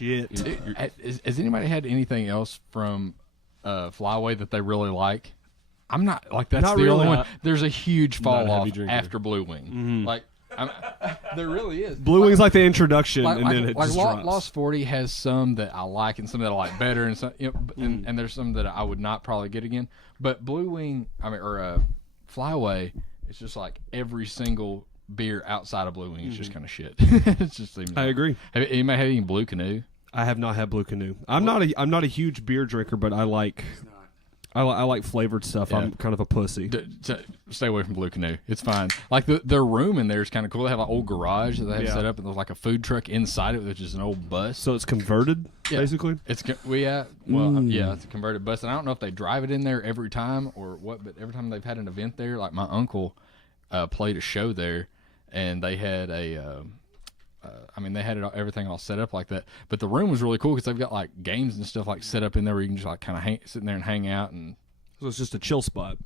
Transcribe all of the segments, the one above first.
shit. Has anybody had anything else from Flyway that they really like? I'm not like that's Not the really. only one. There's a huge fall Not a off heavy drinker. after Blue Wing. Like there really is. Blue Wing's like the introduction, Like, and then it just drops. Lost 40 has some that I like and some that I like better, and some, and there's some that I would not probably get again. But Blue Wing, Flyway, it's just like every single beer outside of Blue Wing is just kind of shit. It just seems. I agree. Have anybody had any Blue Canoe? I have not had Blue Canoe. I'm not a huge beer drinker, but I like flavored stuff. Yeah. I'm kind of a pussy. Stay away from Blue Canoe. It's fine. Like their room in there is kind of cool. They have an old garage that they have set up, and there's like a food truck inside it, which is an old bus. So it's converted, basically. It's it's a converted bus, and I don't know if they drive it in there every time or what, but every time they've had an event there, like my uncle played a show there, and they had they had everything all set up like that. But the room was really cool because they've got like games and stuff like set up in there where you can just like kind of sit in there and hang out, and So it's just a chill spot.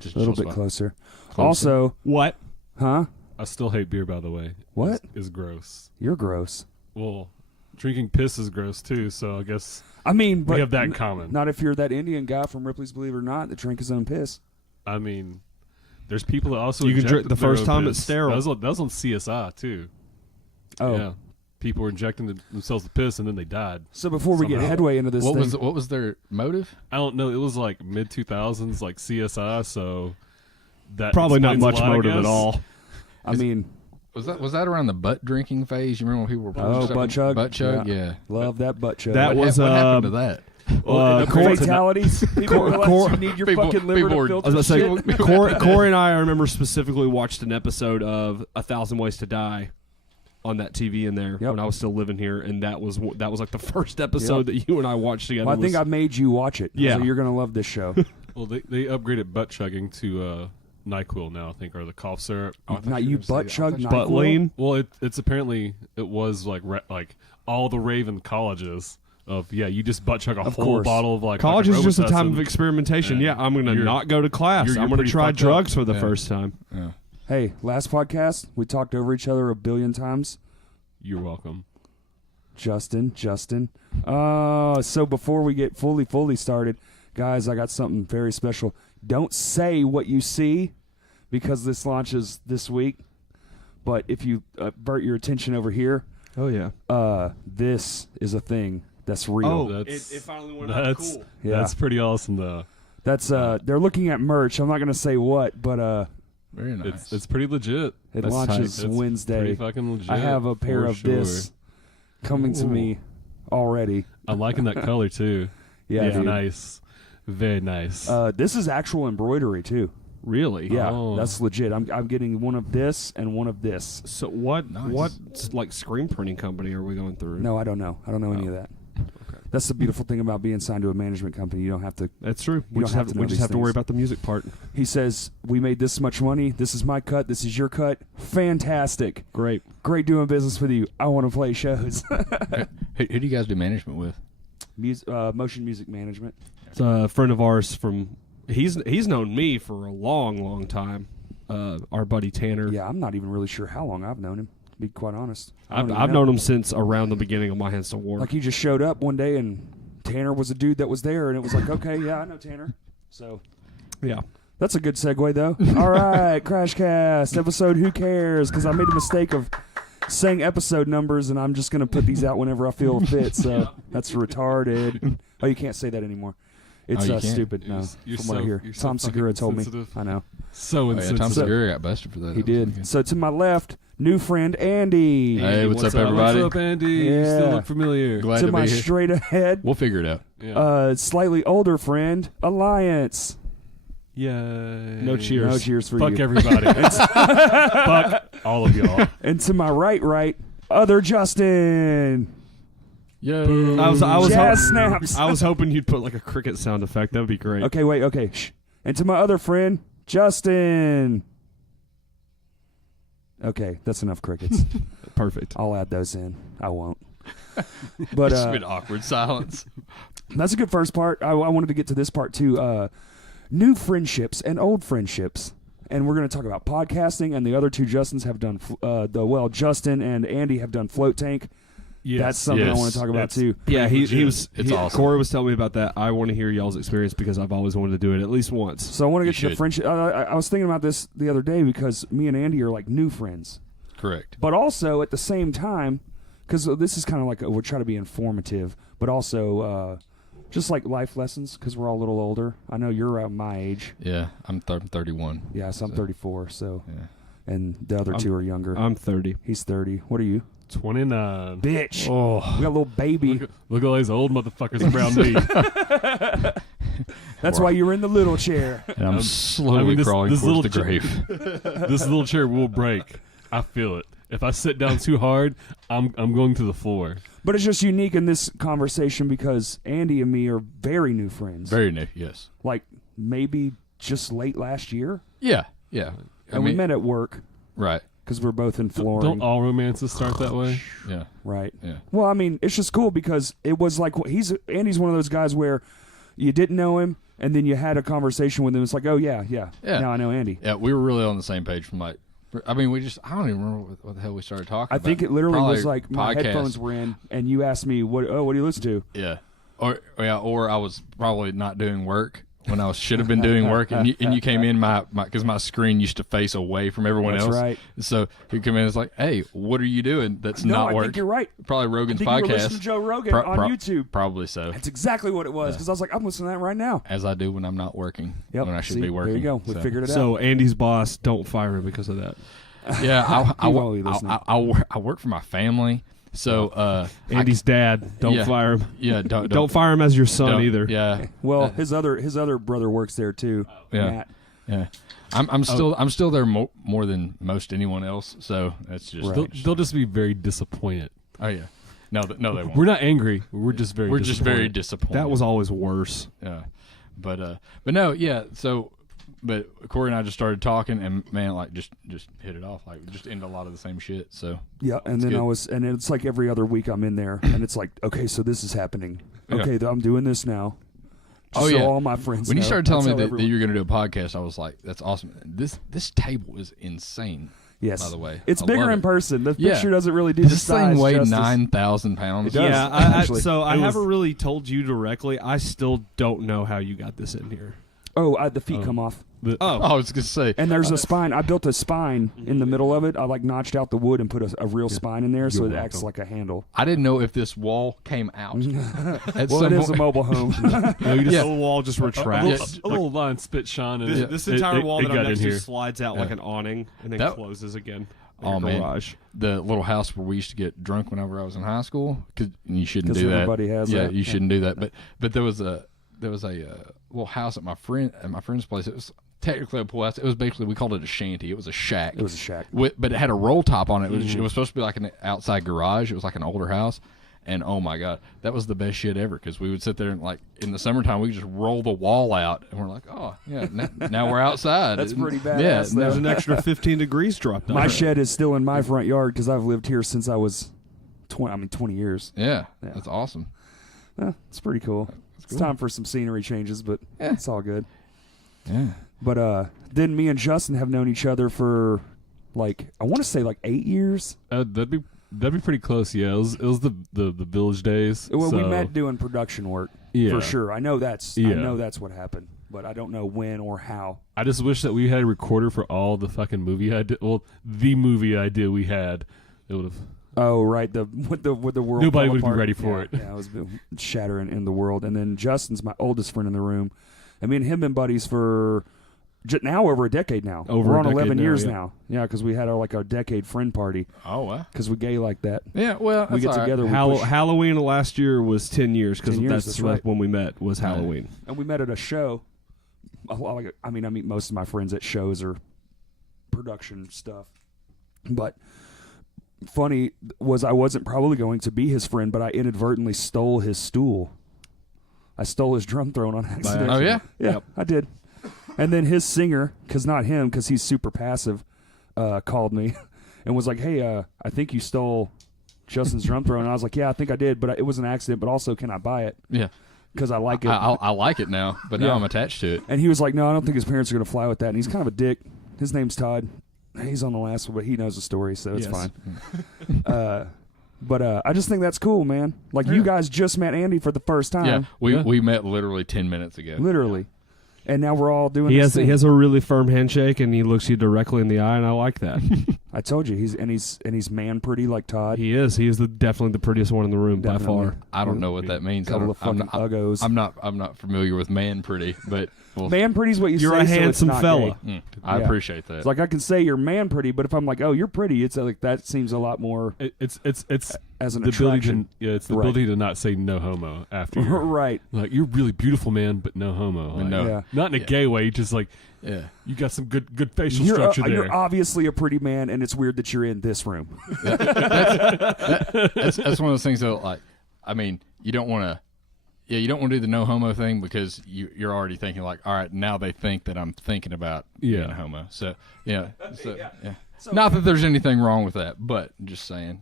just A little chill bit spot. closer. Also, What? huh? I still hate beer, by the way. What? Is gross. You're gross. Well, drinking piss is gross too. So I guess I mean, but we have that in common. not if you're that Indian guy from Ripley's Believe It or Not that drank his own piss. I mean, there's people that also You can inject drink the their first own time piss. it's sterile. That was on CSI too. Oh, Yeah, people were injecting themselves with piss and then they died. so before we get Somehow. headway into this What thing, was their motive? I don't know. It was like mid 2000s, like CSI. So that Probably not explains much a lot, I motive at guess. all. I mean, Was that around the butt drinking phase? You remember when people were putting stuff butt in- chug? Butt chug, yeah. love that butt chug. That was what happened to that? fatalities. People realize you need your fucking liver people to were- filter I was shit. going to say, Corey and I remember specifically watched an episode of 1,000 Ways to Die on that TV in there Yep. when I was still living here, and that was like the first episode that you and I watched together. Well, I think I made you watch it. Yeah. So you're gonna love this show. Well, they upgraded butt chugging to NyQuil now, I think, or the cough syrup. Now you butt chug butt NyQuil? lean. Well, it's apparently it was like all the Raven colleges of you just butt chug a Of whole course. bottle of like College fucking is just a time of Robitussin. experimentation. Yeah. I'm going to You're- not go to class. you're I'm going to pretty try fucked drugs up. for the Yeah. first time. Yeah. Hey, last podcast we talked over each other a billion times. You're welcome. Justin. So before we get fully started, guys, I got something very special. Don't say what you see because this launches this week. But if you avert your attention over here, Oh, yeah. this is a thing that's real. Oh, That's- it finally went out That's cool. Yeah. That's pretty awesome though. That's they're looking at merch. I'm not going to say what, but Very nice. It's pretty legit. it That's launches tight. It's Wednesday. Pretty fucking legit. I have a pair for of sure. this coming to me already. I'm liking that color too. Yeah, dude. Nice. Very nice. This is actual embroidery too. Really? Yeah, Oh. that's legit. I'm getting one of this and one of this. So what Nice. like screen printing company are we going through? No, I don't know. I don't know any of that. Okay. That's the beautiful thing about being signed to a management company. You don't have to. That's true. You don't have to know we just these have to worry things. about the music part. He says, "We made this much money. This is my cut. This is your cut. Fantastic. Great. Great doing business with you. I want to play shows." Who do you guys do management with? Motion music management. It's a friend of ours from he's known me for a long time. Our buddy Tanner. Yeah, I'm not even really sure how long I've known him. To be quite honest, I don't I've even know. known him since around the beginning of My Hands to War. Like he just showed up one day and Tanner was a dude that was there, and it was like, okay, yeah, I know Tanner. So yeah. that's a good segue, though. All right, Crashcast episode. Who cares? Because I made a mistake of saying episode numbers, and I'm just gonna put these out whenever I feel fit. So that's retarded. Oh, you can't say that anymore. It's you can't? stupid. No, You're from what I hear. you're so Tom Segura fucking told me. sensitive. I know So Oh, yeah, insensitive. Tom Segura got busted for that. he That was did. So to my left, new friend Andy. Hey, what's up, everybody? What's up, Andy? You Yeah. still look familiar. Glad To to my be here. straight ahead, We'll figure it out. Yeah. slightly older friend Alliance. Yay. No cheers. No cheers for Fuck you. everybody. Fuck all of y'all. And to my right, other Justin. Yeah. I was Jazz hop- snaps. I was hoping you'd put like a cricket sound effect. That would be great. Okay, wait, okay. Shh. And to my other friend, Justin. Okay, that's enough crickets. Perfect. I'll add those in. I won't. But It's been awkward silence. that's a good first part. I wanted to get to this part too. New friendships and old friendships. And we're going to talk about podcasting, and the other two Justins have done, Justin and Andy have done Float Tank. Yes. That's something I Yes. want to talk about That's- too. Yeah, he legit. was. It's awesome. Corey was telling me about that. I want to hear y'all's experience because I've always wanted to do it at least once. So I want to You get to the should. friendship. I was thinking about this the other day because me and Andy are like new friends, Correct. but also at the same time, because this is kind of like we're trying to be informative, but also just like life lessons because we're all a little older. I know you're around my age. Yeah, I'm 31. Yeah, so I'm 34. So, Yeah. and the other two are younger. I'm 30. He's 30. What are you? 29. Bitch. Oh, We got a little baby. look at all these old motherfuckers around me. That's why you're in the little chair. And I'm slowly this crawling little towards the grave. This little chair will break. I feel it. If I sit down too hard, I'm going to the floor. But it's just unique in this conversation because Andy and me are very new friends. Very new, yes. Like maybe just late last year. Yeah, yeah. And we met at work right, because we're both in Don't flooring. all romances start that way? yeah, Right. yeah. Well, I mean, it's just cool because it was like Andy's one of those guys where you didn't know him and then you had a conversation with him. It's like, oh yeah. Yeah. Now I know Andy. Yeah, we were really on the same page from like, I mean, I don't even remember what the hell we started talking I about. think it literally Probably was like my podcast. headphones were in and you asked me what do you listen to? Yeah. Or I was probably not doing work when I should have been doing work, and you came in because my screen used to face away from everyone That's else. right. So you come in, it's like, hey, what are you doing? That's No, not I work. think you're right. Probably I Rogan's think you were listening to podcast. Joe Rogan on YouTube. Probably so. That's exactly what it was because I was like, I'm listening to that right now. As I do when I'm not working. Yep. When I should See, be working. There you go. We So- figured it out. So Andy's boss, don't fire him because of that. Yeah, He won't be listening. I work for my family. So Andy's dad, don't Yeah. fire him. yeah, Don't fire him as your son don't- either. Yeah. Well, his other brother works there too. Yeah. Matt. Yeah. I'm still there more than most anyone else. So that's just Right. They'll just be very disappointed. oh yeah. No, they won't. We're not angry. We're just very We're just very disappointed. disappointed. That was always worse. yeah, but no, yeah. So, but Corey and I just started talking, and man, like just hit it off, like just into a lot of the same shit. So Yeah, and That's then good. and it's like every other week I'm in there, and it's like, okay, so this is happening. Yeah. Okay, I'm doing this now. Just Oh, so yeah. all my friends. when you know. started telling me That's how that you're going to do a podcast, I was like, that's awesome. This table is insane. yes, by the way, it's I bigger love in it. person. The Yeah. picture doesn't really do the This size thing weighed justice. 9,000 pounds. It does. Yeah, actually. so I It was- haven't really told you directly. I still don't know how you got this in here. Oh, the feet come off, Oh, I was going to say. and there's a spine. I built a spine in the middle of it. I like notched out the wood and put a real spine in there, so it You're acts welcome. like a handle. I didn't know if this wall came out. At Well, some it is a point- mobile home. No, you just Yeah. the wall just retracts. A little line spit shine. And This entire wall that I'm got next in to here. slides out like an awning and then That- closes again. Oh, Like a man. garage. The little house where we used to get drunk whenever I was in high school, because you shouldn't 'Cause do that. everybody has yeah, that. you shouldn't do that. But there was a little house at my friend's place. It was technically a pool house. It was basically, we called it a shanty. It was a shack. It was a shack. But it had a roll top on it. It Mm-hmm. was supposed to be like an outside garage. It was like an older house. And oh my God, that was the best shit ever, because we would sit there and like in the summertime, we could just roll the wall out and we're like, oh yeah, now we're outside. That's pretty badass, Yeah, though. There's an extra 15 degrees dropped on My it. shed is still in my front yard because I've lived here since I was 20 years. yeah, Yeah. that's awesome. It's pretty cool. It's time for some scenery changes, but Yeah. it's all good. Yeah. But then me and Justin have known each other for like I want to say like 8 years. That'd be pretty close. Yeah, it was the village days. Well, we so- met doing production work Yeah. for sure. I know that's Yeah. what happened, but I don't know when or how. I just wish that we had a recorder for all the fucking movie I did. Well, the movie idea we had, it would have. Oh, right, with the world. Nobody fell would be apart. ready for Yeah, it. Yeah, it was shattering in the world. And then Justin's my oldest friend in the room, and me and him been buddies for now over a decade now. Over We're a on decade 11 now, years yeah. now. Yeah, because we had our decade friend party Oh wow. because we gay like that. Yeah. Well, We that's get all right. together. We push- Halloween of last year was 10 years because 10 years, that's that's right. when we met was Halloween. and we met at a show. I meet most of my friends at shows or production stuff. But funny was I wasn't probably going to be his friend, but I inadvertently stole his stool. I stole his drum throne on accident. Oh yeah. Yeah, Yep. I did. And then his singer, not him, because he's super passive, called me and was like, "Hey, I think you stole Justin's drum throne." And I was like, "Yeah, I think I did, but it was an accident. But also, can I buy it? Yeah. Because I like it." I like it now, but now Yeah. I'm attached to it. And he was like, "No, I don't think his parents are going to fly with that." And he's kind of a dick. His name's Todd. He's on the last one, but he knows the story, so it's Yes. fine. But I just think that's cool, man. Like you guys just met Andy for the first time. Yeah, we met literally 10 minutes ago. Literally. And now we're all doing He this thing. has a really firm handshake, and he looks you directly in the eye, and I like that. I told you he's man pretty like Todd. He is definitely the prettiest one in the room by Definitely. far. I don't know what that means. Couple of fucking uggos. I'm not familiar with man pretty, but well, Man pretty's what you You're say. a so it's handsome not fella. gay. I Yeah. appreciate that. It's like I can say you're man pretty, but if I'm like, oh, you're pretty, it's like that seems a lot more It's as an the ability attraction. to it's the Right. ability to not say no homo after you're Right. like you're really beautiful, man, but no homo. Like, No. Yeah. not in a gay way. Just like yeah, you got some good facial You're, structure there. you're obviously a pretty man, and it's weird that you're in this room. that's one of those things that, like, I mean, you don't want to. Yeah, you don't want to do the no homo thing because you're already thinking like, all right, now they think that I'm thinking about being a homo. So yeah, yeah. Not that there's anything wrong with that, but just saying,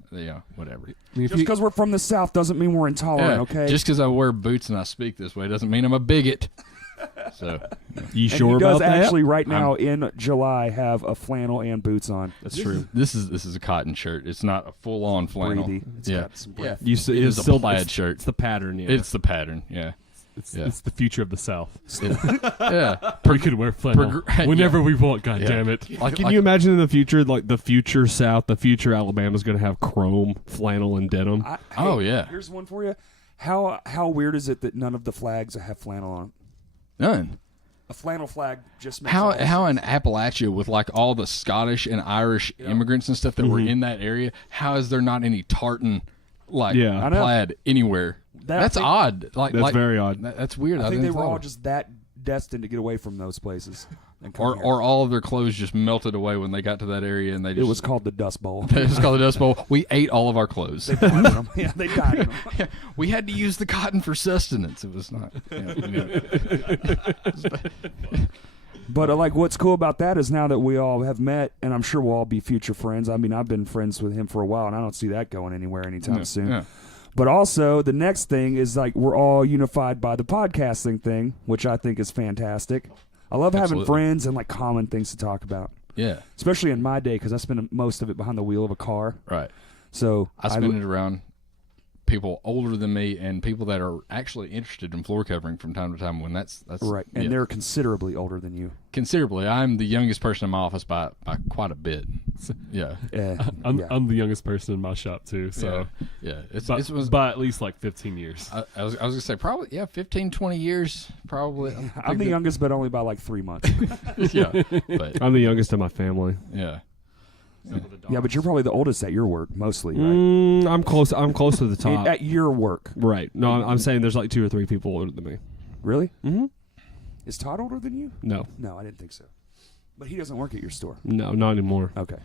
whatever. I mean, if Just you- because we're from the South doesn't mean we're intolerant, okay? Just because I wear boots and I speak this way doesn't mean I'm a bigot. So You and sure he does about that? actually right now in July have a flannel and boots on. That's true. this is a cotton shirt. It's not a full on flannel. Breathy. It's Yeah. got some breath. You s- It it's is a still plaid it's- shirt. It's the pattern. Yeah. It's the pattern. Yeah. it's the future of the South. Yeah. We could wear flannel whenever we want. God Yeah. damn it! Can you imagine in the future, like the future South, the future Alabama's going to have chrome, flannel, and denim? Oh, yeah. Here's one for you. How weird is it that none of the flags have flannel on? None. A flannel flag just makes How all this how in Appalachia with like all the Scottish and Irish immigrants and stuff that were in that area, how is there not any tartan like Yeah. I know. plaid anywhere? That's I think- odd. That's very odd. That's weird. I think they didn't were thought all of- just that destined to get away from those places. And come here. or all of their clothes just melted away when they got to that area and they just it was called the Dust Bowl. it was called the Dust Bowl. We ate all of our clothes. Died in them. Yeah, they died in them. We had to use the cotton for sustenance. It was not. But like, what's cool about that is now that we all have met, and I'm sure we'll all be future friends. I mean, I've been friends with him for a while, and I don't see that going anywhere anytime soon. Yeah. But also, the next thing is like we're all unified by the podcasting thing, which I think is fantastic. I love having Absolutely. friends and like common things to talk about, Yeah. especially in my day because I spend most of it behind the wheel of a car. Right. So I spend it around people older than me and people that are actually interested in floor covering from time to time when that's right, and yeah. they're considerably older than you. Considerably. I'm the youngest person in my office by quite a bit. Yeah. I'm Yeah. the youngest person in my shop too. So, Yeah. by at least like 15 years. I was gonna say probably 15, 20 years probably. I'm the youngest, but only by like 3 months. Yeah. But I'm the youngest in my family. yeah. Yeah, but you're probably the oldest at your work, mostly, right? I'm close. I'm close to the top. At your work, Right. No, I'm saying there's like 2 or 3 people older than me. really? Mm-hmm. Is Todd older than you? No, No, I didn't think so. But he doesn't work at your store. no, not anymore. Okay.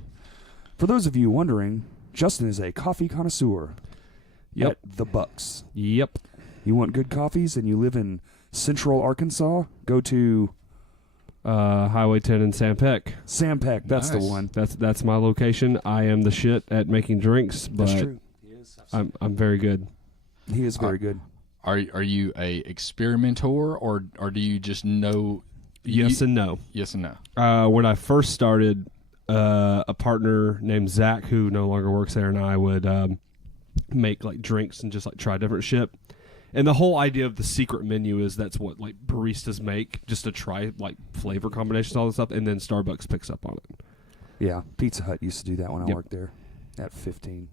For those of you wondering, Justin is a coffee connoisseur. Yep. At the Bucks. Yep. You want good coffees and you live in Central Arkansas? Go to Highway 10 in Sampec. Sampec. That's the Nice. one. That's my location. I am the shit at making drinks, but That's true. I'm very good. He is very good. Are you a experimenter or do you just know? Yes and no. Yes and no. When I first started, a partner named Zach, who no longer works there, and I would make like drinks and just like try different shit. And the whole idea of the secret menu is that's what like baristas make, just to try like flavor combinations, all this stuff, and then Starbucks picks up on it. Yeah, Pizza Hut used to do that when I Yep. worked there at 15.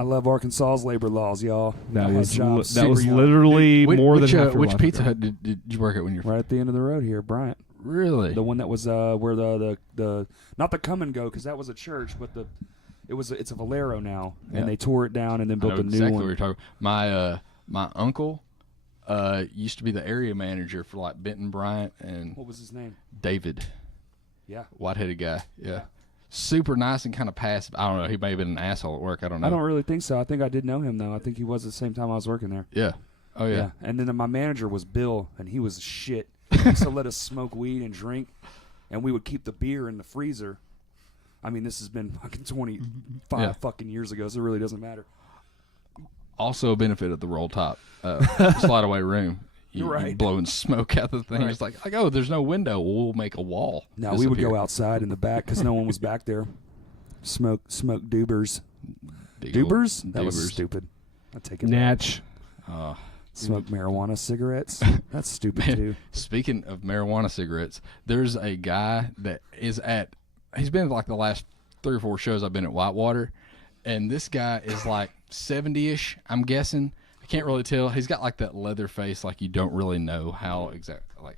I love Arkansas's labor laws, y'all. That I had was jobs that super was young. literally more which, than half your which life Pizza ago. Hut did you work at when you're right at the end of the road here, Bryant. really? The one that was where the not the Come and Go because that was a church, but it's a Valero now, Yeah. and they tore it down and then I built know a new exactly one. what you're talking. My uncle used to be the area manager for like Benton Bryant and What was his name? David, Yeah, white-headed guy. Yeah. Super nice and kind of passive. I don't know. He may have been an asshole at work. I don't know. I don't really think so. I think I did know him though. I think he was at the same time I was working there. Yeah. Oh yeah. And then my manager was Bill, and he was shit. He used to let us smoke weed and drink, and we would keep the beer in the freezer. I mean, this has been fucking 25 Yeah. fucking years ago, so it really doesn't matter. Also a benefit of the roll top slide away room. You Right. blowing smoke out the thing. Right. It's like, oh, there's no window. We'll make a wall. No, we would disappear. go outside in the back because no one was back there. Smoke dubers. Dubers? That was Dubers. stupid. I take it back. Natch. Smoke marijuana cigarettes? That's stupid Man, too. Speaking of marijuana cigarettes, there's a guy that is he's been like the last 3 or 4 shows I've been at Whitewater, and this guy is like 70-ish, I'm guessing. I can't really tell. He's got like that leather face, like you don't really know how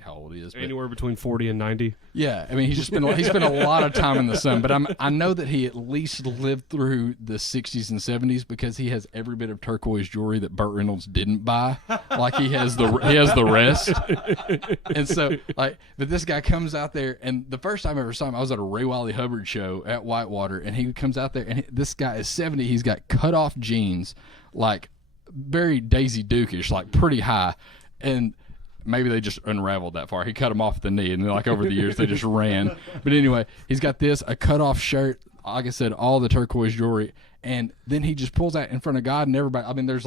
how old he is. But Anywhere between 40 and 90. yeah, I mean, he spent a lot of time in the sun, but I know that he at least lived through the 60s and 70s because he has every bit of turquoise jewelry that Burt Reynolds didn't buy. Like he has the rest. And so but this guy comes out there, and the first time I ever saw him, I was at a Ray Wiley Hubbard show at Whitewater, and he comes out there, and this guy is 70. He's got cut off jeans, like very Daisy Duke-ish, like pretty high, and maybe they just unraveled that far. He cut them off at the knee, and then like over the years they just ran. But anyway, he's got a cut-off shirt, like I said, all the turquoise jewelry, and then he just pulls out in front of God and everybody. I mean, there's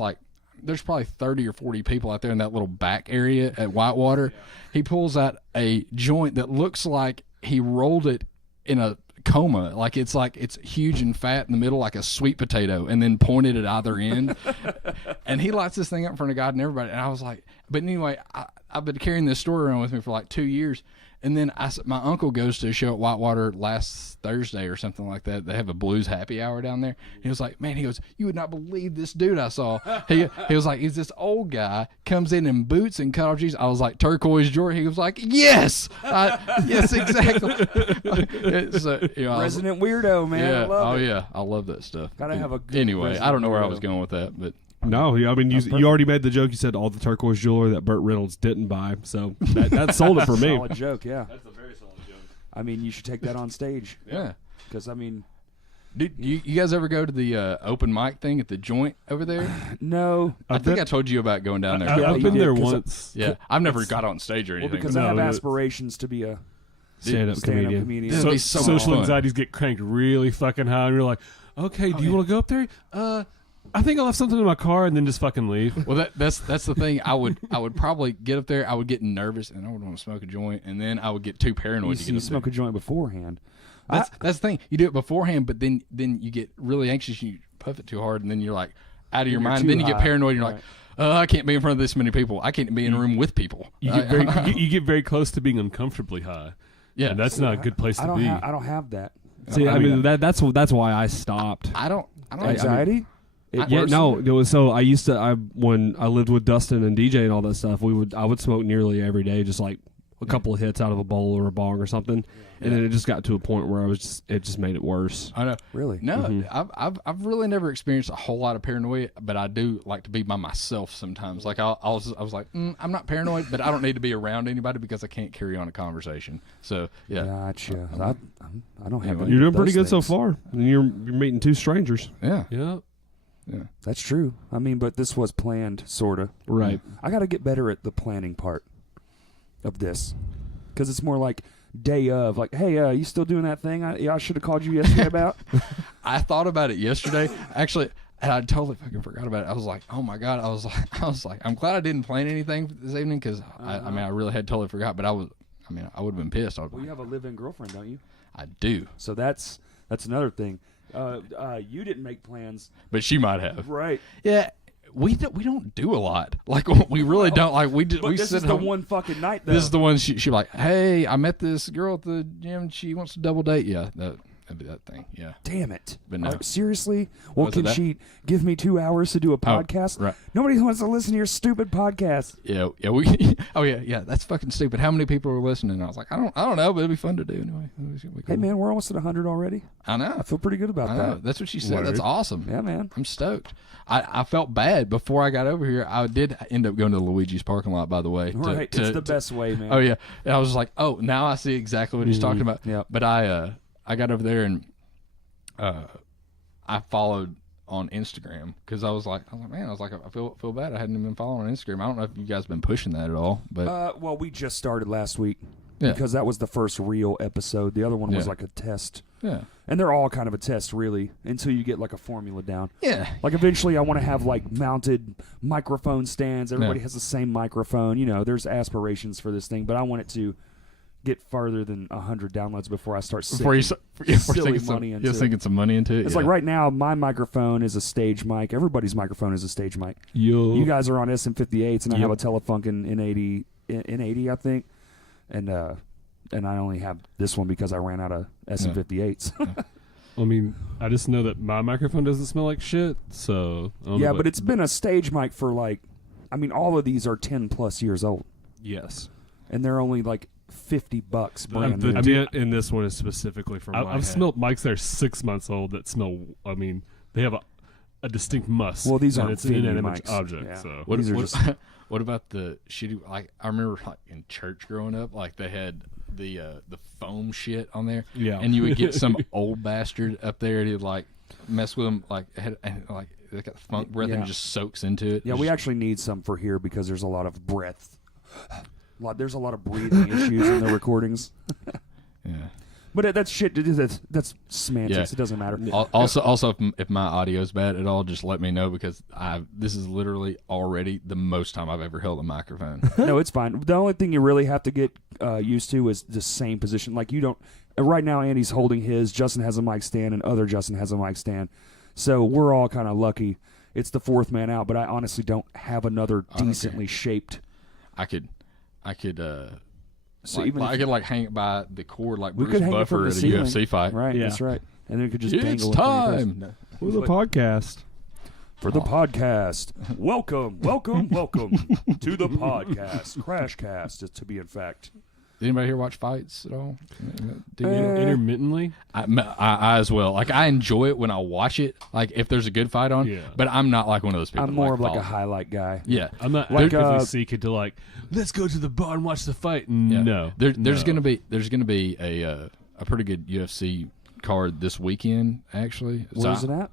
probably 30 or 40 people out there in that little back area at Whitewater. He pulls out a joint that looks like he rolled it in a coma, like it's huge and fat in the middle like a sweet potato, and then pointed at either end. And he lights this thing up in front of God and everybody, and I was like, but anyway, I've been carrying this story around with me for like 2 years. And then my uncle goes to a show at Whitewater last Thursday or something like that. They have a blues happy hour down there. He was like, man, he goes, you would not believe this dude I saw. He was like, he's this old guy, comes in boots and cut off jeans. I was like, turquoise jewelry. He was like, yes. Yes, exactly. So, Resident weirdo, man. yeah. I love it. Yeah. I love that stuff. Gotta have a good Anyway, I don't know where I was weirdo. going with that, but. No, I mean, you already made the joke. You said all the turquoise jewelry that Burt Reynolds didn't buy, so that sold it for me. Solid joke, yeah. That's a very solid joke. I mean, you should take that on stage. Yeah. Because, I mean, Did you guys ever go to the open mic thing at the joint over there? no. I think I told you about going down there. Yeah, I've you been did, there 'cause once. Yeah, I've never got on stage or Well, anything. because No, I have that- aspirations to be a Stand-up stand-up comedian. comedian. That'd be so much social fun. anxieties get cranked really fucking high, and you're like, okay, do you want to go up there? I think I'll have something in my car, and then just fucking leave. Well, that's the thing. I would probably get up there. I would get nervous, and I would want to smoke a joint, and then I would get too paranoid to get You up smoke there. a joint beforehand. That's the thing. You do it beforehand, but then you get really anxious. You puff it too hard, and then you're like out of your You're mind. too Then you get high. paranoid. And you're like, I can't be in front of this many people. I can't be in a room with people. You get very close to being uncomfortably high. Yeah, And that's not a good place I to don't be. I don't have that. See, I mean, that's why I stopped. I don't. Anxiety? It Yeah, works? no, it was so when I lived with Dustin and DJ and all that stuff, I would smoke nearly every day, just like a couple of hits out of a bowl or a bong or something, and then it just got to a point where it just made it worse. I know. Really? No, I've really never experienced a whole lot of paranoia, but I do like to be by myself sometimes. Like I was like, I'm not paranoid, but I don't need to be around anybody because I can't carry on a conversation. So yeah, Gotcha. I don't have Anyway. any You're of doing pretty those good so things. far. And you're meeting 2 strangers, yeah. Yeah. That's true. I mean, but this was planned, sort of. right? I got to get better at the planning part of this. Because it's more like day of, like, hey, you still doing that thing I should have called you yesterday about? I thought about it yesterday, actually, and I totally fucking forgot about it. I was like, oh my god, I was like, I'm glad I didn't plan anything this evening because I mean, I really had totally forgot. But I would have been pissed. Well, you have a live-in girlfriend, don't you? I do, So that's another thing. You didn't make plans, but she might have. right? Yeah. We don't do a lot. Like we really don't. Like we But we this sit is the home. one fucking night, though. This is the one she like, hey, I met this girl at the gym. She wants to double date. Yeah, that'd be that thing. Yeah. Damn it. But no. Seriously? Well, Was it can that? she give me 2 hours to do a podcast? right. Nobody wants to listen to your stupid podcast. Yeah, we. Oh yeah. That's fucking stupid. How many people are listening? I was like, I don't know, but it'd be fun to do anyway. It'd be Hey, cool. man, we're almost at 100 already. I know. I feel pretty good about I know. that. That's what she said. Word. That's awesome. Yeah, man. I'm stoked. I felt bad before I got over here. I did end up going to the Luigi's parking lot, by the way. Right. It's the best way, man. Oh yeah. And I was like, oh, now I see exactly what he's talking about. Yep. But I got over there and I followed on Instagram because I was like, man, I feel bad. I hadn't been following on Instagram. I don't know if you guys been pushing that at all, but Well, we just started last week Yeah. because that was the first real episode. The other one was Yeah. like a test. yeah, And they're all kind of a test, really, until you get like a formula down. yeah, Like eventually I want to have like mounted microphone stands. Everybody Yeah. has the same microphone. You know, there's aspirations for this thing, but I want it to get farther than 100 downloads before I start Before you sinking silly some money into you're it. sinking some money into it. It's yeah. like right now, my microphone is a stage mic. Everybody's microphone is a stage mic. You guys are on SM58s, and I have a Telefunken N80, I think, and I only have this one because I ran out of SM58s. I mean, I just know that my microphone doesn't smell like shit, so I don't know, But it's been a stage mic for all of these are 10+ years old, Yes. and they're only like $50 brand The new. dent in this one is specifically from my I've head. smelled mics that are 6 months old that smell. I mean, they have a distinct must. Well, these and aren't it's an venue inanimate mics. object. Yeah. So What, These are what, just- what about the shitty? Like I remember, like in church growing up, like they had the foam shit on there. Yeah. And you would get some old bastard up there, and he'd like mess with them, like they got funk breath and Yeah. it just soaks into it. Yeah, It's we just- actually need some for here because there's a lot of breath. There's a lot of breathing issues in the recordings. Yeah. But that's shit. That's semantics. Yeah. It doesn't matter. Also, if my audio's bad at all, just let me know because this is literally already the most time I've ever held a microphone. No, it's fine. The only thing you really have to get used to is the same position. Like you don't. Right now, Andy's holding his. Justin has a mic stand, and other Justin has a mic stand. So we're all kind of lucky. It's the fourth man out, but I honestly don't have another don't decently shaped. I could. So Like, even I if- could like hang it by the cord like We Bruce could hang it from Buffer the at a ceiling. UFC fight. Right, Yeah. that's right. And then it could just It's dangle in front of your face. time. For the podcast. For the podcast. Welcome to the podcast. Crashcast, to be in fact. Did anybody here watch fights at all? Do you? intermittently. I as well. Like I enjoy it when I watch it. Like if there's a good fight on. Yeah. But I'm not like one of those people. I'm that more of like a follow. highlight guy. Yeah. I'm not Like, actively seeking to let's go to the bar and watch the fight. Yeah. No, There's no. gonna be a pretty good UFC card this weekend actually. Where is it at?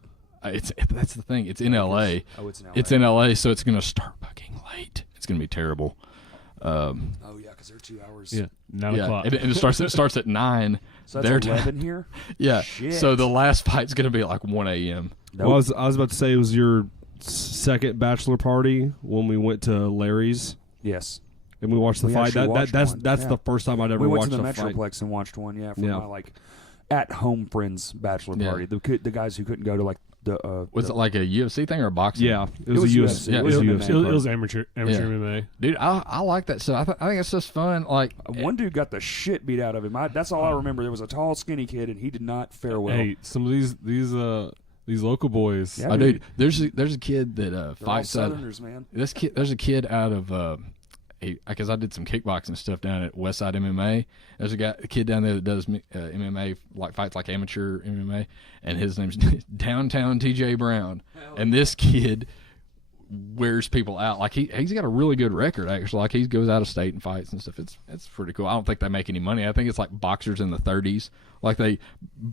That's the thing. It's in LA. Oh, it's in LA. It's in LA, so it's gonna start fucking late. It's gonna be terrible. Oh, yeah, because they're 2 hours. Yeah, 9 Yeah, o'clock. and it starts at 9. So that's their 11 here? Yeah. Shit. So the last fight's gonna be at like 1 a.m. Well, I was about to say it was your second bachelor party when we went to Larry's Yes. and we watched the We fight. actually watched That's one, that's yeah. the first time I'd ever We went watched to the a fight. Metroplex and watched one, for Yeah. my at-home friends bachelor Yeah. party. The guys who couldn't go to the Was it like a UFC thing or a boxing? Yeah, It was a UFC. Yeah, It was a it was UFC. It card. was amateur Yeah. MMA. Dude, I like that stuff. I think it's just fun. Like one dude got the shit beat out of him. That's all I remember. There was a tall, skinny kid, and he did not fare well. Hey, some of these local boys. Yeah. oh, dude, there's a kid that They're all fights out. Southerners, man. There's a kid out of because I did some kickboxing stuff down at Westside MMA. There's a kid down there that does MMA, like fights like amateur MMA, and his name's Downtown TJ Brown. And this kid wears people out. Like he's got a really good record actually. Like he goes out of state and fights and stuff. It's pretty cool. I don't think they make any money. I think it's like boxers in the 30s. Like they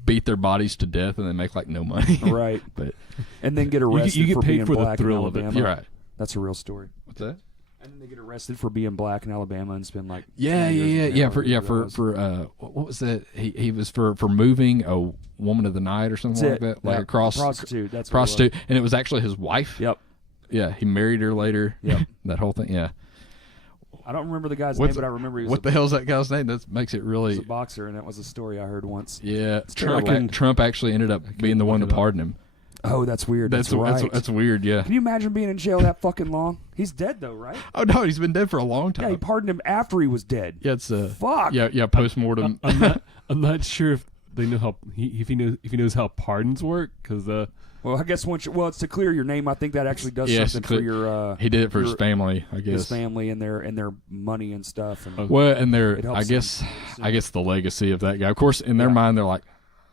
beat their bodies to death and they make like no money. Right. But And then get arrested you get for paid being for the black in thrill of it. Alabama. you're right. That's a real story. What's that? And then they get arrested for being black in Alabama and spend like Yeah, 20 years in yeah. jail or For whatever that was. what was that? He was for moving a woman of the night or something That's like it. that, like Yeah. across prostitute. That's what it was. prostitute, and it was actually his wife. Yep. Yeah, he married her later. Yep. That whole thing. Yeah. I don't remember the guy's What's- name, but I remember he was, What a, the hell's that guy's name? That makes it he was really. a boxer, and that was a story I heard once. Yeah, terrible. Trump actually ended up being the one to look it up. pardon him. Oh, that's weird. That's right. That's weird. Yeah. Can you imagine being in jail that fucking long? He's dead though, right? Oh no, he's been dead for a long Yeah, he time. pardoned him after he was dead. Yeah, it's Fuck. yeah, post-mortem. I'm not sure if they know how if he knows how pardons work because Well, I guess it's to clear your name. I think that actually does Yeah, it's something to for clear- your he did it for his your- family, I his guess. family and their money and stuff. And Well, and their It helps I guess the legacy of that guy. Of course, in their Yeah. mind, they're like,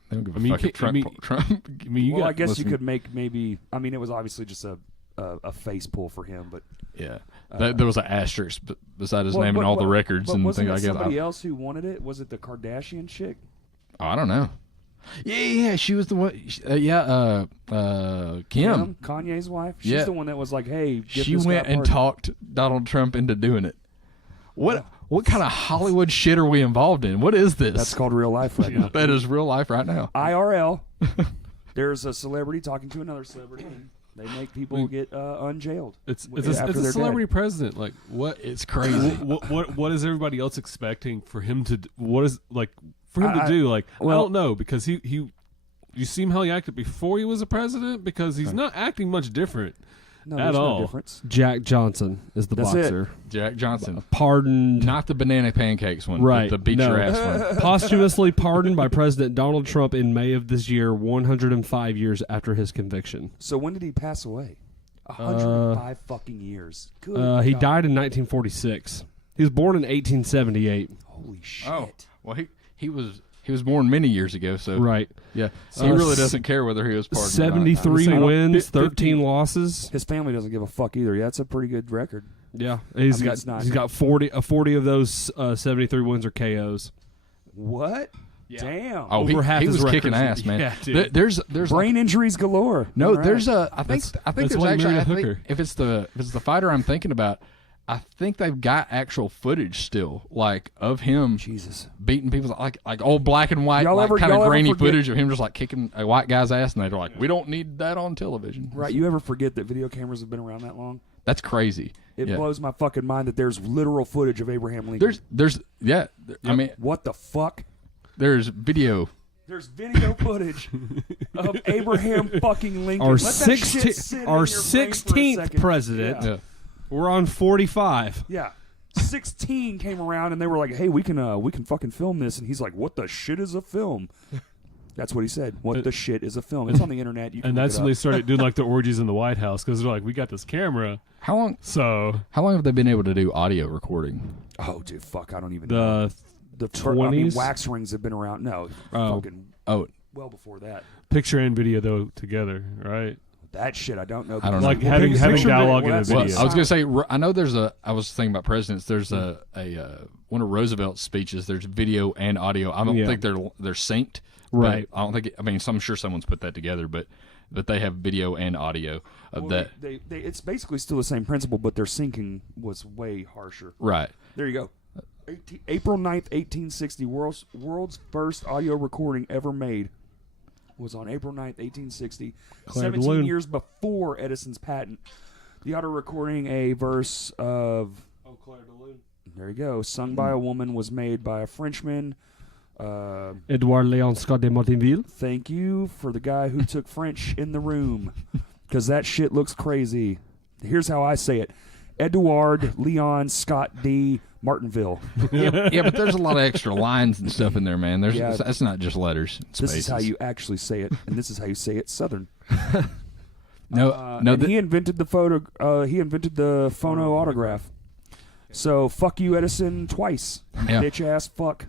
they don't give a I mean, fuck you if can't- I Trump. mean- Trump. I mean you well, got I guess listen- you could make maybe. I mean, it was obviously just a face pull for him, but Yeah, there was an asterisk beside his Well, name but- and all the but- records but and wasn't things it like that. somebody else who wanted it? Was it the Kardashian chick? I don't know. Yeah, she was the one. Kim. Kanye's wife. She's Yeah. the one that was like, "Hey, give She this went guy and pardon. talked Donald Trump into doing it. What kind of Hollywood shit are we involved in? What is this? That's called real life right now. That is real life right now. IRL. There's a celebrity talking to another celebrity. They make people get unjailed. It's after a they're celebrity dead. president. Like what? It's crazy. What is everybody else expecting for him to? What is like for him to I- do? Like well- I don't know because he. You see him how he acted before he was a president because he's not acting much different. No, At there's all. no difference. Jack Johnson is the That's it. boxer. Jack Johnson. Pardoned, Not the banana pancakes one. Right, The beat no. your ass one. posthumously pardoned by President Donald Trump in May of this year, 105 years after his conviction. So when did he pass away? 105 fucking years. Good. He God. died in 1946. He was born in 1878. Holy shit. Oh, well, he was born many years ago, so Right. yeah. So he really doesn't care whether he was pardoned or not. 73 saying, wins, 50 13 losses. His family doesn't give a fuck either. Yeah, that's a pretty good record. Yeah, he's I mean, it's got not- he's got 40 of those 73 wins are KOs. What? Damn. Oh, Over half he his was kicking records. ass, man. Yeah, dude. There's Brain injuries galore. no, All right. there's a. I think that's there's why he actually. married a I think hooker. if it's the fighter I'm thinking about, I think they've got actual footage still, like of him Jesus. beating people, like old black and white, Y'all like ever- kind of y'all ever grainy forget- footage of him just like kicking a white guy's ass, and they're like, we don't need that on television. Right, you ever forget that video cameras have been around that long? That's crazy. It Yeah. blows my fucking mind that there's literal footage of Abraham Lincoln. I mean, What the fuck? there's video. There's video footage of Abraham fucking Lincoln. Our Let that shit 16 sit in our your brain for a 16th second. president. Yeah. Yeah. We're on 45. Yeah. 16 came around and they were like, "Hey, we can fucking film this." And he's like, "What the shit is a film?" That's what he said. What the shit is a film? It's on the internet. You can And look that's it when they up. started doing like the orgies in the White House because they're like, we got this camera, How long so have they been able to do audio recording? Oh, dude, fuck! I don't even know. The I mean, 20s? wax rings have been around. No, Oh. fucking Oh, well before that. picture and video though together, right? That shit, I don't know. I don't know. Like Well, having picture dialogue video- in a well, well, video. I was gonna say, I know there's a. I was thinking about presidents. There's a one of Roosevelt's speeches. There's video and audio. I don't Yeah. think they're synced. Right. But I don't think. I mean, I'm sure someone's put that together, but they have video and audio of Well, that. it's basically still the same principle, but their syncing was way harsher. Right. There you go. April 9th, 1860, world's first audio recording ever made was on April 9th, 1860, Claire 17 DeLune. years before Edison's patent. The audio recording, a verse of, there you go, sung by a woman, was made by a Frenchman. Edouard Léon Scott de Martinville. Thank you for the guy who took French in the room, because that shit looks crazy. Here's how I say it. Edouard Leon Scott D. Martinville. Yeah, but there's a lot of extra lines and stuff in there, man. There's Yeah. that's not just letters. And This is how spaces. you actually say it, and this is how you say it Southern. No, And he invented the photo. He invented the phono autograph. So fuck you, Edison, twice. Yeah. Bitch ass fuck.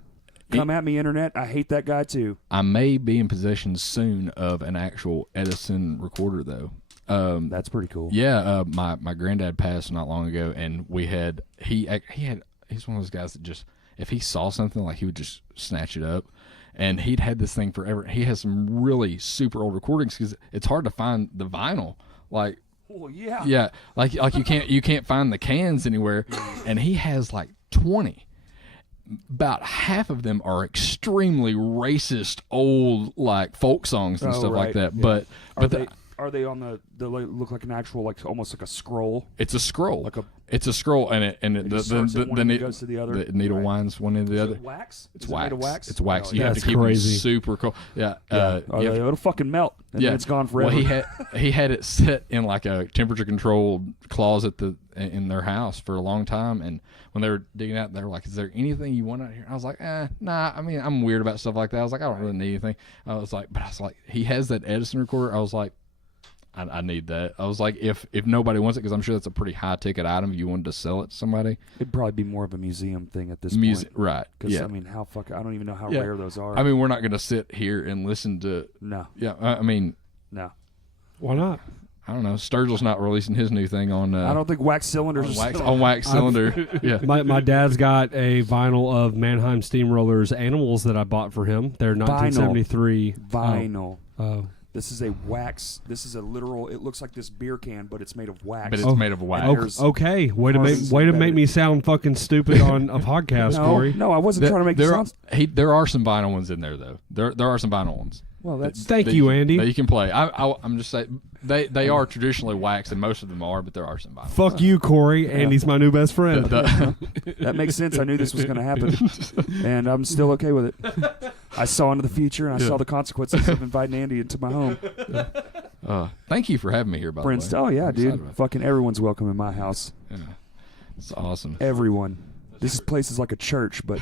Come at me, internet. I hate that guy too. I may be in possession soon of an actual Edison recorder, though. That's pretty cool. Yeah, my granddad passed not long ago, and he's one of those guys that just, if he saw something, like he would just snatch it up, and he'd had this thing forever. He has some really super old recordings because it's hard to find the vinyl, like. Oh yeah. Yeah, like you can't find the cans anywhere, and he has like 20. About half of them are extremely racist old like folk songs and Oh, stuff like right. that. Yeah. But Are they on the look like an actual, like almost like a scroll? it's a scroll. Like a- it's a scroll, and It just starts at one end and goes to the other? The needle Right. winds one end to the Is other. it wax? It's Is it wax. made of wax. It's wax. Oh, You yeah. have to That's keep crazy. them super cold. Yeah. Oh, you have- it'll fucking melt, and then it's gone forever. Well, he had it set in like a temperature controlled closet in their house for a long time, and when they were digging out, they were like, "Is there anything you want out here?" I was like, "Nah." I mean, I'm weird about stuff like that. I was like, "I don't really need anything." I was like, he has that Edison recorder. I was like, I need that. I was like, if nobody wants it, because I'm sure that's a pretty high ticket item. If you wanted to sell it to somebody, It'd probably be more of a museum thing at this music, point. right? Because Yeah. I mean, I don't even know how Yeah. rare those are. I mean, we're not going to sit here and listen to. no, Yeah, I mean, no. Why not? I don't know. Sturgill's not releasing his new thing on. I don't think wax cylinders are still- on wax cylinder. Yeah. My dad's got a vinyl of Mannheim Steamrollers Animals that I bought for him. They're 1973. vinyl. Oh. This is a wax. This is a literal. It looks like this beer can, but it's made of wax. But it's Oh. made of wax. Oh. Oh, There's okay. Way to Parsons make embedded. me sound fucking stupid on a podcast, Corey. no, I wasn't trying to make it there, sound. there are some vinyl ones in there though. There are some vinyl ones. Well, that's Thank that you, Andy. That you can play. I'm just saying they are traditionally waxed, and most of them are, but there are some vinyl. Fuck you, Corey. Andy's my new best friend. that makes sense. I knew this was going to happen, and I'm still okay with it. I saw into the future, and I saw the consequences of inviting Andy into my home. Thank you for having me here, by Prince, the way. oh yeah, I'm excited dude. about Fucking everyone's welcome in my house. it. Yeah. It's awesome. Everyone. This place is like a church, but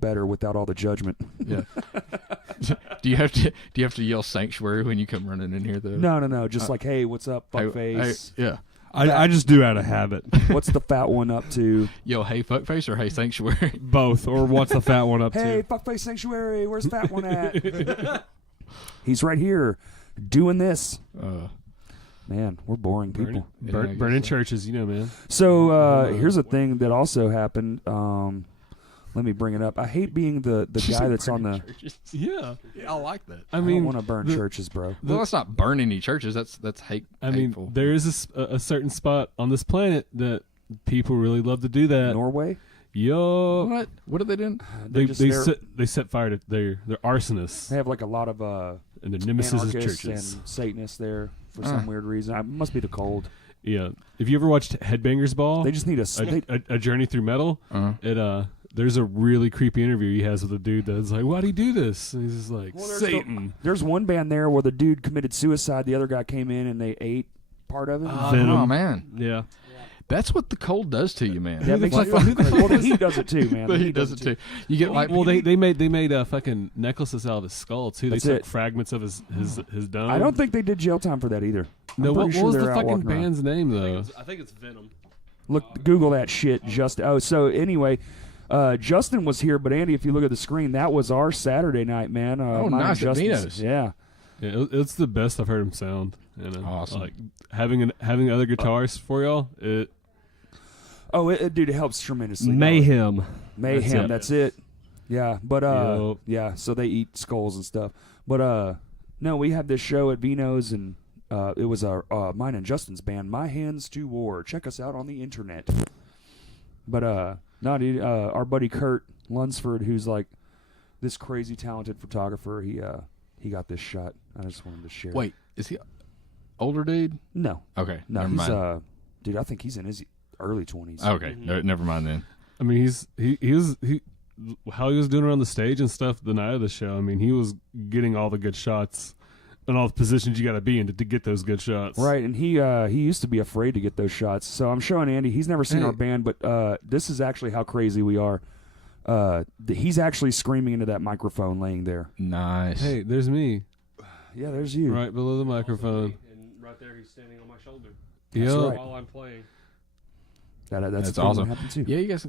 better without all the judgment. Yeah. Do you have to yell sanctuary when you come running in here though? No. Just like, hey, what's up, fuckface? Yeah. I just do out of habit. What's the fat one up to? Yo, hey fuckface or hey sanctuary? Both. Or what's the fat one up Hey, to? fuckface sanctuary, where's fat one at? He's right here, doing this. Man, we're boring people. Burning churches, man. So here's a thing that also happened. Let me bring it up. I hate being the guy that's on the. Yeah. Yeah, I like that. I don't want to burn churches, bro. Well, let's not burn any churches. That's hate. I mean, hateful. there is a certain spot on this planet that people really love to do that. Norway. Yo, What are they doing? they set fire to their arsonists They have like a lot of and the nemesis of anarchists churches. and Satanists there for some weird reason. It must be the cold. Yeah. If you ever watched Headbangers Ball, They just need a journey through metal, there's a really creepy interview he has with a dude that's like, "Why'd he do this?" And he's just like, "Satan." There's one band there where the dude committed suicide. The other guy came in and they ate part of it. Venom. Oh man, Yeah. that's what the cold does to you, man. That makes you fucking crazy. Well, the heat does it too, man. The heat does it too. You get like Well, they made fucking necklaces out of his skull too. That's they took it. fragments of his dome. I don't think they did jail time for that either. No, I'm what pretty sure was the they're out fucking walking around. band's name though? I think it's Venom. Look, Google that shit. So anyway, Justin was here, but Andy, if you look at the screen, that was our Saturday night, man. Oh, mine and nice, at Justin's. Vino's. Yeah. Yeah, it's the best I've heard him sound. Awesome. Like having other guitarists for y'all. Oh, dude, it helps tremendously. Mayhem. Mayhem. That's it. Yeah, but Yup. yeah. So they eat skulls and stuff. But no, we had this show at Vino's, and it was our mine and Justin's band, My Hands to War. Check us out on the internet. But no, dude, our buddy Kurt Lunsford, who's like this crazy talented photographer, he got this shot. I just wanted to share. wait, is he older dude? No, Okay, no, never he's mind. dude. I think he's in his early 20s. Okay, no, never mind then. I mean, he how he was doing around the stage and stuff the night of the show. I mean, he was getting all the good shots and all the positions you got to be in to get those good shots. Right, and he used to be afraid to get those shots. So I'm showing Andy. He's never seen our band, but this is actually how crazy we are. He's actually screaming into that microphone laying there. Nice. Hey, there's me Yeah, there's you. right below the microphone. And right there, he's standing on my shoulder That's Yeah. right. while I'm playing. That's That's the thing awesome. that happened too. Yeah, you guys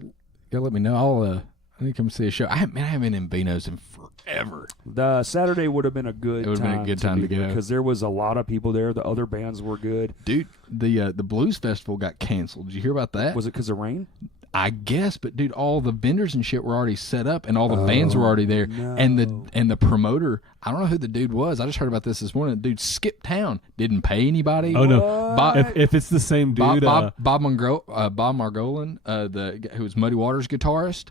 gotta let me know. I need to come see a show. I haven't been in Beano's in forever. The Saturday would have been a good. It would have been a good time to go. because there was a lot of people there. The other bands were good. Dude, the Blues Festival got canceled. Did you hear about that? Was it because of rain? I guess, but dude, all the vendors and shit were already set up, and all the bands were already there, no. and the promoter. I don't know who the dude was. I just heard about this morning. The dude skipped town, didn't pay anybody. Oh no! Bob, If it's the same dude, Bob Margolin, who was Muddy Waters guitarist,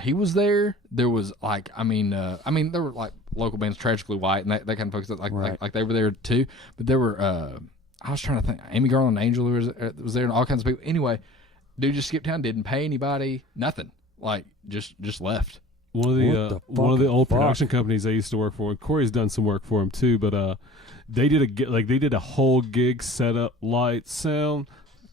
he was there. There was like, there were like local bands, Tragically White, and that kind of folks that like they were there too. But there were, I was trying to think, Amy Garland Angel was there, and all kinds of people. Anyway, dude just skipped town, didn't pay anybody, nothing. Like just left. one of the old production companies I used to work for, and Corey's done some work for him too. But they did a whole gig setup, light, sound,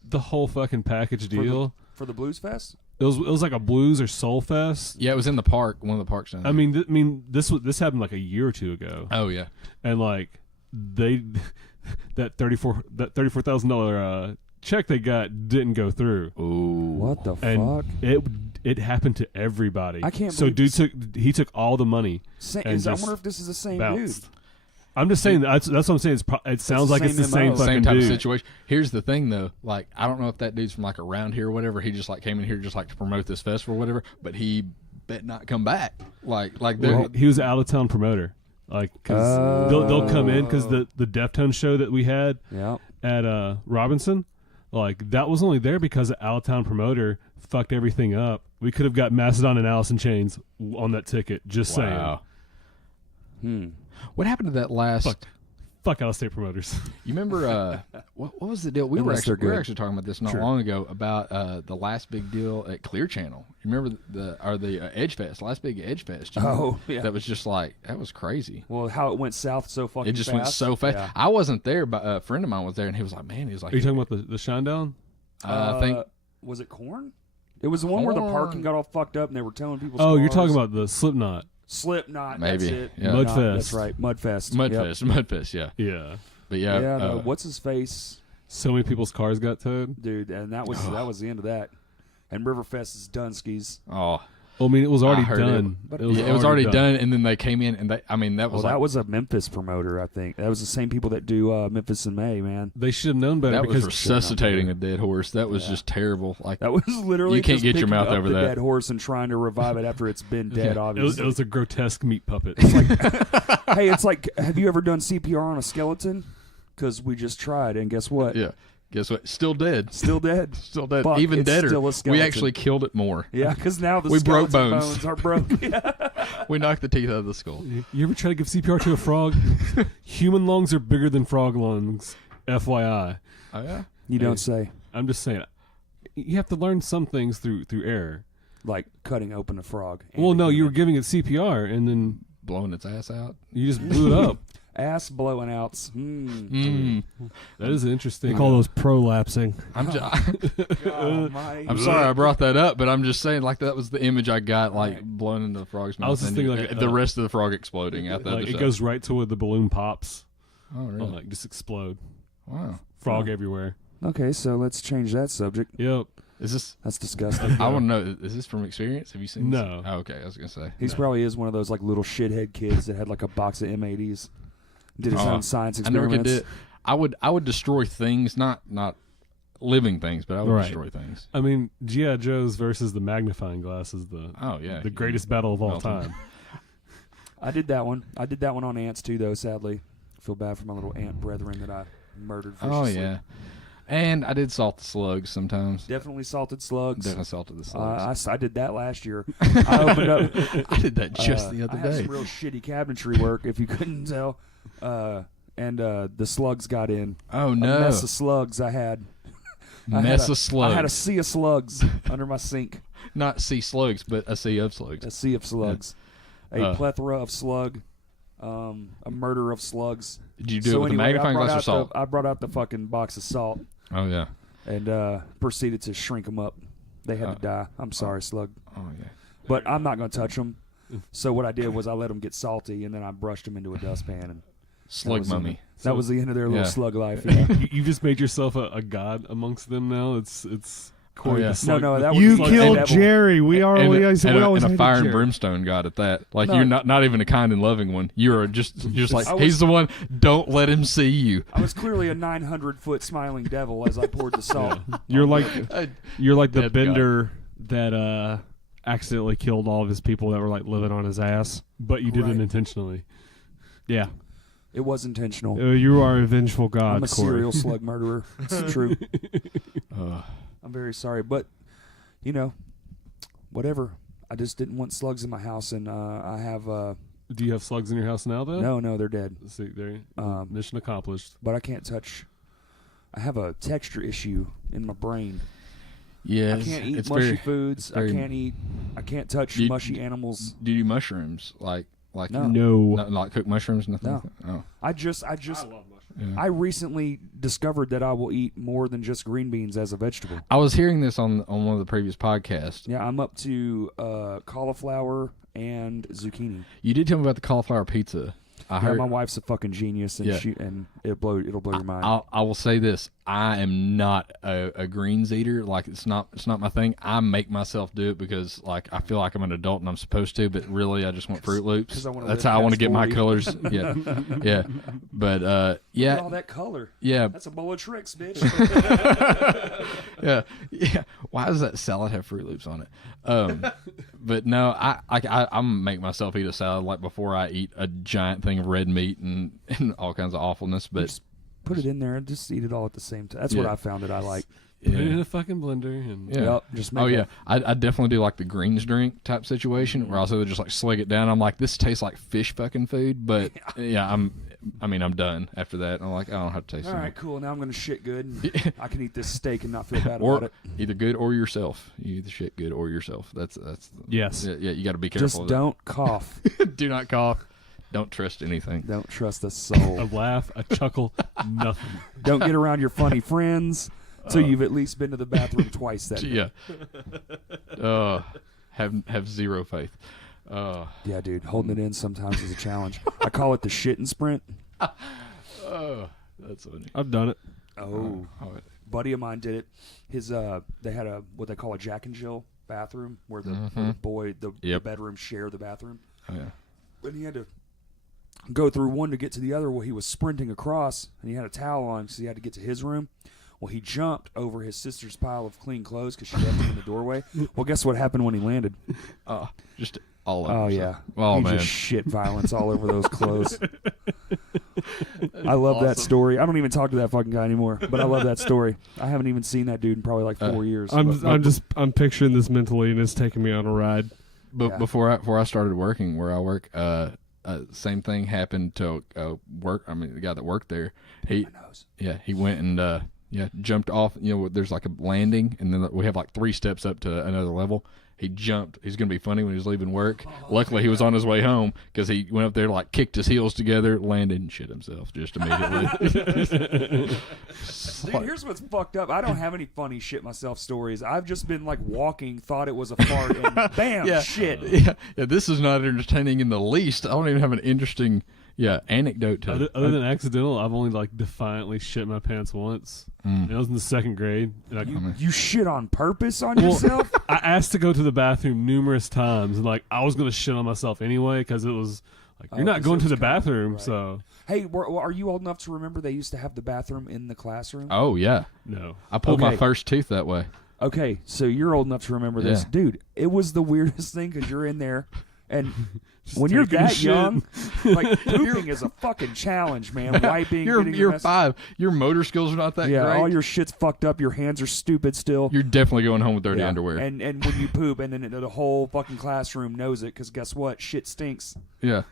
the whole fucking package deal. For the Blues Fest? It was like a blues or soul fest. Yeah, it was in the park, one of the parks down there. I mean, this happened like a year or two ago, Oh yeah. and like that $34,000 check they got didn't go through. Ooh. What the And fuck? it happened to everybody. I can't So believe dude took all the money. I and just wonder if this is the same bounced. dude. I'm just saying that's what I'm saying. It sounds the like it's the same same MO. fucking Same type dude. of situation. Here's the thing, though. Like, I don't know if that dude's from like around here or whatever. He just like came in here just like to promote this festival or whatever. But he bet not come back. Like Well, he was an out of town promoter. Like, cause they'll come in because the Deftones show that we had Yeah. at Robinson, like that was only there because the out of town promoter fucked everything up. We could have got Mastodon and Alice in Chains on that ticket. Just wow. What happened to that last? Fuck out of state promoters. You remember what was the deal? We were Unless they're actually good. talking about this not Sure. long ago about the last big deal at Clear Channel. You remember the Edge Fest, last big Edge Fest? You remember? Oh, yeah. That was just like that was crazy. Well, how it went south so fucking It just fast. went so fast. Yeah. I wasn't there, but a friend of mine was there, and he was like, "Man, he was like, Are you talking about the Shinedown? I think was it Corn? It was the one where the Corn. parking got all fucked up and they were towing people's Oh, you're cars. talking about the Slipknot. Slipknot. Maybe, That's it. yeah. Mudfest. That's right. Mudfest. Mudfest, yeah, Yeah. but yeah, Yeah. What's his face, So many people's cars got towed. dude? And that was the end of that. And Riverfest is Dunskies. oh, Well, I mean, it was already heard done. But it was already done, and then they came in, and that Well, was that like, was a Memphis promoter, I think. That was the same people that do Memphis in May, man. They should have known better that was because resuscitating a dead horse. That was just terrible. Like That was literally You can't just get your picking mouth up over the that. dead horse and trying to revive it after it's been dead. it Obviously, was a grotesque meat puppet. hey, it's like, have you ever done CPR on a skeleton? Because we just tried, and guess what? yeah, guess what? Still dead. Still dead. Still dead. Fuck, Even it's deader. still a We skeleton. actually killed it more. Yeah, because now the We broke skeleton bones. are broke. Yeah. We knocked the teeth out of the skull. You ever try to give CPR to a frog? Human lungs are bigger than frog lungs. FYI. Oh yeah. You don't say. I'm just saying. You have to learn some things through error. Like cutting open a frog. Well, no, you were giving it CPR and then Blowing its ass out. you just blew it up. Ass blowing outs. Mm. That is interesting. They call those prolapsing. I'm God, my- I'm sorry I brought that up, but I'm just saying like that was the image I got, like blown into the frog's mouth. I was just and thinking, like, the rest of the frog exploding out the like other it side. goes right to where the balloon pops. Oh really? Like just explode. Wow. Frog everywhere. Okay, so let's change that subject. Yep. Is this? That's disgusting. I want to know. Is this from experience? Have you seen? No. This? Oh, okay. I was gonna say. He's probably is one of those like little shithead kids that had like a box of M80s. Did his own science I never experiments. could do it. I would destroy things, not living things, but I would Right. destroy things. I mean, G.I. Joe's versus the magnifying glass is the Oh yeah. the greatest battle of all Melted. time. I did that one. I did that one on ants too, though. Sadly, feel bad for my little ant brethren that I murdered. Oh viciously. yeah. And I did salt the slugs sometimes. Definitely salted slugs. Definitely salted the slugs. I did that last year. I opened up. I did that just the other I had day. some real shitty cabinetry work, if you couldn't tell. And the slugs got in. Oh A no. mess of slugs I had. I had Mess a- of slugs. I had a sea of slugs under my sink. Not sea slugs, but a sea of slugs. A sea of slugs. A Uh. plethora of slug. A murder of slugs. Did you do So it with anyway, a magnifying glass or salt? I brought out the fucking box of salt Oh yeah. and proceeded to shrink them up. They had Oh. to die. I'm sorry, slug. Oh yeah. But I'm not going to touch them. So what I did was I let them get salty, and then I brushed them into a dustpan. And Slug was mummy. that was the end of their little Yeah. slug life. Yeah. You just made yourself a god amongst them now. It's Corey yeah. the slug. No, that was You slug killed devil. Jerry. We And always a hated fire and Jerry. brimstone god at that. Like No. you're not even a kind and loving one. You're just like I was- he's the one. Don't let him see you. I was clearly a 900-foot smiling devil as I poured the salt. You're like you're like the Dead bender that accidentally killed all of his people that were like living on his ass. But you did Right. it intentionally. Yeah, It was intentional. you are a vengeful god, I'm a Corey. serial slug murderer. It's true. Uh, I'm very sorry, but you know, whatever. I just didn't want slugs in my house, and I have Do you have slugs in your house now, though? no, they're dead. See, there. Mission accomplished. But I can't touch. I have a texture issue in my brain. yeah. I can't eat it's mushy very, foods. very- I can't touch You- mushy animals. Do you mushrooms like No. No. not like cooked mushrooms? Nothing. No. Like that? Oh. I just Yeah. I recently discovered that I will eat more than just green beans as a vegetable. I was hearing this on one of the previous podcasts. Yeah, I'm up to cauliflower and zucchini. You did tell me about the cauliflower pizza. I Yeah, heard. my wife's a fucking genius, and Yeah. it'll blow your mind. I will say this: I am not a greens eater. Like it's not my thing. I make myself do it because like I feel like I'm an adult and I'm supposed to, but really I just want Fruit Loops. 'Cause I wanna That's live how I want to past get my 40. colors. Yeah, yeah. But Look at yeah, all that color. yeah, That's a bowl of tricks, bitch. yeah, yeah. Why does that salad have Fruit Loops on it? But no, I'm make myself eat a salad like before I eat a giant thing of red meat and all kinds of awfulness. But Just put it in there and just eat it all at the same time. That's what Yeah. I found that I like. Put it in a fucking blender and Yeah. Yep, just make Oh it. yeah, I definitely do like the greens drink type situation where also just like slug it down. I'm like, this tastes like fish fucking food, but yeah, I'm done after that. I'm like, I don't have to taste All it. right, cool. Now I'm gonna shit good. And I can eat this steak and not feel bad Or about it. either good or yourself. You either shit good or yourself. That's Yes. yeah. You got to be careful. Just of don't cough. that. Do not cough. Don't trust anything. Don't trust a a soul. laugh, a chuckle, nothing. Don't get around your funny friends. So you've at least been to the bathroom twice that day. Yeah. Have zero faith. Yeah, dude. Holding it in sometimes is a challenge. I call it the shit and sprint. That's funny. I've done it. Oh. Buddy of mine did it. His they had a what they call a Jack and Jill bathroom where the boy the Yep. bedroom share the bathroom. Oh yeah. And he had to go through one to get to the other. Well, he was sprinting across, and he had a towel on because he had to get to his room. Well, he jumped over his sister's pile of clean clothes because she left him in the doorway. Well, guess what happened when he landed? Just all over. Oh, so- yeah. Oh he man. just shit violence all over those clothes. I love that story. I don't even talk to that fucking guy anymore, but I love that story. I haven't even seen that dude in probably like 4 years. I'm picturing this mentally, and it's taking me on a ride. But Yeah. before I started working where I work, same thing happened to the guy that worked there. He went and jumped off. You know, there's like a landing, and then we have like 3 steps up to another level. He jumped. He's gonna be funny when he's leaving work. Luckily, he was on his way home because he went up there, like kicked his heels together, landed, and shit himself just immediately. Dude, here's what's fucked up. I don't have any funny shit myself stories. I've just been like walking, thought it was a fart, and bam, shit. Yeah. This is not entertaining in the least. I don't even have an interesting anecdote to Other than accidental, I've only like defiantly shit my pants once. And I was in the 2nd grade. And You shit on purpose on yourself? I asked to go to the bathroom numerous times, and like I was gonna shit on myself anyway because it was like you're not 'cause going it to was the kinda- bathroom, right. so Hey, are you old enough to remember they used to have the bathroom in the classroom? Oh yeah, no. I pulled my Okay. first tooth that way. Okay, so you're old enough to remember this. Yeah. Dude, it was the weirdest thing because you're in there, and when Just you're taking a that shit. young, like pooping is a fucking challenge, man. Wiping, getting You're your mess- 5. Your motor skills are not that Yeah, great. all your shit's fucked up. Your hands are stupid still. You're definitely going home with dirty Yeah. underwear. And when you poop, and then the whole fucking classroom knows it because guess what? Shit stinks. Yeah.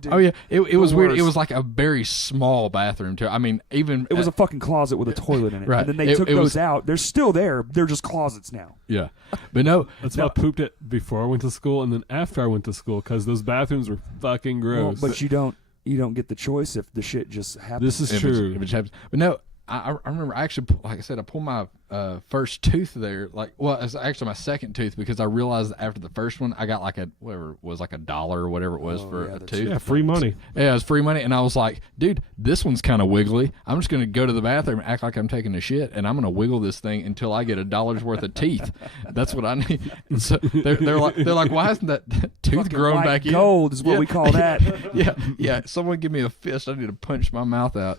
Dude, Oh yeah. It was weird. It worst. was like a very small bathroom too. I mean, even It was a fucking closet with a toilet in it. Right. And then they It- took it those was- out. They're still there. They're just closets now. yeah. But no, That's why I pooped it before I went to school and then after I went to school because those bathrooms were fucking Well, gross. but you don't get the choice if the shit just happens. This is if true. it happens. But no, I remember I actually, like I said, I pulled my first tooth there. Like, well, it's actually my second tooth because I realized that after the first one, I got like whatever it was, like $1 or whatever it was for yeah, a the tooth. Yeah, free money. Yeah, it was free money, and I was like, dude, this one's kind of wiggly. I'm just going to go to the bathroom and act like I'm taking a shit, and I'm going to wiggle this thing until I get $1 worth of teeth. That's what I need. And so they're like, why hasn't that tooth Fucking grown white back in? gold is what Yeah. we call that. Yeah. Someone give me a fist. I need to punch my mouth out.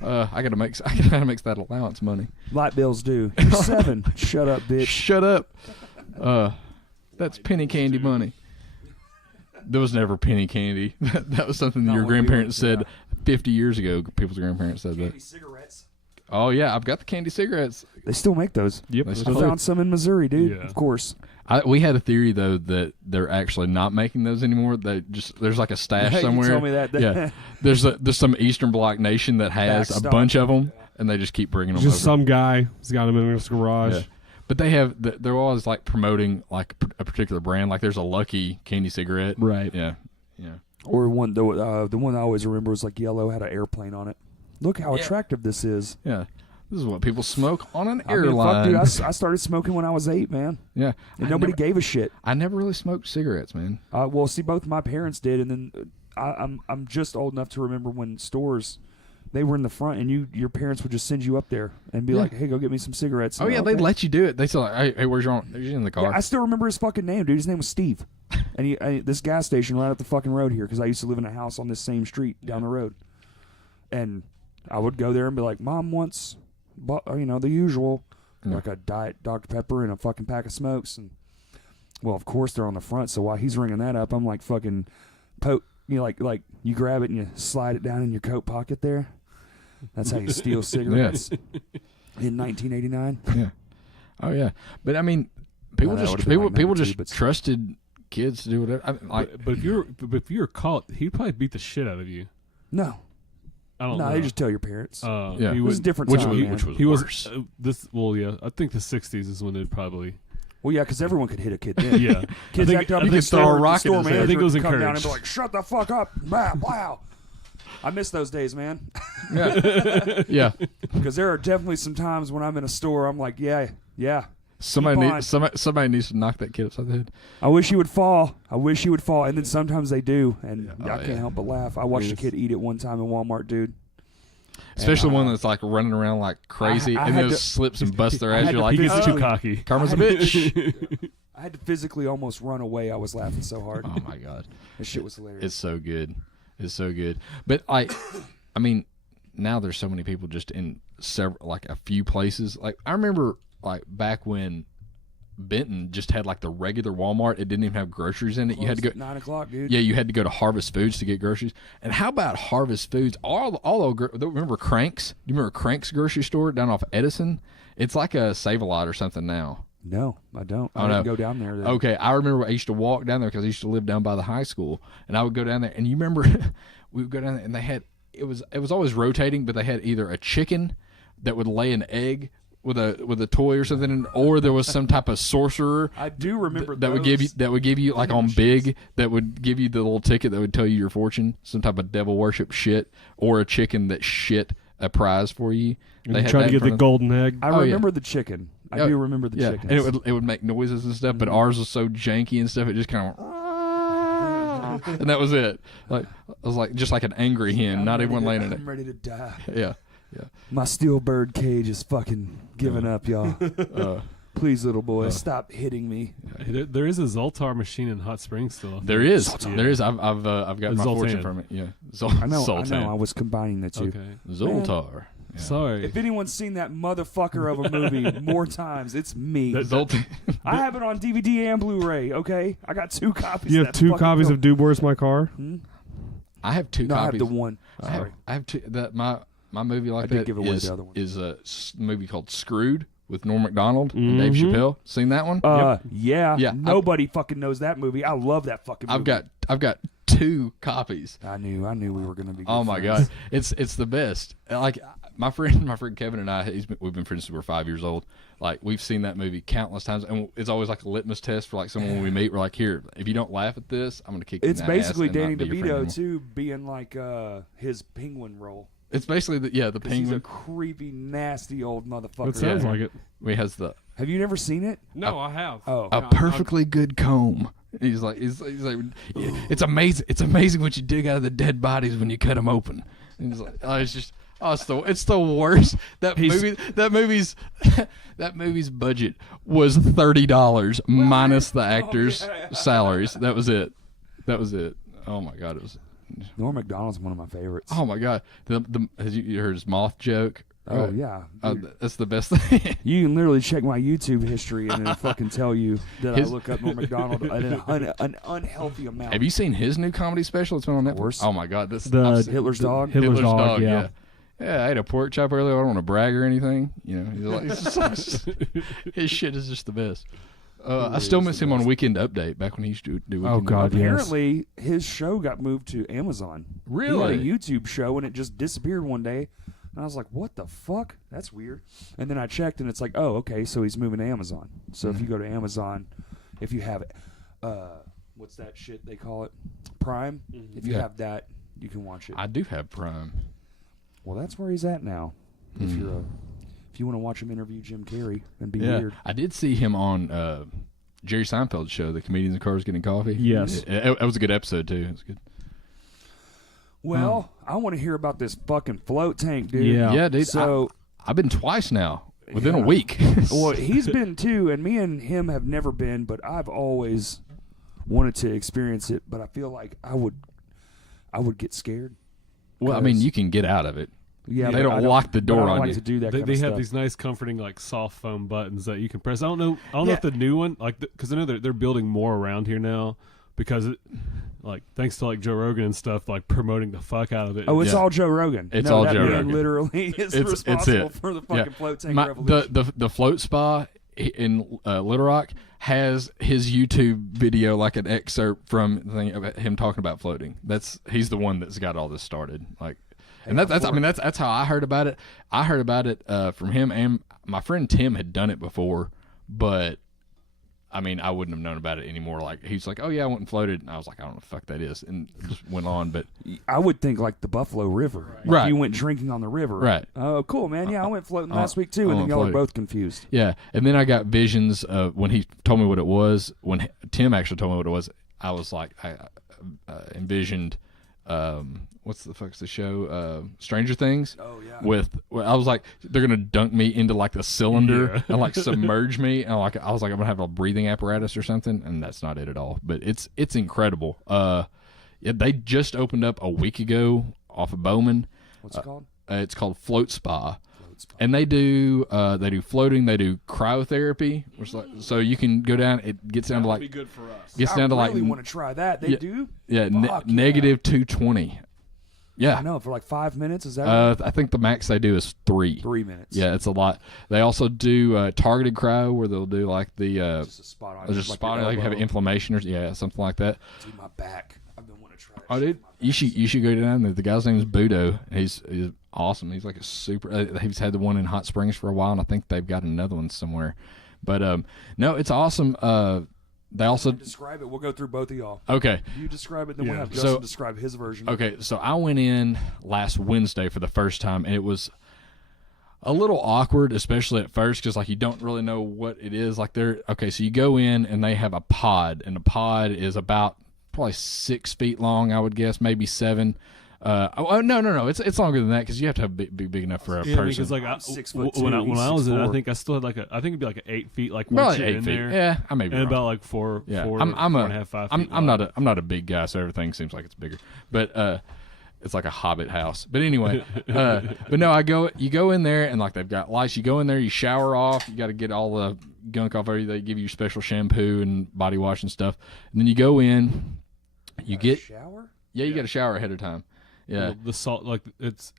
I gotta make that allowance money. Light bills due. You're 7. Shut up, bitch. Shut up. That's penny candy money. There was never penny candy. That was something Not your when we grandparents were- said 50 years ago. People's grandparents said that. cigarettes. Oh yeah, I've got the candy cigarettes. They still make those. Yep. They that's still I fine. found some in Missouri, dude. Yeah. Of course. We had a theory though that they're actually not making those anymore. There's like a stash You somewhere. told me that. Yeah, there's some Eastern Bloc nation that has a Backstop. bunch of them, and they just keep bringing them. Just over. some guy has got him in his garage. Yeah. But they're always like promoting like a particular brand. Like there's a Lucky candy cigarette. Right. Yeah. Or one the one I always remember was like yellow, had an airplane on it. Look how attractive this is. Yeah. This is what people smoke on an I mean, airline. fuck, dude, I started smoking when I was 8, man. Yeah. And nobody gave a shit. I never really smoked cigarettes, man. Well, see, both my parents did, and then I'm just old enough to remember when stores, they were in the front, and your parents would just send you up there and be Yeah. like, "Hey, go get me some cigarettes." Oh And, yeah, okay. they'd let you do it. They said, like, "Hey, where's your? He's in the car." Yeah, I still remember his fucking name, dude. His name was Steve, and this gas station right up the fucking road here because I used to live in a house on this same street down the road, and I would go there and be like, "Mom wants, the usual, Yeah. like a Diet Dr Pepper and a fucking pack of smokes." And well, of course they're on the front, so while he's ringing that up, I'm like fucking like you grab it and you slide it down in your coat pocket there. That's how you steal cigarettes. In 1989. Yeah. Oh yeah. But I mean, people that just would've been like people 92, just but- trusted kids to do whatever. I mean, like, But if you were caught, he'd probably beat the shit out of you. No. I don't No, know. you just tell your parents. Yeah. He It was a was different which time, was man. which was he was worse. Well, yeah. I think the '60s is when it probably. Well, yeah, because everyone could hit a kid then. Yeah. Kids I think- act up I in think the throw a store, the rocket store in his head. manager I think it was would come down and encouraged. be like, "Shut the fuck up!" Wow. I miss those days, man. Yeah. Yeah. Because there are definitely some times when I'm in a store, I'm like, yeah. Somebody Keep on. somebody needs to knock that kid upside the head. I wish he would fall. And then sometimes they do, and Oh, I can't yeah. help but laugh. I watched a kid eat it one time in Walmart, dude. Especially one that's like running around like crazy I and had those to- slips and bust their I ass. had You're to like, He gets physically- too cocky. karma's a bitch. I had to physically almost run away. I was laughing so hard. Oh my god. That shit was hilarious. It's so good. It's so good. But I mean, now there's so many people just in several, like a few places. Like I remember, like back when Benton just had like the regular Walmart. It didn't even have groceries in it. You had to go. Closed at 9 o'clock, dude. Yeah, you had to go to Harvest Foods to get groceries. And how about Harvest Foods? Remember Cranks? Do you remember Cranks grocery store down off Edison? It's like a Save-A-Lot or something now. No, I don't. Oh, I didn't no. go down there. Then. Okay, I remember I used to walk down there because I used to live down by the high school, and I would go down there. And you remember, we would go down there, and they had it was always rotating, but they had either a chicken that would lay an egg with a toy or something, or there was some type of sorcerer I do remember that would give you like on big that would give you the little ticket that would tell you your fortune, some type of devil worship shit, or a chicken that shit a prize for you. You try to get the golden egg. I Oh, yeah. remember the chicken. I do remember the chickens. and it would make noises and stuff, but ours was so janky and stuff. It just kind of, and that was it. Like I was like just like an angry hen, not even one laying in it. I'm ready to die. Yeah, My steel bird cage is fucking giving up, y'all. yeah. Please, little boy, stop hitting me. There is a Zoltar machine in Hot Springs still. There is. Zoltan. There is. I've got my fortune Zoltan. from it. Yeah, I know. Zoltan. I was combining the two. Okay. Zoltar. Yeah. Sorry. If anyone's seen that motherfucker of a movie more times, it's me. Zoltan. I have it on DVD and Blu-ray. Okay, I got 2 copies. You of have that 2 fucking copies film. of Dude, Where's My Car? I have 2 No, I have copies. the one. I have, Sorry. I have 2. That my movie like I did that give away is the other one. is a movie called Screwed with Norm Macdonald and Dave Chappelle. Seen that one? Yeah. Yeah, Nobody fucking knows that movie. I love that fucking movie. I've got 2 copies. I knew we were gonna be. Good Oh my friends. god, it's the best. Like my friend Kevin and I, we've been friends since we were 5 years old. Like we've seen that movie countless times, and it's always like a litmus test for like someone when we meet. We're like, here, if you don't laugh at this, I'm gonna kick you. It's in the ass basically and not Danny be your friend DeVito anymore. too, being like his penguin role. It's basically the 'Cause he's penguin. a creepy, nasty old motherfucker. It sounds like it. He has the Have you never seen it? No, I have. Oh, a perfectly good comb. He's like, it's amazing. It's amazing what you dig out of the dead bodies when you cut them open. And he's like, it's the worst. That movie's budget was $30 minus the actors' salaries. That was it. Oh my god, it was. Norm Macdonald's one of my favorites. Oh my god, has you heard his moth joke? Oh, Right. yeah. That's the best thing. You can literally check my YouTube history and it'll fucking tell you that His- I look up Norm Macdonald an unhealthy amount. Have you seen his new comedy special? It's been on Netflix. course. Oh my god, this Hitler's Dog? Hitler's Dog, yeah. Yeah, I ate a pork chop earlier. I don't want to brag or anything. You know, his shit is just the best. I still miss him on Weekend Update back when he used to do Weekend Oh, God, Update. yes. Apparently, his show got moved to Amazon. Really? He had a YouTube show and it just disappeared one day. And I was like, what the fuck? That's weird. And then I checked and it's like, oh, okay, so he's moving to Amazon. So if you go to Amazon, if you have it, what's that shit they call it? Prime? If you Yeah. have that, you can watch it. I do have Prime. Well, that's where he's at now. If you want to watch him interview Jim Carrey and be Yeah, weird. I did see him on Jerry Seinfeld's show, The Comedians in Cars Getting Coffee. Yes. That was a good episode too. It was good. Well, I want to hear about this fucking float tank, dude. Yeah. Yeah, dude. So, I've been twice now within a Yeah. week. well, he's been too, and me and him have never been, but I've always wanted to experience it. But I feel like I would get scared. Well, I mean, you can get out of it. Yeah, They but don't I lock the but door I don't on like you. to do that. They kind of have stuff. these nice, comforting, like soft foam buttons that you can press. I don't know Yeah. if the new one, like, because I know they're building more around here now, because like thanks to like Joe Rogan and stuff, like promoting the fuck out of it. Oh, it's Yeah. all Joe Rogan. It's No, all that Joe man Rogan. Literally is It's responsible it. for the fucking float tank My, revolution. the float spa in Little Rock has his YouTube video, like an excerpt from the thing about him talking about floating. He's the one that's got all this started. Like, and that's how I heard about it. I heard about it from him, and my friend Tim had done it before, but I mean, I wouldn't have known about it anymore. Like, he's like, "Oh yeah, I went and floated," and I was like, "I don't know what the fuck that is," and just went on. But I would think like the Buffalo River. Like Right. You went drinking on the river. Right. Oh, cool, man. Yeah, I went floating last week too, I and then went y'all are floating. both confused. yeah, and then I got visions of when he told me what it was. When Tim actually told me what it was, I was like, I envisioned, what's the fuck's the show? Stranger Things. Oh yeah. I was like, they're gonna dunk me into like the cylinder and like submerge me, and I was like, I'm gonna have a breathing apparatus or something, and that's not it at all. But it's incredible. Yeah, they just opened up a week ago off of Bowman. What's it called? It's called Float Spa. And they do floating, they do cryotherapy, which like, so you can go down. It gets down to That'd be like good for us. gets I down to really like want to try that. They Yeah. do. yeah, Fuck yeah. negative 220. I Yeah, know for like 5 minutes. Is that right? I think the max they do is 3. 3 minutes. Yeah, it's a lot. They also do targeted cryo, where they'll do like the Just a spot on. just like spot your like have elbow. inflammation or something like that. Dude, my back. I've been wanting to try that. Oh, shit dude, for my back. you should go down there. The guy's name is Budo. He's awesome. He's like a super. He's had the one in Hot Springs for a while, and I think they've got another one somewhere. But no, it's awesome. They also Describe it. We'll go through both of y'all. okay. You describe it, then we'll Yeah. have Justin So- describe his version. Okay, so I went in last Wednesday for the first time, and it was a little awkward, especially at first, because like you don't really know what it is. Like so you go in and they have a pod, and the pod is about probably 6 feet long, I would guess, maybe 7. No, it's longer than that because you have to have big enough for a Yeah, person. because like I'm 6'2", when I he's was in, I 6'4". think I still had like I think it'd be like an 8 feet, like Probably once you're 8 in feet. there, Yeah, I may be and wrong. about like four, Yeah, four, I'm 4.5, 5 feet. I'm not a big guy, so everything seems like it's bigger. But it's like a hobbit house. But anyway, but no, you go in there and like they've got lights. You go in there, you shower off. You got to get all the gunk off. They give you special shampoo and body wash and stuff. And then you go in, you get shower. you got to shower ahead of time. Yeah, the salt, like it's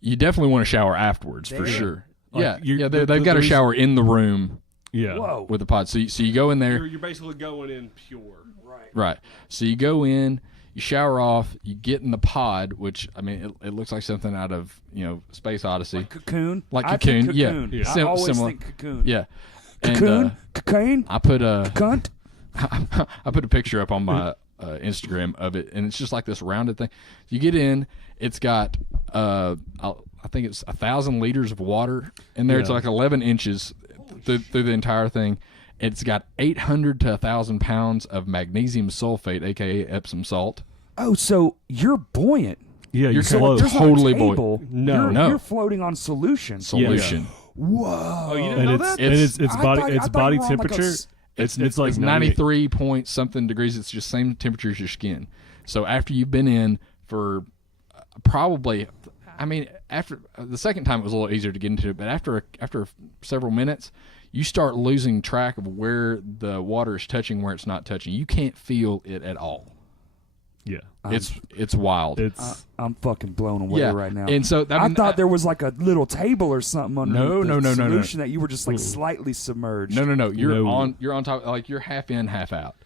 you definitely want to shower afterwards for Damn. sure. Like, Yeah, the they've got a reason- shower in the room yeah. Whoa. with the pod. So you go in there. You're basically going in pure. Right. Right. So you go in, you shower off, you get in the pod, which I mean, it looks like something out of Space Odyssey. Cocoon. Like I think Cocoon, yeah. cocoon. Yeah. I always Similar. think cocoon. Yeah. And Cocoon. Cocaine. I put a Cunt. I put a picture up on my Instagram of it, and it's just like this rounded thing. You get in, it's got I think it's 1,000 liters of water in there. It's Yeah. like 11 inches through the entire thing. It's got 800 to 1,000 pounds of magnesium sulfate, aka Epsom salt. Oh, so you're buoyant. Yeah, You're you so float. There's Totally not a table. No. You're, No. You're floating on solution. Solution. Whoa. Oh, you didn't and know it's that? and it's I body thought- I it's thought body you were on like a temperature. s- It's like it's 93 point something degrees. It's just same temperature as your skin. So after you've been in for probably, I mean, after the second time it was a little easier to get into it, but after several minutes, you start losing track of where the water is touching, where it's not touching. You can't feel it at all. Yeah, It's wild. it's I'm fucking blown away yeah, right now. and so I thought there was like a little table or something under No, the no, no, no, no. solution that you were just like slightly submerged. No. You're No. on top, like you're half in, half out.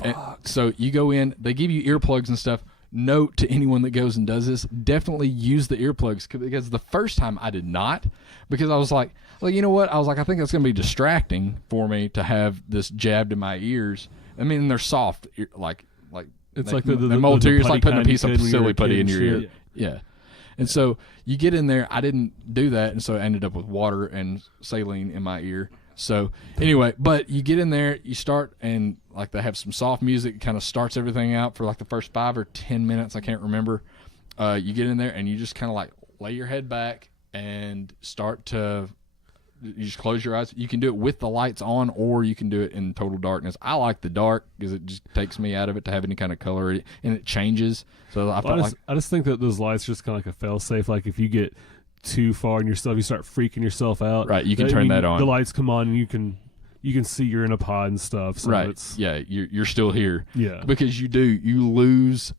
And so you go in, they give you earplugs and stuff. Note to anyone that goes and does this, definitely use the earplugs, because the first time I did not, because I was like, well, you know what? I was like, I think it's going to be distracting for me to have this jabbed in my ears. I mean, they're soft, like It's they- like the they mold to the you. It's like putty putting a kind piece you of could when you were silly a putty kid in and your ear. shit. Yeah. And so you get in there. I didn't do that, and so I ended up with water and saline in my ear. So anyway, but you get in there, you start, and like they have some soft music. It kind of starts everything out for like the first 5 or 10 minutes. I can't remember. You get in there, and you just kind of like lay your head back and start to. You just close your eyes. You can do it with the lights on, or you can do it in total darkness. I like the dark because it just takes me out of it to have any kind of color, and it changes. So I Well, felt like I just think that those lights are just kind of like a fail safe. Like if you get too far in yourself, you start freaking yourself out. Right, you can turn that on. The lights come on, and you can you can see you're in a pod and stuff. So right. It's, Yeah, you're still here. Yeah. Because you lose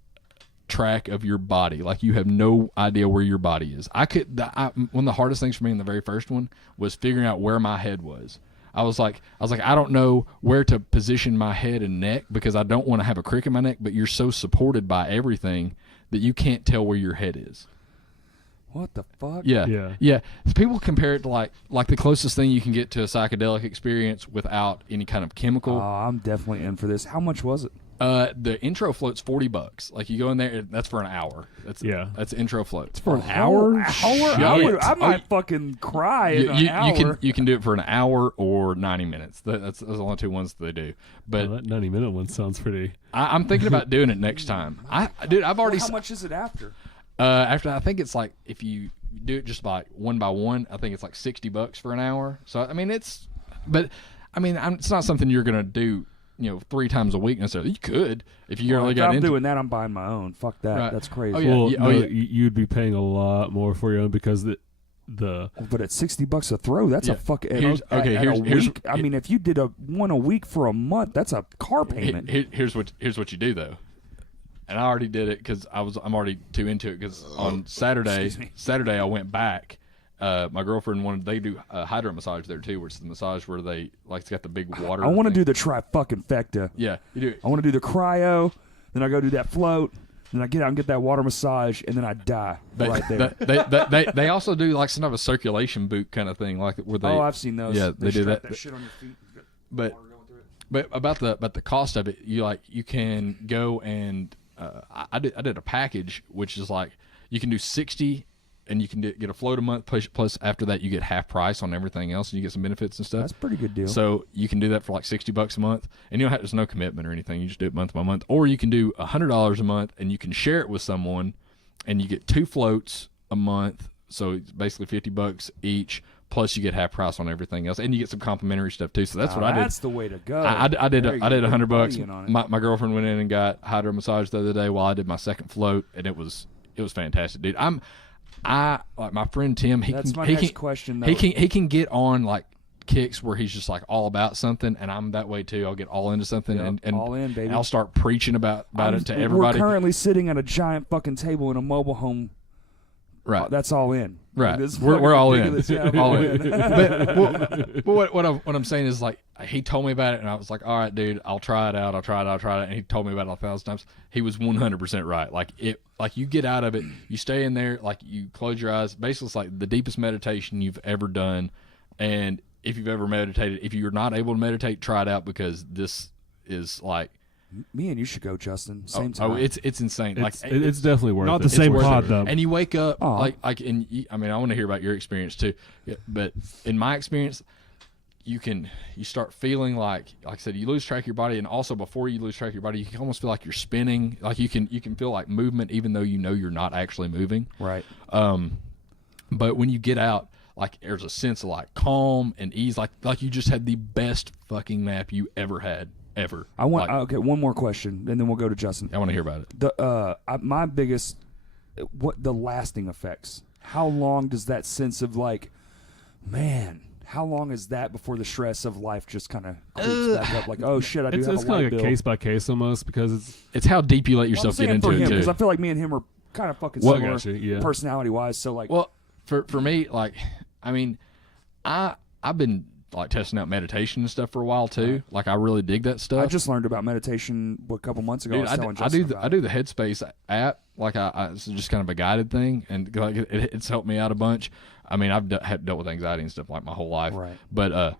track of your body. Like you have no idea where your body is. One of the hardest things for me in the very first one was figuring out where my head was. I was like, I don't know where to position my head and neck because I don't want to have a crick in my neck, but you're so supported by everything that you can't tell where your head is. What the fuck? Yeah. People compare it to like the closest thing you can get to a psychedelic experience without any kind of chemical. Oh, I'm definitely in for this. How much was it? The intro float's $40. Like you go in there, that's for an hour. That's intro float. For an hour? I might fucking cry in an hour. You can do it for an hour or 90 minutes. Those are the only two ones that they do. But that 90-minute one sounds pretty. I'm thinking about doing it next time. I've already. How much is it after? After I think it's like if you do it just by one, I think it's like $60 for an hour. So I mean it's not something you're gonna do 3 times a week necessarily. You could if you really got into. I'm doing that. I'm buying my own. Fuck that. Right. That's crazy. Oh, yeah. Well, you'd be paying a lot more for your own because the But at $60 a throw, that's a fucking. Here's a week. I mean, if you did one a week for a month, that's a car payment. Here's what you do though, and I already did it because I'm already too into it because on Saturday I went back. My girlfriend they do a hydro massage there too, where it's the massage where they it's got the big water. I want to do the trifecta. Yeah, you do it. I want to do the cryo, then I go do that float, then I get out and get that water massage, and then I die right there. They also do like some type of circulation boot kind of thing, like where they. Oh, I've seen those. Yeah, they do that. That shit on your feet. But about the cost of it, you can go and I did a package which is like you can do 60. And you can get a float a month, plus after that you get half price on everything else, and you get some benefits and stuff. That's a pretty good deal. So you can do that for like $60 a month, and there's no commitment or anything. You just do it month by month, or you can do $100 a month, and you can share it with someone, and you get 2 floats a month. So it's basically $50 each, plus you get half price on everything else, and you get some complimentary stuff too. So that's what I did. That's the way to go. I did $100. My girlfriend went in and got hydro massage the other day while I did my second float, and it was fantastic, dude. I like my friend Tim. Next question. Though. He can get on like kicks where he's just like all about something, and I'm that way too. I'll get all into something and all in, baby. And I'll start preaching about it to everybody. We're currently sitting at a giant fucking table in a mobile home. Right. That's all in. Right. Like, we're all in. All in. But what I'm saying is like he told me about it, and I was like, all right, dude, I'll try it out. And he told me about it 1,000 times. He was 100% right. Like you get out of it, you stay in there, like you close your eyes. Basically, it's like the deepest meditation you've ever done. And if you've ever meditated, if you're not able to meditate, try it out because this is like. Me and you should go, Justin. Same time. Oh, it's insane. It's definitely worth it. Not the same pod though. And you wake up I want to hear about your experience too. But in my experience, you start feeling like I said, you lose track of your body, and also before you lose track of your body, you can almost feel like you're spinning. Like you can feel like movement, even though you're not actually moving. Right. But when you get out, like there's a sense of like calm and ease, like you just had the best fucking nap you ever had. Ever. Okay, one more question, and then we'll go to Justin. I want to hear about it. My biggest, the lasting effects. How long does that sense of like, man? How long is that before the stress of life just kind of creeps back up? Like, oh shit, I do have a light bill. It's kind of like a case by case almost because it's how deep you let yourself get into it too. Because I feel like me and him are kind of fucking similar personality wise. So like, well, for me, like, I mean, I've been like testing out meditation and stuff for a while too. Right. Like I really dig that stuff. I just learned about meditation a couple months ago. Dude, I do the Headspace app. Like it's just kind of a guided thing, and like it's helped me out a bunch. I mean, I've dealt with anxiety and stuff like my whole life. Right. But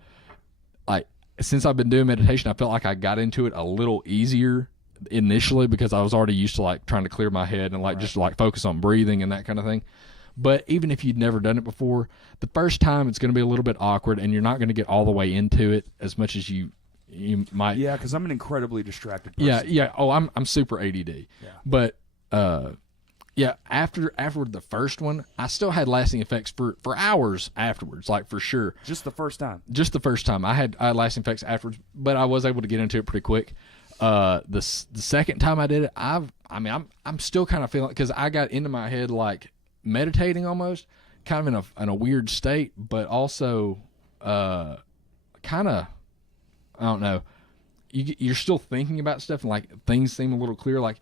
like since I've been doing meditation, I felt like I got into it a little easier initially because I was already used to like trying to clear my head and like just like focus on breathing and that kind of thing. But even if you'd never done it before, the first time it's going to be a little bit awkward, and you're not going to get all the way into it as much as you might. Yeah, because I'm an incredibly distracted person. Yeah. Oh, I'm super ADD. Yeah. But after the first one, I still had lasting effects for hours afterwards, like for sure. Just the first time. Just the first time, I had lasting effects afterwards, but I was able to get into it pretty quick. The second time I did it, I'm still kind of feeling, because I got into my head like meditating almost, kind of in a weird state, but also kind of I don't know. You're still thinking about stuff, and like things seem a little clear. Like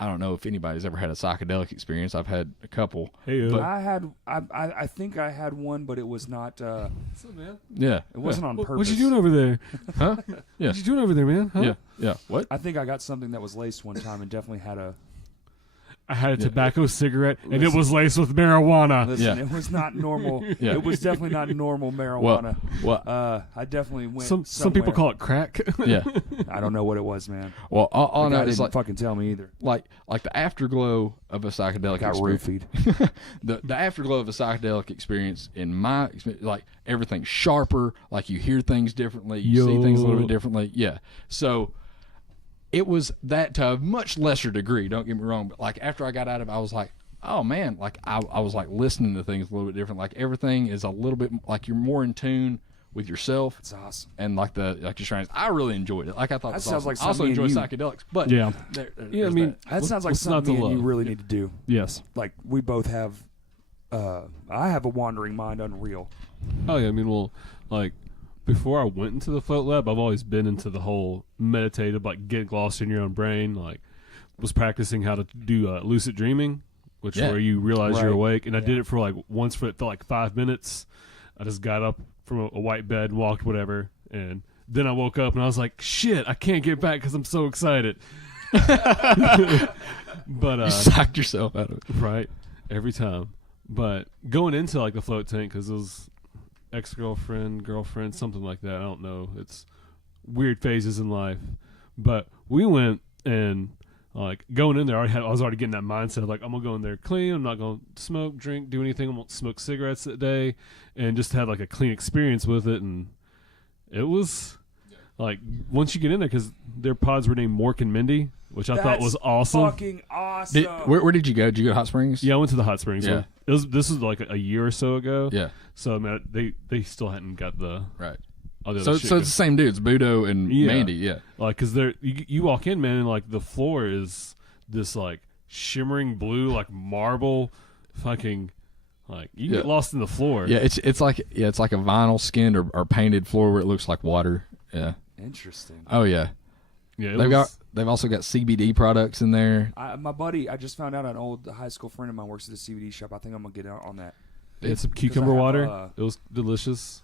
I don't know if anybody's ever had a psychedelic experience. I've had a couple. Hey, but I think I had one, but it was not. what's up, man? yeah, It wasn't on purpose. What you doing over there? huh? Yeah, What you doing over there, man? Huh? yeah. What? I think I got something that was laced one time, and definitely had a. I had a tobacco cigarette, and it was laced with marijuana. Listen, Yeah. it was not normal. Yeah. It was definitely not normal marijuana. Well, I definitely went. Some people call it crack. yeah. I don't know what it was, man. Well, all I The guy know is didn't like fucking tell me either. like the afterglow of a psychedelic Got experience. roofied. The afterglow of a psychedelic experience, in my experience, like everything's sharper, like you hear things differently, you see things a little bit differently. Yeah. So it was that to a much lesser degree, don't get me wrong, but like after I got out of it, I was like, oh man, like I was like listening to things a little bit different. Like everything is a little bit like you're more in tune with yourself. It's awesome. And like your surroundings. I really enjoyed it. Like I thought it That was sounds awesome. like I also something enjoy me and you- psychedelics, but Yeah. there's I mean, That sounds like what's not something to me and you love? really need to do. Yes. Like we both have. I have a wandering mind, unreal. Oh yeah, I mean, well, like before I went into the float lab, I've always been into the whole meditative, like get lost in your own brain. Like, was practicing how to do lucid dreaming, which Yeah. where you realize you're Right. awake. And I did it for like once for it felt like 5 minutes. I just got up from a white bed, and walked whatever, and then I woke up and I was like, shit, I can't get back because I'm so excited. But you psyched yourself out of it. right, every time. But going into like the float tank because it was girlfriend, something like that. I don't know. It's weird phases in life. But we went and like going in there, I was already getting that mindset of like I'm gonna go in there clean. I'm not gonna smoke, drink, do anything. I won't smoke cigarettes that day, and just had like a clean experience with it. And it was like once you get in there, because their pods were named Mork and Mindy, which I thought was awesome. Fucking awesome. Where did you go? Did you go to Hot Springs? Yeah, I went to the hot springs. Yeah. one. This was like a year or so ago. Yeah. So man, they still hadn't got the Right. all the So other it's shit the same dudes, Budo and Yeah. Mandy. Yeah. like because you walk in, man, and like the floor is this like shimmering blue, like marble, fucking like you Yeah. get lost in the floor. Yeah. It's like a vinyl skinned or painted floor where it looks like water. Yeah. Interesting. Oh yeah. yeah. They've also got CBD products in there. My buddy, I just found out an old high school friend of mine works at a CBD shop. I think I'm gonna get out on that. It's some cucumber I have, water. It was delicious.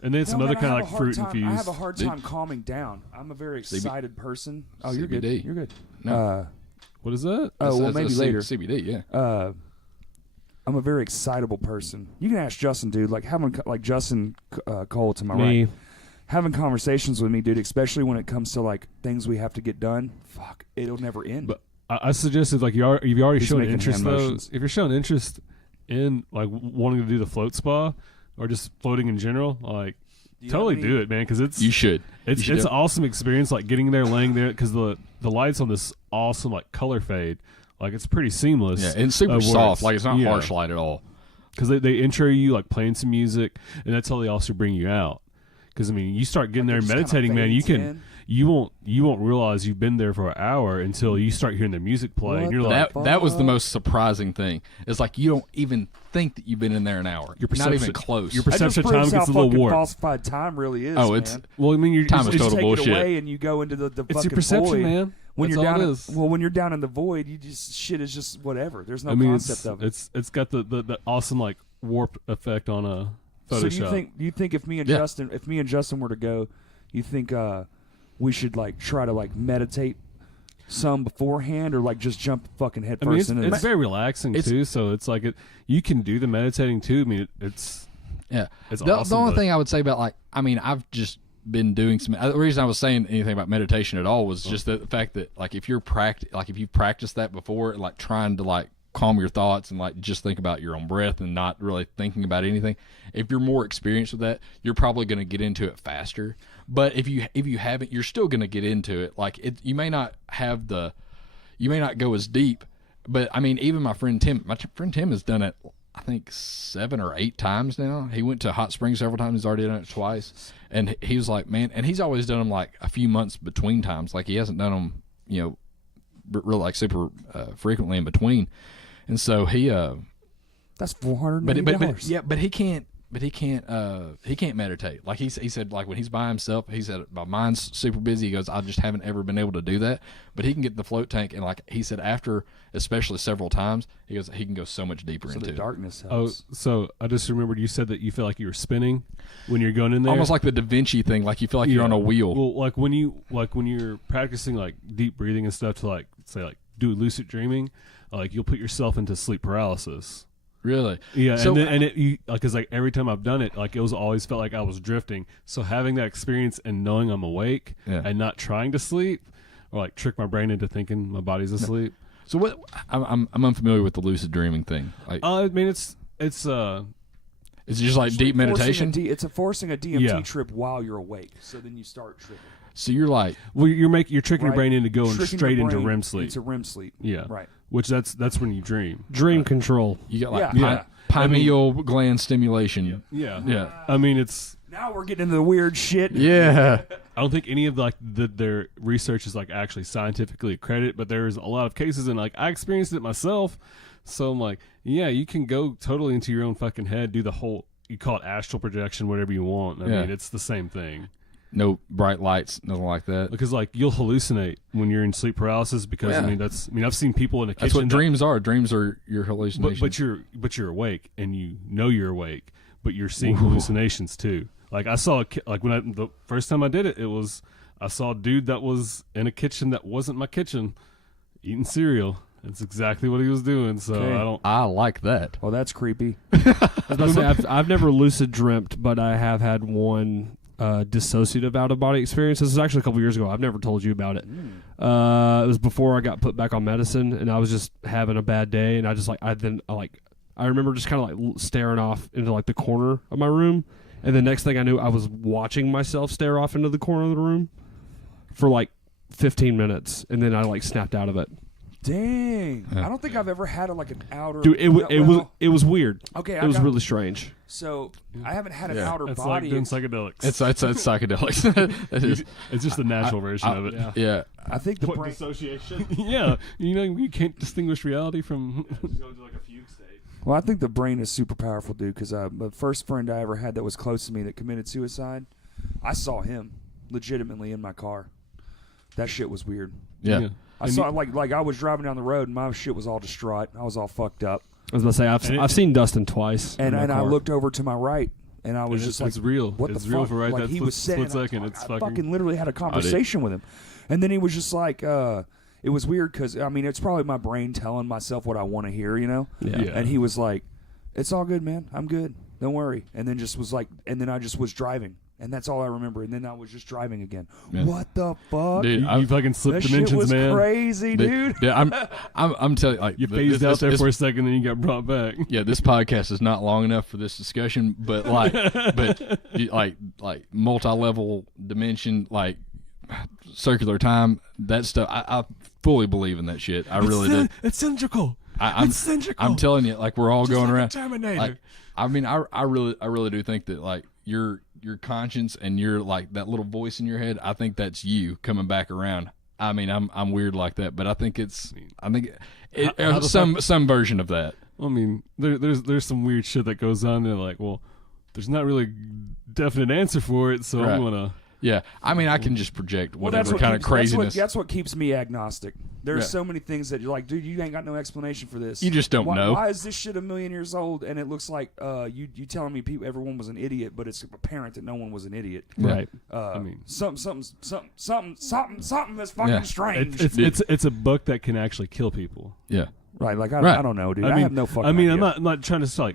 And then some No, other man, kind I of have a like hard fruit time- infused. I have a hard Dude. time calming down. I'm a very excited person. Oh, you're good. CBD. You're good. No. What is that? Oh, well, It's maybe later. CBD. Yeah. I'm a very excitable person. You can ask Justin, dude. Like having like Justin Cole to my Me. right, having conversations with me, dude. Especially when it comes to like things we have to get done. Fuck, it'll never end. But I suggested like you've already He's shown making interest hand though. motions. If you're showing interest in like wanting to do the float spa or just floating in general, like you totally have any- do it, man. Because it's You should. it's You should an awesome experience. Like getting there, laying there, because the lights on this awesome like color fade. Like it's pretty seamless. Yeah, and it's super of where soft. Like it's not yeah. harsh light at all. Because they intro you like playing some music, and that's how they also bring you out. Because I mean, you start getting Like, there it and just kinda meditating, man. You fades can in. you won't realize you've been there for an hour until you start hearing the music play, and What you're the like, That was the fuck? most surprising thing. It's like you don't even think that you've been in there an hour. Your Not even perception- close. your That just perception of proves time how gets a little fucking warped. falsified time really is. Oh, it's man. well, I mean, you're Time it's, is You it's, total just take bullshit. it away and you go into the it's fucking your perception, void. man. When That's you're all down, it is. well, when you're down in the void, you just shit is just whatever. There's no I mean, concept of it. it's got the awesome like warp effect on a Photoshop. So do you think if me and Yeah. Justin were to go, you think we should like try to like meditate some beforehand or like just jump fucking head I first mean, into it's very relaxing too. So it's like you can do the meditating too. I mean, it's Yeah. It's the awesome, only but- thing I would say about like, I mean, I've just been doing some. The reason I was saying anything about meditation at all was just the fact that like if you've practiced that before, like trying to like calm your thoughts and like just think about your own breath and not really thinking about anything. If you're more experienced with that, you're probably going to get into it faster. But if you haven't, you're still going to get into it. Like you may not go as deep. But I mean, even my friend Tim has done it, I think 7 or 8 times now. He went to Hot Springs several times. He's already done it twice. And he was like, man, and he's always done them like a few months between times. Like he hasn't done them, real like super frequently in between. And so he, that's $480. but he can't he can't meditate. Like he said, like when he's by himself, he said my mind's super busy. He goes, I just haven't ever been able to do that. But he can get in the float tank, and like he said, after especially several times, he goes, he can go so much deeper So into the it. darkness Oh, helps. so I just remembered you said that you feel like you were spinning when you're going in there. Almost like the Da Vinci thing, like you feel like you're on a wheel. Well, like when you're practicing like deep breathing and stuff to like say like do lucid dreaming, like you'll put yourself into sleep paralysis. Really? Yeah, So- and it like cause like every time I've done it, like it was always felt like I was drifting. So having that experience and knowing I'm awake Yeah. and not trying to sleep, or like trick my brain into thinking my body's asleep. So what? I'm unfamiliar with the lucid dreaming thing. Like, I mean, it's is it just like deep meditation? It's forcing a DMT Yeah. trip while you're awake. So then you start tripping. So you're like, well, you're tricking your Right? brain into going Tricking straight your into brain REM sleep. Into REM sleep. Yeah, Right. Which that's when you dream. Dream control. you got like Yeah. pineal gland stimulation. Yeah, Yeah. I mean, it's. Now we're getting into the weird shit. Yeah. I don't think any of their research is like actually scientifically accredited, but there's a lot of cases, and like I experienced it myself. So I'm like, yeah, you can go totally into your own fucking head, do the whole, you call it astral projection, whatever you want. I Yeah. mean, it's the same thing. No bright lights, nothing like that. Because like you'll hallucinate when you're in sleep paralysis. Because Yeah. I mean I've seen people in a That's kitchen. what dreams are. Dreams are your hallucinations. but you're awake and you know you're awake, but you're seeing hallucinations too. Like I saw like when the first time I did it, I saw a dude that was in a kitchen that wasn't my kitchen, eating cereal. That's exactly what he was doing. So Okay. I like that. Well, that's creepy. I was about to say, I've never lucid dreamt, but I have had one dissociative out of body experience. This was actually a couple years ago. I've never told you about it. It was before I got put back on medicine, and I was just having a bad day, and I remember just kind of like staring off into like the corner of my room, and the next thing I knew, I was watching myself stare off into the corner of the room for like 15 minutes, and then I like snapped out of it. Dang. I don't think I've ever had like an outer. Dude, it was weird. Okay, It was really strange. So I haven't had an Yeah. outer it's like body. doing psychedelics. It's psychedelics. It is. It's just the natural version of it. Yeah. Yeah. I think the What, brain. dissociation? Yeah, you know you can't distinguish reality from. Well, I think the brain is super powerful, dude. Because the first friend I ever had that was close to me that committed suicide, I saw him legitimately in my car. That shit was weird. Yeah. I And saw you- like I was driving down the road and my shit was all distraught. I was all fucked up, I was about to say, And I've seen Dustin twice. and in my I car. looked over to my right, and I was just like, it's real. "What It's the real fuck?" for right like that he was sitting. split second. It's I fucking. fucking literally had a conversation with him, and then he was just like, it was weird because I mean it's probably my brain telling myself what I want to hear, you know. Yeah. Yeah. And he was like, "It's all good, man. I'm good. Don't worry." And then just was like, and then I just was driving, and that's all I remember. And then I was just driving again. Yeah. What the fuck? Dude, You fucking slipped that shit dimensions, was man. crazy, dude. I'm telling you, like You phased out there for a second, then you got brought back. Yeah, this podcast is not long enough for this discussion, but like multi-level dimension, like circular time, that stuff. I fully believe in that shit. I really do. It's cylindrical. I'm cylindrical. I'm telling you, like we're all Just going like a around. Terminator. Like, I mean, I really do think that like your conscience and your like that little voice in your head. I think that's you coming back around. I mean, I'm weird like that, but I think it's how the some version of that. I mean, there's some weird shit that goes on there. Like, well, there's not really a definite answer for it, so Right. I'm gonna. Yeah, I mean, I can just project Well, that's whatever what kind of keeps- craziness. That's what keeps me agnostic. There's Yeah. so many things that you're like, dude, you ain't got no explanation for this. You just don't why, know. Why is this shit 1,000,000 years old? And it looks like you telling me everyone was an idiot, but it's apparent that no one was an idiot. Right. I mean- something that's fucking Yeah. strange. It's a book that can actually kill people. Yeah, right? Like I Right. don't know, dude. I I, mean, have no fucking. I mean, idea. I'm not trying to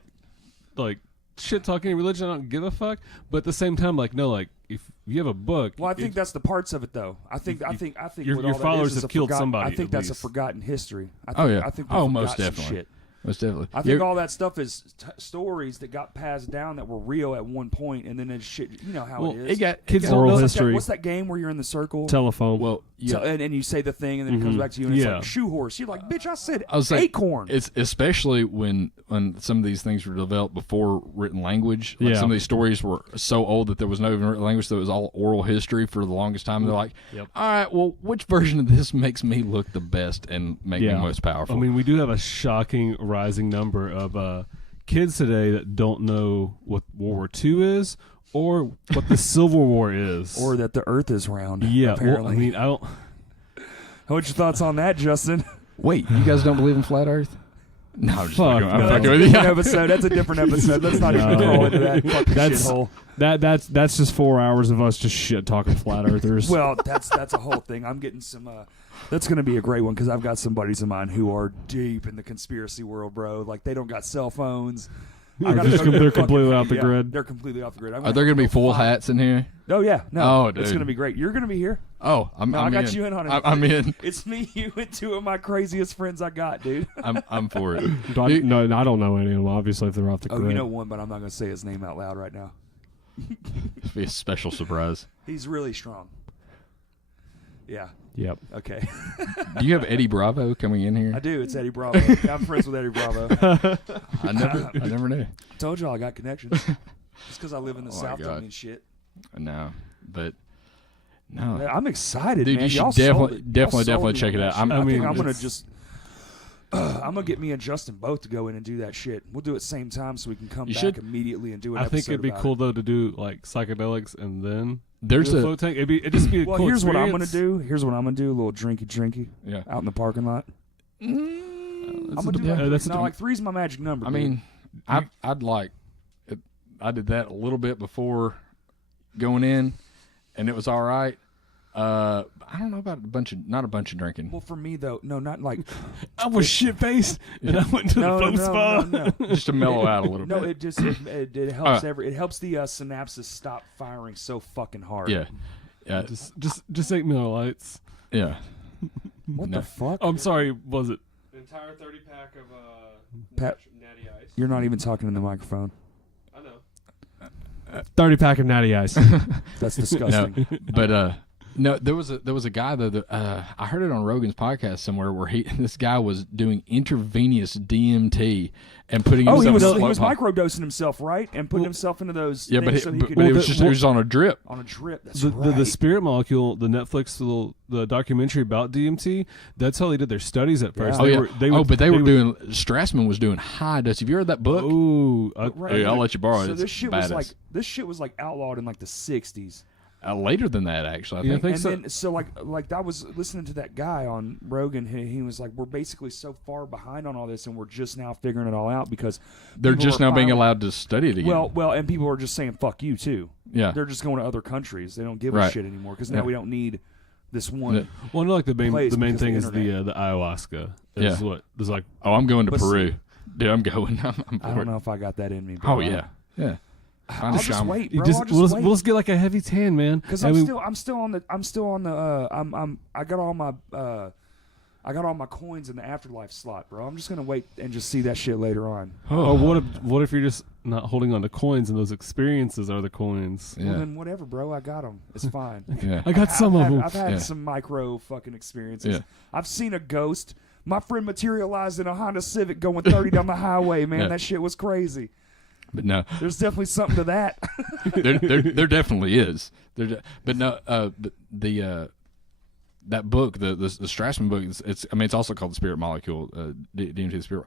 like shit talking any religion. I don't give a fuck. But at the same time, like no, like if you have a book, Well, I think that's the parts of it, though. I think your what all that followers is have a killed forgot- somebody, I think at that's a least. forgotten history. I think, Oh, yeah. I think Oh, we most forgot some definitely. shit. most definitely. I think all that stuff is stories that got passed down that were real at one point, and then it's shit. You know how Well, it is. Kids' got- oral What's that- history. What's that game where you're in the circle? Telephone. well, yeah. And you say the thing, and then it comes back to you, and it's Yeah. like shoe horse. You're like, bitch, I said I was saying, acorn. It's especially when some of these things were developed before written language. Like Yeah. some of these stories were so old that there was no even written language, so it was all oral history for the longest time. They're like, Yep. all right, well, which version of this makes me look the best and make me Yeah. most powerful? I mean, we do have a shocking rising number of kids today that don't know what World War II is or what the Civil War is, Or that the Earth is round. yeah. apparently. Well, I mean, I don't. What's your thoughts on that, Justin? Wait, you guys don't believe in flat Earth? No, I'm just Fuck fucking, I'm no. fucking That's a with you. different episode. That's a different episode. Let's not even No. go into that fucking That's- shithole. That's just 4 hours of us just shit talking flat earthers. Well, that's a whole thing. I'm getting some. That's going to be a great one because I've got some buddies of mine who are deep in the conspiracy world, bro. Like they don't got cell phones. I gotta just- go to they're the fucking- completely off the yeah, grid. They're completely off the grid. Are there going to be full hats in here? Oh yeah, no. Oh, it's dude. going to be great. You're going to be here. Oh, I'm I got in. you in on it. I'm in. It's me, you, and two of my craziest friends I got, dude. I'm for it. No, I don't know any of them. Obviously, if they're off the Oh, grid. you know one, but I'm not going to say his name out loud right now. It'll be a special surprise. He's really strong. Yeah. Yep. Okay. Do you have Eddie Bravo coming in here? I do. It's Eddie Bravo. Yeah, I'm friends with Eddie Bravo. I never knew. Told y'all I got connections. Just because I live in the Oh, my South God. don't mean shit. No, but no. Man, I'm excited, Dude, man. you should Y'all sold definitely- it. Y'all definitely sold me check on it that out. shit. I I mean, think I'm gonna it's- just. I'm gonna get me and Justin both to go in and do that shit. We'll do it same time so we can come You back should- immediately and do an I think episode it'd be about cool it. though to do like psychedelics and then There's do a a float tank. It'd just be a Well, cool here's what I'm gonna experience. do. Here's what I'm gonna do. A little drinky yeah. out in the parking lot. I'm gonna do yeah, like that's three. No, like three's my magic number. I dude. mean, I'd like. I did that a little bit before going in, and it was all right. I don't know about not a bunch of drinking. well, for me though, no, not like I was shit faced and I went to no, the no, float spa. Uh, just to mellow out a little No, bit. it just it helps it helps the synapses stop firing so fucking hard. Yeah, yeah, Just 8 Miller Lights. yeah. What No. the fuck? Oh, I'm sorry. Was it? Entire 30 pack of Pat- Natty Ice. You're not even talking in the microphone. I know. 30 pack of Natty Ice. That's disgusting. But no, there was a guy though that I heard it on Rogan's podcast somewhere where this guy was doing intravenous DMT and putting Oh, himself he in was a float pump. microdosing himself, right? And putting himself into those Yeah, but things it, so he but, could but it Well, was just it was on a drip. on a drip. That's The, right. the spirit molecule, the Netflix, the documentary about DMT. That's how they did their studies at first. Yeah. Oh They yeah. were, they would, but they were would- doing. Strassman was doing high dose. Have you heard that book? Oh, Right. Yeah, I'll let you borrow it. So It's this shit badass. was like outlawed in like the 60s. Later than that, actually. I Yeah, I think. think And so. then so like I was listening to that guy on Rogan. He was like, we're basically so far behind on all this, and we're just now figuring it all out because They're people just are now being finally- allowed to study it again. Well, and people are just saying fuck you too. yeah. They're just going to other countries. They don't give a Right. shit anymore because now Yeah. we don't need this one. Yeah. Well, no, like the main place main because of thing the is internet. the ayahuasca. Yeah. Is what is like. Oh, I'm going to But Peru. Dude, I'm going. I'm I for don't it. know if I got that in me. But Oh yeah, yeah. Find I'll a just shaman. wait, You bro. just, I'll just wait. we'll just get like a heavy tan, man. Because And I'm still on the I got all my coins in the afterlife slot, bro. I'm just gonna wait and just see that shit later on. Oh, what if you're just not holding on to coins and those experiences are the coins? Well, Yeah. then whatever, bro. I got them. It's fine. Yeah. I got some of them. I've had Yeah. some micro fucking experiences. Yeah. I've seen a ghost. My friend materialized in a Honda Civic going 30 down the highway. Man, Yeah. that shit was crazy. But no, There's definitely something to that. there definitely is. But no, that book, the Strassman book, it's also called The Spirit Molecule, DMT, the Spirit.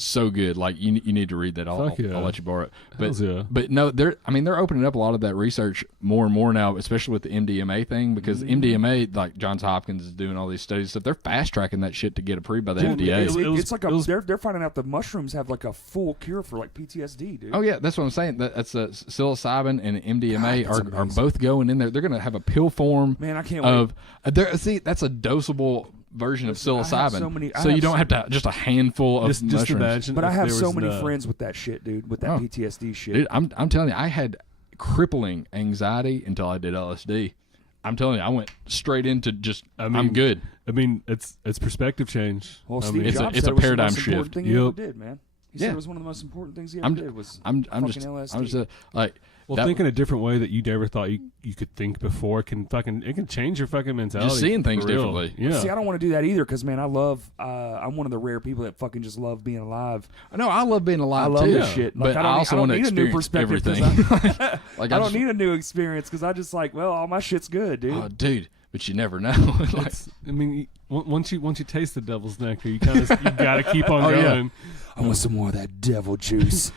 So good, like you need to read that. I'll Fuck yeah. let you borrow it. Hells yeah. But no, they're opening up a lot of that research more and more now, especially with the MDMA thing, because MDMA, like Johns Hopkins is doing all these studies and stuff. They're fast tracking that shit to get approved by the FDA. It's like they're finding out the mushrooms have like a full cure for like PTSD, dude. Oh yeah, that's what I'm saying. That's psilocybin and MDMA God, that's are amazing. both going in there. They're going to have a pill form. Man, I can't wait. of see that's a dosable version Listen, I of have psilocybin. so many- I so have you don't so- have to just a handful of Just mushrooms. imagine. But I if have there so was many the- friends with that shit, dude. With that Oh. PTSD shit. Dude, I'm telling you, I had crippling anxiety until I did LSD. I'm telling you, I went straight into just I'm mean, good. I mean, it's perspective change. Well, I Steve mean, Jobs it's said a it was paradigm the most important shift. thing he ever Yep. did, man. He Yeah. said it was one of the most important things he ever I'm did was I'm fucking just LSD. like well, that- think in a different way that you never thought you could think before can change your fucking mentality. Just seeing things for real. differently. Yeah. See, I don't want to do that either because, man, I love. I'm one of the rare people that fucking just love being alive. no, I love being alive I love too. this shit. Like, But I I, don't also need- I want to don't need a new experience perspective 'cause everything. Like I don't just, need a new experience because I just like, well, all my shit's good, dude. oh, dude. But you never know. Like, I mean, once you taste the devil's nectar, you kind of you gotta keep on going. I want some more of that devil juice.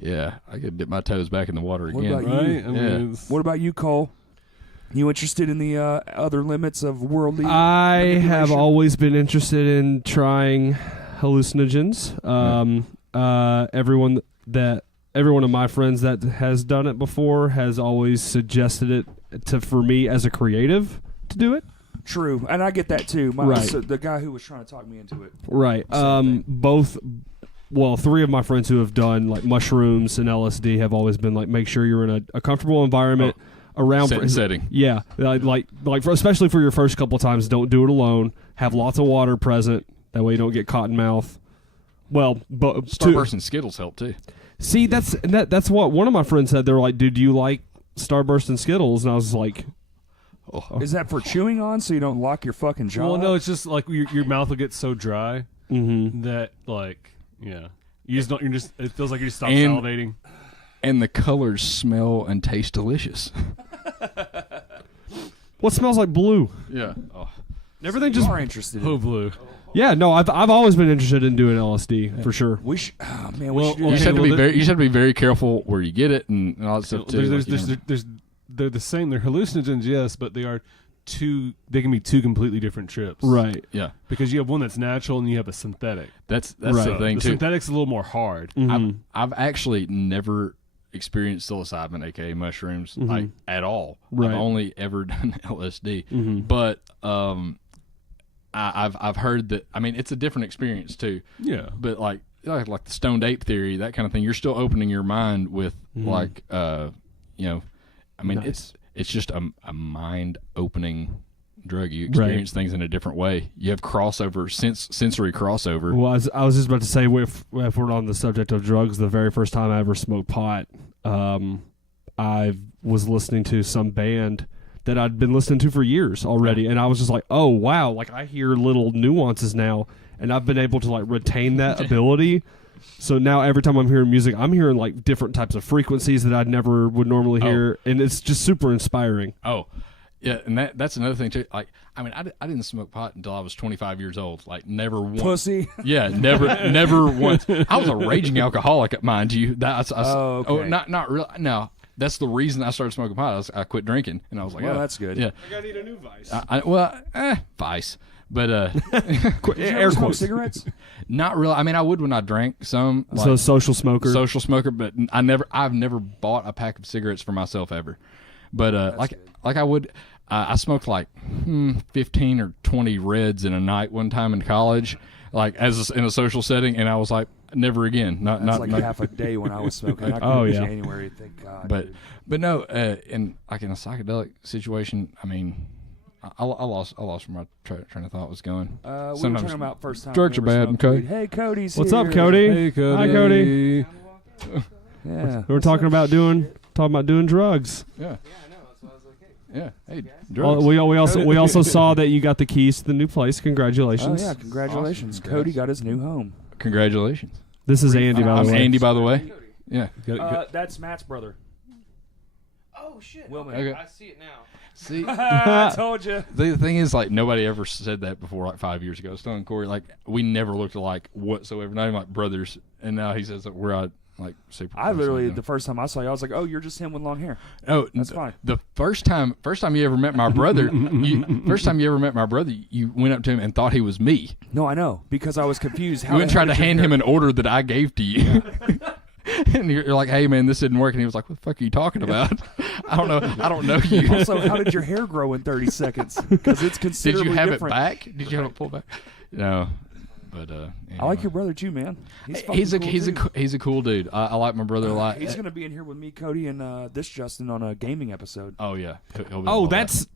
Yeah, I could dip my toes back in the water What again. about you? Right? I mean, it's- What about you, Cole? You interested in the other limits of worldly? I have manipulation? always been interested in trying hallucinogens. Every one of my friends that has done it before has always suggested it for me as a creative to do it. True, and I get that too. Right. So the guy who was trying to talk me into it. Right. Same thing. Three of my friends who have done like mushrooms and LSD have always been like, make sure you're in a comfortable environment around Setting. Yeah, especially for your first couple times, don't do it alone. Have lots of water present. That way you don't get cotton mouth. Well, but Starburst and Skittles help too. see, that's what one of my friends said. They were like, "Dude, do you like Starburst and Skittles?" And I was like, Is that for chewing on so you don't lock your fucking jaw? well, no, it's just like your mouth will get so dry that like you just don't. It feels like you just stop And- salivating. And the colors smell and taste delicious. "What smells like blue?" Yeah. Oh. Everything you just are interested. Oh, In. blue. yeah. No, I've always been interested in doing LSD for sure. We should. Oh man, Well, we should do well, You that. just have to well, be very. You just have to be very careful where you get it and all that stuff too. They're the same. They're hallucinogens, yes, but they are two. They can be two completely different trips, Right. Yeah, Because you have one that's natural and you have a synthetic. that's Right. the thing The too. synthetic's a little more hard. I've actually never experienced psilocybin, aka mushrooms, like at all. Right. I've only ever done LSD, Mm-hmm. but I've heard that. I mean, it's a different experience too. Yeah. But like the stoned ape theory, that kind of thing. You're still opening your mind with like I mean, Nice. it's just a mind opening drug. You experience things in a different way. You have crossover, sensory crossover. Well, I was just about to say, if we're on the subject of drugs, the very first time I ever smoked pot, I was listening to some band that I'd been listening to for years already, and I was just like, oh, wow, like I hear little nuances now, and I've been able to like retain that ability. So now every time I'm hearing music, I'm hearing like different types of frequencies that I never would normally hear, and it's just super inspiring. Oh, yeah, and that's another thing too. Like, I mean, I didn't smoke pot until I was 25 years old. Like, never once. Pussy. Yeah, never once. I was a raging alcoholic, mind you. Oh, okay. Not really. No, that's the reason I started smoking pot. I quit drinking, and I was like, Well, oh, that's good. Yeah, I need a new vice. vice, but Did you ever smoke cigarettes? not really. I mean, I would when I drank some. Like, So social smoker. social smoker, but I've never bought a pack of cigarettes for myself ever. But like I would, I smoked like 15 or 20 Reds in a night one time in college, like in a social setting, and I was like, never again. That's Not like half a day when I was smoking. I Oh, quit in yeah. January. Thank God. But dude. no, in like in a psychedelic situation, I mean, I lost where my train of thought was going. We were sometimes talking about first time. drugs we are ever bad, smoked okay? weed. Hey, Cody's What's here. up, Cody? Hey, Cody. Hi, Cody. Yeah. We're talking about doing drugs. Yeah. Yeah. Hey, Well, drugs. we also saw that you got the keys to the new place. Oh Congratulations. yeah! Congratulations, Awesome. Cody Congrats. got his new home. Congratulations. This is Andy, by I'm the way. Andy, by the way. Yeah. That's Matt's brother. Oh shit! Wilman. Okay. I see it now. See, I told you. the thing is, like, nobody ever said that before, like 5 years ago. Stone and Corey, like, we never looked alike whatsoever. Not even like brothers. And now he says that we're like super. I close. literally the first time I saw you, I was like, "Oh, you're just him with long hair." Oh, That's fine. The first time you ever met my brother, you went up to him and thought he was me. No, I know because I was confused. You went and tried to hand him an order that I gave to you. And you're like, "Hey, man, this didn't work." And he was like, "What the fuck are you talking about? I don't know you." Also, how did your hair grow in 30 seconds? Because it's Did considerably you have different. it back? Did you have it pulled back? No, but I like your brother too, man. He's a cool he's a cool dude. I like my brother a lot. He's gonna be in here with me, Cody, and this Justin on a gaming episode. Oh yeah. He'll be Oh, all that. that's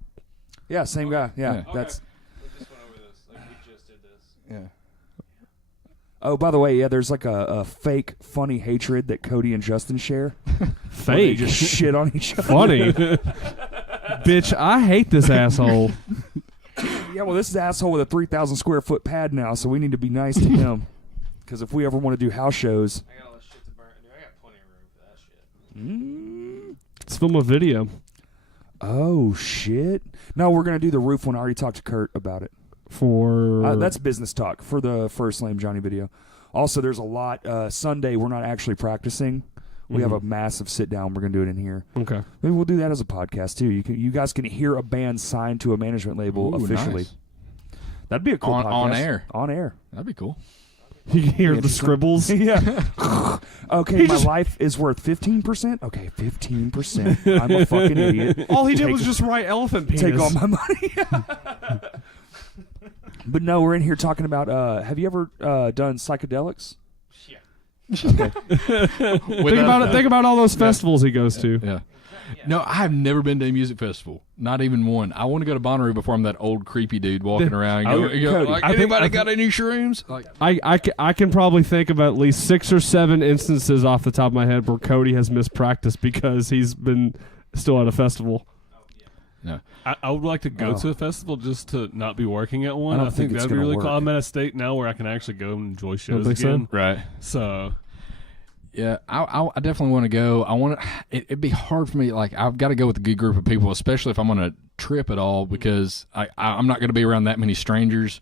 Yeah, same guy. Yeah, Yeah. that's. We just went over this. Like we just did this. yeah. Oh, by the way, yeah, there's like a fake funny hatred that Cody and Justin share. Where they fake. just shit on each other. Funny. Bitch, I hate this asshole. Yeah, well, this is an asshole with a 3,000 square foot pad now, so we need to be nice to him. Because if we ever want to do house shows, I got all this shit to burn. Dude, I got plenty of room for that shit. Let's film a video. oh shit! No, we're gonna do the roof one. I already talked to Kurt about it. For That's business talk for the first Lame Johnny video. Also, there's a lot. Sunday, we're not actually practicing. We have a massive sit down. We're gonna do it in here. okay. Maybe we'll do that as a podcast too. You guys can hear a band signed to a management label Ooh, officially. nice. That'd be a cool podcast. On air. On air. That'd be cool. You can hear the Interesting. scribbles. Yeah. Okay, my life is worth 15%. Okay, 15%. I'm a fucking idiot. All he did Take- was just write elephant penis. Take all my money. But no, we're in here talking about. Have you ever done psychedelics? Think about all those festivals he goes to. Yeah. No, I've never been to a music festival. Not even one. I want to go to Bonnaroo before I'm that old creepy dude walking around. Cody, Like, I think- anybody I got any shrooms? Like, I can probably think of at least 6 or 7 instances off the top of my head where Cody has missed practice because he's been still at a festival. no. I would like to go Oh. to a festival just to not be working at one. I don't I think think it's that'd be gonna really cool. work. I'm at a state now where I can actually go and enjoy shows think so? again. Right. So Yeah, I definitely want to go. I want to. It'd be hard for me. Like, I've got to go with a good group of people, especially if I'm on a trip at all, because I'm not going to be around that many strangers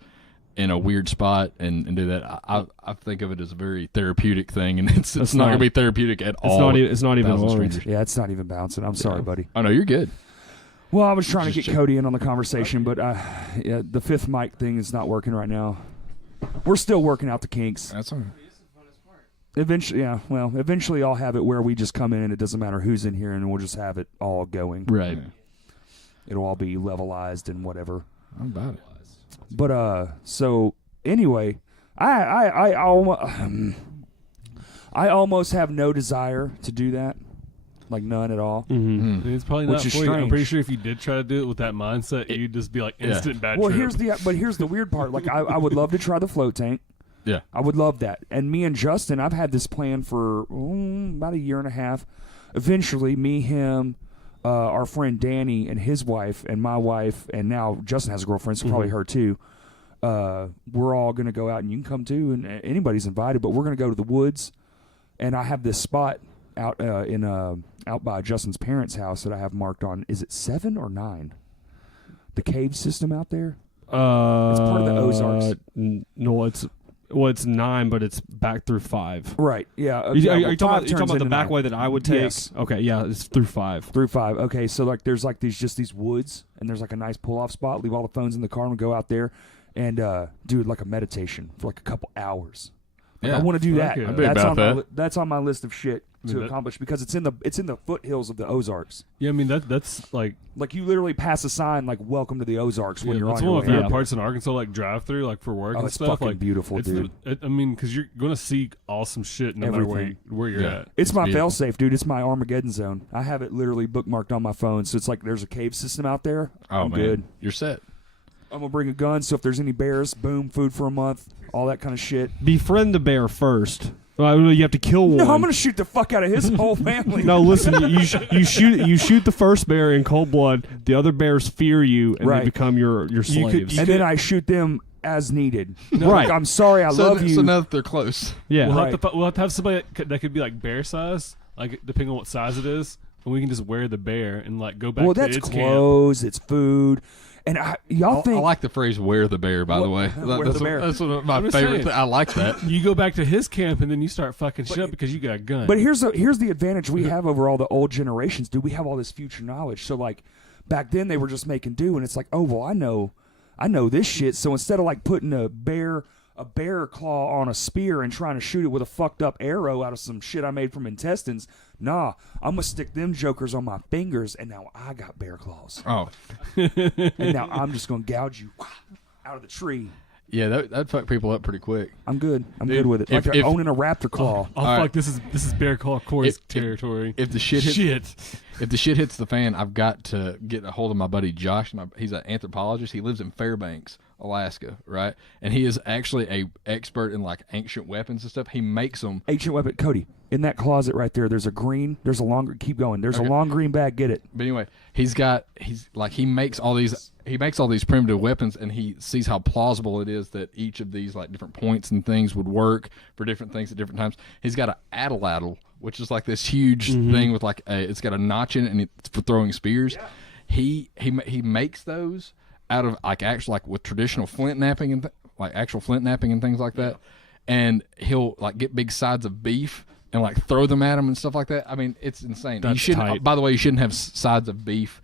in a weird spot and do that. I think of it as a very therapeutic thing, and it's not going to be therapeutic at all. It's not even Thousand orange. strangers. Yeah, it's not even bouncing. I'm sorry, buddy. Oh no, you're good. Well, I was trying to Just get check. Cody in on the conversation, but yeah, the fifth mic thing is not working right now. We're still working out the kinks. That's all right. Eventually, yeah. Well, eventually I'll have it where we just come in and it doesn't matter who's in here, and we'll just have it all going. Right. It'll all be levelized and whatever. I'm about it. But so anyway, I almost have no desire to do that, like none at all. Mm-hmm. I mean, it's probably Which not is for you. I'm strange. pretty sure if you did try to do it with that mindset, you'd just be like instant bad Well, trip. here's the weird part. Like I would love to try the float tank. Yeah. I would love that. And me and Justin, I've had this plan for about a year and a half. Eventually, me, him, our friend Danny and his wife, and my wife, and now Justin has a girlfriend, so probably her too. We're all going to go out, and you can come too, and anybody's invited, but we're going to go to the woods. And I have this spot out out by Justin's parents' house that I have marked on. Is it 7 or 9? The cave system out there? It's part of the Ozarks. No, it's 9, but it's back through 5. Right, yeah. Are you talking about the back way? way that I would take? Yes. Okay, yeah, it's through 5. Through 5. Okay, so like there's like these woods, and there's like a nice pull-off spot. Leave all the phones in the car and go out there and do like a meditation for like a couple hours. Like, Yeah. I want to do Fuck that. yeah. I'd be That's about on my that. that's on my list of shit to that- accomplish because it's in the foothills of the Ozarks. Yeah, I mean that's like Like you literally pass a sign like "Welcome to the Ozarks" when yeah, you're that's on your one of way my out. favorite parts in Arkansas, like drive through, like for work Oh, and it's stuff. fucking Like beautiful, it's dude. I mean, because you're gonna see awesome shit no matter Everything. where you're Yeah. at. It's my beautiful. fail-safe, dude. It's my Armageddon zone. I have it literally bookmarked on my phone, so it's like there's a cave system out there. Oh I'm man, good. you're set. I'm gonna bring a gun, so if there's any bears, boom, food for a month, all that kind of shit. Befriend the bear first. Well, you have to kill one. No, I'm gonna shoot the fuck out of his whole family. No, listen. You shoot the first bear in cold blood. The other bears fear you, and Right. they become your slaves. and then I shoot them as needed. Right. Like, I'm sorry, I love you. So now that they're close. yeah. We'll have to have somebody that could be like bear size, like depending on what size it is, and we can just wear the bear and like go back well, to that's its camp. clothes, it's food, and y'all I think like the phrase "wear the bear." By the way, Wear that's the bear. That's one of my I'm just favorite. saying. I like that. You go back to his camp and then you start fucking shit up because you got a gun. But here's the advantage we have over all the old generations, dude. We have all this future knowledge. So like back then they were just making do, and it's like, oh well, I know this shit. So instead of like putting a bear claw on a spear and trying to shoot it with a fucked up arrow out of some shit I made from intestines, nah, I'm gonna stick them jokers on my fingers, and now I got bear claws, Oh, and now I'm just gonna gouge you out of the tree. yeah, that'd fuck people up pretty quick. I'm good. I'm Dude, good with it. Like if- owning a raptor claw. oh All fuck, right. this is Bear Claw Corey's If- territory. If the shit hits, Shit. if the shit hits the fan, I've got to get a hold of my buddy Josh. He's an anthropologist. He lives in Fairbanks, Alaska, right? And he is actually a expert in like ancient weapons and stuff. He makes them. Ancient weapon, Cody. In that closet right there, there's a long. Keep going. There's Okay. a long green bag. Get it. But anyway, he makes all these primitive weapons, and he sees how plausible it is that each of these like different points and things would work for different things at different times. He's got an atlatl, which is like this huge thing with like it's got a notch in it, and it's for throwing spears. He makes those, out of like actual like with traditional flint knapping and like actual flint knapping and things like that, and he'll like get big sides of beef and like throw them at him and stuff like that. I mean, it's insane. You That's shouldn't. tight. By the way, you shouldn't have sides of beef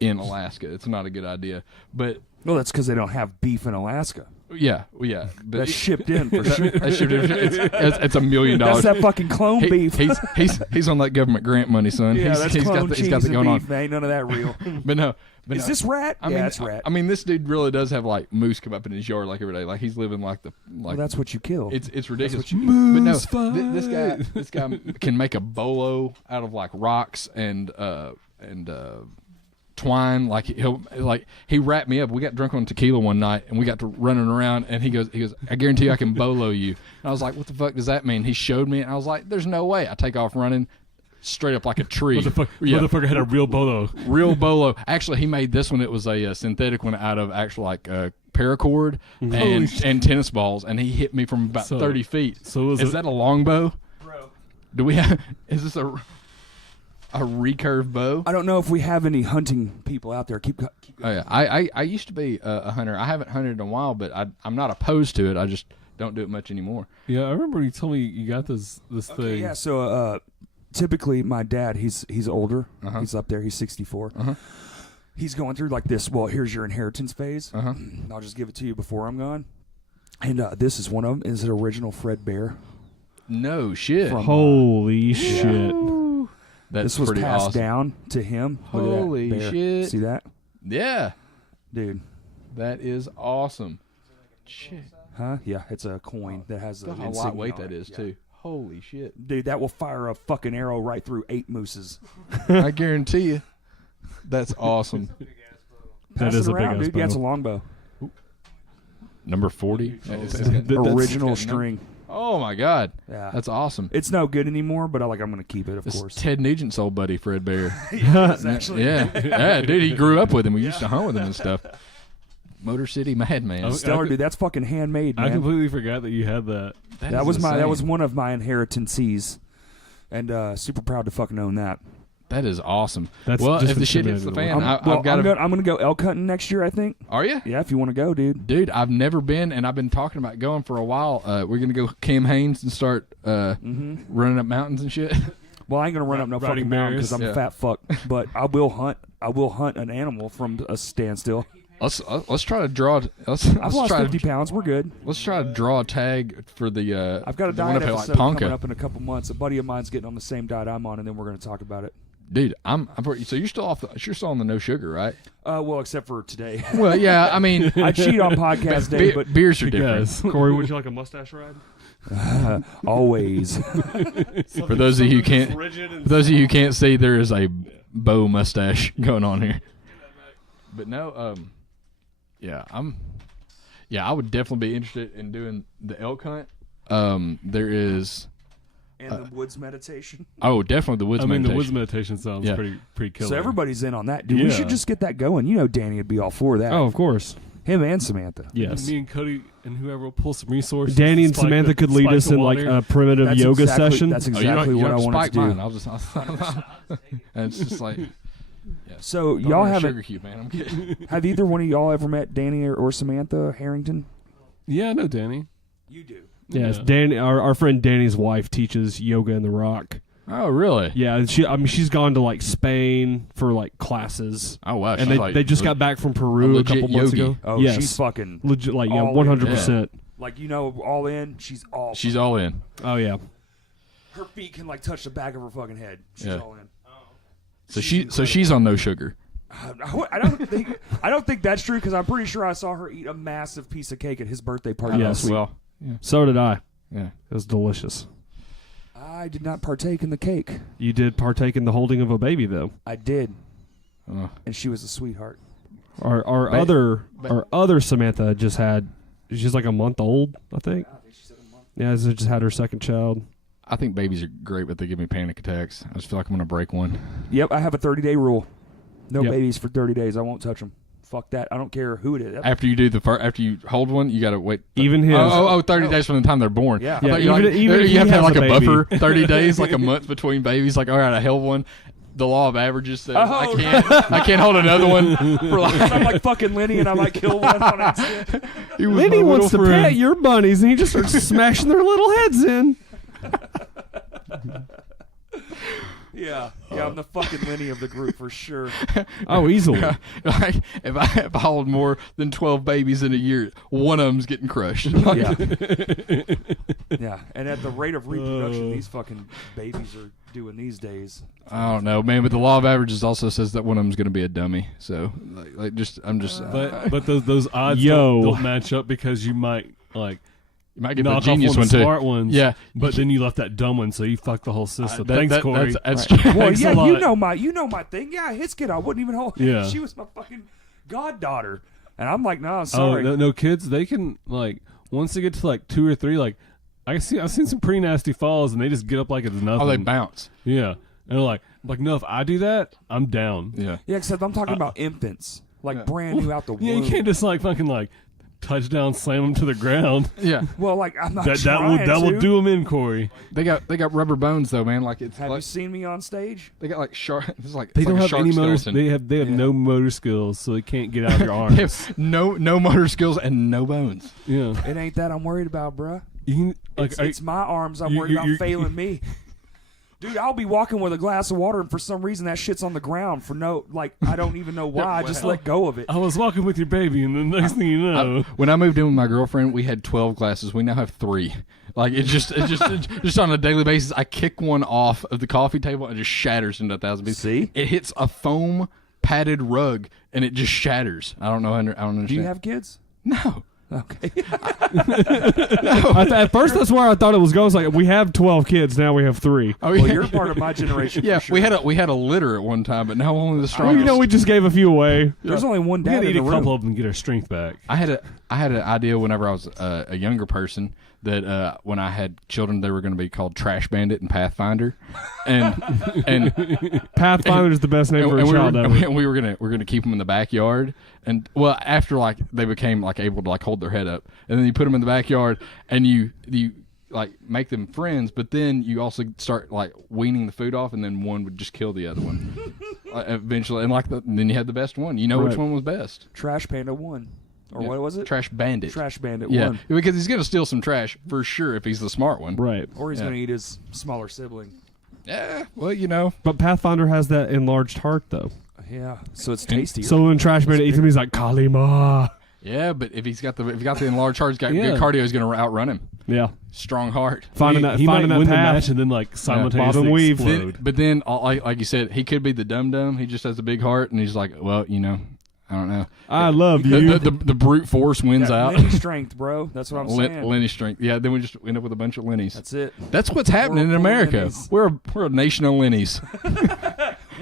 in Alaska. It's not a good idea. But Well, that's because they don't have beef in Alaska. yeah. But That's shipped in for sure. it's $1 million. That's that fucking clone beef. He's on that government grant money, son. Yeah, he's that's he's clone got cheese that and going beef. on. Ain't none of that real. But no. Is this rat? I Yeah, mean, it's rat. I mean, this dude really does have like moose come up in his yard like every day. Like he's living like the like. Well, that's what you kill. It's ridiculous. what you- But no, Moose this guy can make a bolo out of like rocks and twine. Like he wrapped me up. We got drunk on tequila one night and we got to running around and he goes, I guarantee you I can bolo you. And I was like, what the fuck does that mean? He showed me and I was like, there's no way. I take off running straight up like a tree. Motherfucker had a real bolo. Real bolo. Actually, he made this one. It was a synthetic one out of actual like paracord and tennis balls, and he hit me from about So- 30 feet. so is that a longbow? Bro. Do we have? Is this a recurve bow? I don't know if we have any hunting people out there. Keep going. Oh yeah, I used to be a hunter. I haven't hunted in a while, but I'm not opposed to it. I just don't do it much anymore. Yeah, I remember you told me you got this Okay, thing. yeah. So typically, my dad, he's older. Uh-huh. He's up there. He's 64. Uh-huh. He's going through like this. Well, here's your inheritance phase. Uh-huh. I'll just give it to you before I'm gone. And this is one of them. Is an original Fred Bear. No shit. From- Holy shit! That's This was pretty passed awesome. down to him. Look at that Holy bear. shit. See that, Yeah, dude? that is awesome. Shit, Huh? Yeah, it's a coin that has the how insignia lightweight on that it. is Yeah. too. Holy shit. Dude, that will fire a fucking arrow right through 8 mooses. I guarantee you. That's awesome. Pass is it a big around, ass dude. Yeah, it's a bow. longbow. Number 40. Original string. Oh my god. Yeah, That's awesome. it's no good anymore, but I'm gonna keep it, of This is course. Ted Nugent's old buddy, Fred Bear. Actually, Yeah, dude, he grew up with him. We used to hunt with him and stuff. Motor City Madman. Oh, stellar, dude. That's fucking handmade, man. I completely forgot that you had that. That was one of my inheritances, and super proud to fucking own that. That is awesome. That's well, just if the shit hits the intimidating. fan, I've got I'm gonna go elk hunting next year, I think. Are you? Yeah, if you want to go, dude. Dude, I've never been, and I've been talking about going for a while. We're gonna go Cam Haines and start running up mountains and shit. Well, I ain't gonna run up no Riding fucking mountain because I'm bears. a fat fuck. But I will hunt an animal from a standstill. Let's try to draw. Let's I've lost try 50 pounds. We're good. Let's try to draw a tag for the. I've got a the diet Winnipeg, episode coming Ponca. up in a couple months. A buddy of mine's getting on the same diet I'm on, and then we're gonna talk about it. Dude, I'm pretty, so you're still off. You're still on the no sugar, right? Well, except for today. Well, yeah. I mean, I cheat on podcast day, but beers are different. Guys. Corey, would you like a mustache ride? always. For those of you who can't, rigid and for those of you who can't see, there is a bow mustache going on here. But no, yeah, I would definitely be interested in doing the elk hunt. There is, And the woods meditation. definitely the woods. I mean, the meditation. woods meditation sounds Yeah. pretty killer. So everybody's in on that, dude. We Yeah. should just get that going. You know, Danny would be all for that. oh, of course, Him and Samantha. yes. Me and Cody and whoever will pull some resources. Danny and spike Samantha the- could lead spike us the in like water. a primitive That's yoga exactly, session. That's Oh, you don't- exactly you what I don't wanted spike to do. mine. I'll just, and it's just like, yeah. So Don't y'all earn a haven't. sugar cube, man. I'm kidding. Have either one of y'all ever met Danny or Samantha Harrington? Yeah, I know Danny. You do. Yes, Yeah. Danny, our friend Danny's wife teaches yoga in the Rock. Oh, really? Yeah, she's gone to like Spain for like classes, Oh, wow. and she's they like, they just got back from Peru a legit couple months yogi. ago. Oh, yes, she's fucking legit, like yeah, all in. 100%. like all in. She's all. She's all in. Oh yeah, her feet can like touch the back of her fucking head. She's Yeah. all in. So she's on no sugar. I don't think that's true because I'm pretty sure I saw her eat a massive piece of cake at his birthday party last Yes. week. Well, yeah. so did I. Yeah. It was delicious. I did not partake in the cake. You did partake in the holding of a baby though. I did, Oh. and she was a sweetheart. Our But- other Samantha just had. She's like a month old, I think. Yeah, so just had her second child. I think babies are great, but they give me panic attacks. I just feel like I'm going to break one. Yep, I have a 30-day rule. No Yep. babies for 30 days. I won't touch them. Fuck that. I don't care who it is. After you do after you hold one, you got to wait. Even his. 30 days from the time they're born. Yeah. I Yeah, thought you even if you he have to have has like a a baby. buffer, 30 days, like a month between babies. Like, all right, I held one. the law of averages says Oh, I can't hold another one for like. I'm like fucking Lenny, and I might kill one on accident. He was Lenny my wants to little friend. pet your bunnies, and he just starts smashing their little heads in. Yeah, I'm the fucking Lenny of the group for sure. Oh, easily. Like if I hold more than 12 babies in a year, one of them's getting crushed. Like, Yeah, yeah. And at the rate of reproduction these fucking babies are doing these days. I don't know, man. But the law of averages also says that one of them's going to be a dummy. So, I'm just. But those odds don't match up because you might like you might get the knock genius off one one of the too. smart ones. Yeah, but then you left that dumb one, so you fucked the whole system. That- Thanks, that- Corey. That's Well, Thanks a yeah, lot. you know my thing. Yeah, his kid, I wouldn't even hold. Yeah. She was my fucking goddaughter, and I'm like, no, Oh sorry. no, kids, they can like once they get to like 2 or 3, like I've seen some pretty nasty falls, and they just get up like it's nothing. Oh, they bounce. Yeah, and they're like no, if I do that, I'm down. Yeah. Yeah, except I'm talking about infants, like Yeah. brand new out the womb. Yeah, you can't just like fucking like touchdown slam them to the ground. Yeah. Well, like I'm not that trying will to. do them in, Corey. They got rubber bones though, man. Like it's Have you like seen me on stage? they got like shark. It's like They it's don't like a have shark any motor. skeleton. They have Yeah. no motor skills, so they can't get out of your They arms. have no motor skills and no bones. Yeah, It ain't that I'm worried about, bruh. you can like It's my arms I'm you- worried you- about you- failing me. Dude, I'll be walking with a glass of water, and for some reason that shit's on the ground for no, like, I don't even know why. I just let go of it. I was walking with your baby, and the next thing you know, When I moved in with my girlfriend, we had 12 glasses. We now have 3. Like it's just on a daily basis. I kick one off of the coffee table and it just shatters into 1,000 pieces. See? It hits a foam padded rug and it just shatters. I don't know. I don't understand. Do you have kids? No. Okay. At first, that's where I thought it was going. It's like, we have 12 kids, now we have 3. Oh Well, you're part of my generation. Yeah, for sure. we had a litter at one time, but now only the Well, strongest. you know, we just gave a few away. There's only one we dad had to in eat the a room. couple of them and get our strength back. I had an idea whenever I was a younger person that when I had children, they were going to be called Trash Bandit and Pathfinder, and Pathfinder is the best name for a child ever. we were gonna keep them in the backyard, and well, after like they became like able to like hold their head up, and then you put them in the backyard, and you like make them friends, but then you also start like weaning the food off, and then one would just kill the other one eventually, and then you had the best one. You know which Right. one was best. Trash Panda 1. Or Yeah. what was it? Trash Bandit. Trash Bandit Yeah, 1. because he's gonna steal some trash for sure if he's the smart one. Right. Or he's Yeah. going to eat his smaller sibling. Yeah. Well, you know. But Pathfinder has that enlarged heart, though. Yeah. So it's tastier. So when Trash Bandit eats him, he's like, Kalima. Yeah, but if he's got the enlarged heart, he's got Yeah. good cardio. He's gonna outrun him. Yeah. Strong heart. Finding he might that win the path. match and then like simultaneously Bob and weave. explode. But then, like you said, he could be the dum dum. He just has a big heart, and he's like, well, you know, I don't know. I love you. The brute force wins That out. Lenny strength, bro. That's what I'm saying. Lenny strength. Yeah. Then we just end up with a bunch of Lennies. That's it. That's what's happening in full of America. Lennies. We're a nation of Lennies.